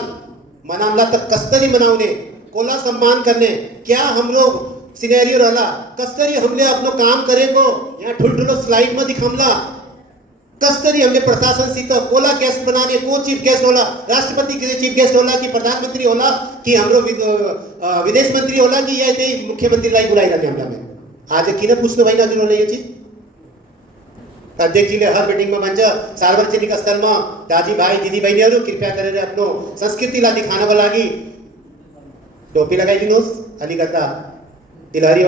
मनाउला त कसरी मनाउने, कोला सम्मान करने, क्या हाम्रो सिनेरियो रहला, कसरी हमले आफ्नो काम गरेको यहाँ ठुलठुलो स्लाइडमा दिखाउँला, कसरी हमले प्रशासनसित कोला गेस्ट बनाने, को चीफ गेस्ट होला, राष्ट्रपति के चीफ गेस्ट होला कि प्रधानमन्त्री होला कि हाम्रो विदेश मन्त्री होला कि या त्यही मुख्यमन्त्रीलाई बुलाइरहने हामीलाई। आज किन पुछ्नु भएन हजुरहरूले यो चीज? अध्यक्षजीले हर मिटिङमा भन्छ सार्वजनिक स्थलमा दाजुभाइ दिदीबहिनीहरू कृपया गरेर आफ्नो संस्कृतिलाई देखाउनको लागि टोपी लगाइदिनुहोस्, अलिकता तिलहरी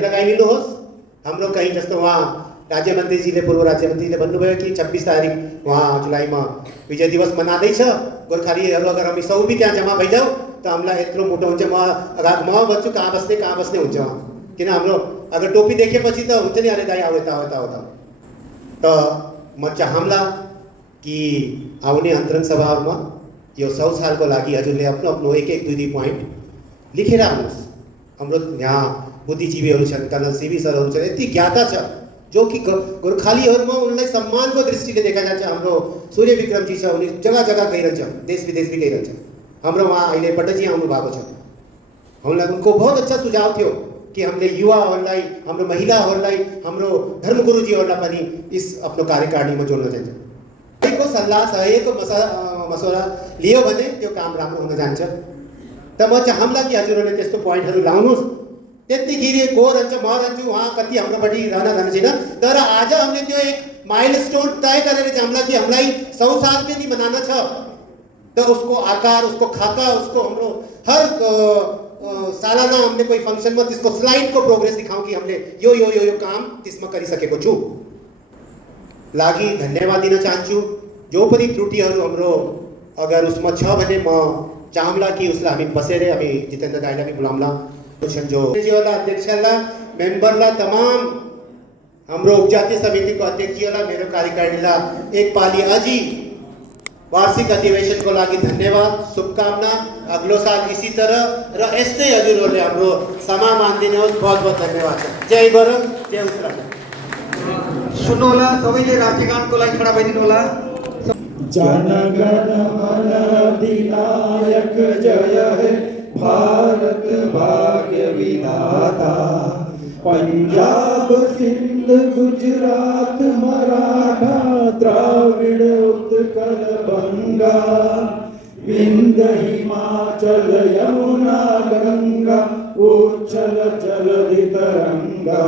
लगाइदिनुहोस्। हाम्रो कहीँ जस्तो वहाँ राज्य मंत्री जी ने पूर्व राज्य मंत्री ने भन्नुभयो कि 26 तारिक वहाँ जुलाईमा विजय दिवस मनाउँदैछ गोर्खालीहरू अगर हामी सब भी त्यहाँ जम्मा भइजाऊ त हामीलाई यत्रो मोटो हुन्छ म भन्छु कहाँ बस्ने हुन्छ वहाँ किन हाम्रो अगर टोपी देखेपछि त हुन्छ नि अरे दाइ आऊ यता त म चाहम्ला कि आउने अन्तरङ्ग सभामा यो 100 सालको लागि हजुरले आफ्नो एक 2 पोइन्ट लेखेर आउनुहोस्। हाम्रो यहाँ बुद्धिजीवीहरू छन्, कर्नल सीवी सरहरू छन्, यति ज्ञाता छ जो कि गोर्खालीहरूमा उनलाई सम्मानको दृष्टिले देखा जान्छ। हाम्रो सूर्य विक्रमजी छ, उनी जग्गा जग्गा गइरहन्छ, देश विदेश भी गइरहन्छ। हाम्रो वहाँ अहिले पटजी आउनु भएको छ, हामीलाई उनको बहुत अच्छा सुझाव थियो कि हामीले युवाहरूलाई, हाम्रो महिलाहरूलाई, हाम्रो धर्मगुरुजीहरूलाई पनि इस आफ्नो कार्यकारिणीमा जोड्न चाहिन्छ। को सल्लाह सहयोगको मसौदा लियो भने त्यो काम राम्रो हुन जान्छ। त म चाहम्ला कि हजुरहरूले त्यस्तो पोइन्टहरू लाउनुहोस्। त्यतिखेरि को रहन्छ म रहन्छु वहाँ कति हाम्रोपट्टि रहन जानु छैन, तर आज हामीले त्यो एक माइलस्टोन तय गरेर चाहम्ला कि हामीलाई 100 साल पनि मनाना छ। तो उसको आकार, उसको खाका, उसको हाम्रो हर सालाना हमने कोही फंक्शनमा त्यसको स्लाइडको प्रोग्रेस दिखाऊँ कि हामीले यो काम त्यसमा गरिसकेको छु। लागि धन्यवाद दिन चाहन्छु। जो पनि त्रुटिहरू हाम्रो अगर उसमा छ भने म चाहम्ला कि उसलाई हामी बसेर हामी जितेन्द्र दाइलाई पनि बोलाउँला। जो अध्यक्षलाई, मेम्बरलाई, तमाम हाम्रो उपजाति समितिको अध्यक्षलाई, मेरो कार्यकारिणीलाई एक पाली अझै वार्षिक अधिवेशनको लागि धन्यवाद, शुभकामना। अग्लो साल इसी तरह र यस्तै हजुरहरूले हाम्रो समा मानिदिनुहोस्। बहुत बहुत धन्यवाद। जय गरौँ, जय उत्तराखण्ड। सुन्नुहोला, सबैले राष्ट्रिय गानको लागि खडा भइदिनु होला। जनगण मन अधिनायक जय हे भारत भाग्य विधाता। पंजाब सिंध गुजरात मराठा द्राविड़ उत्कल बंगा। विंध्य हिमाचल यमुना गंगा उच्छल जलधि तरंगा।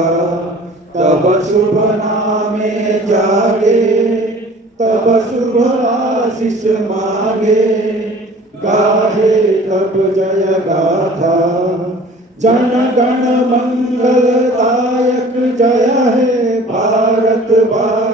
तब शुभ नामे जागे, तब शुभ आशीष मांगे। गाहे तब जय गाथा, जन गण मंगलदायक जय हे भारत भाग्य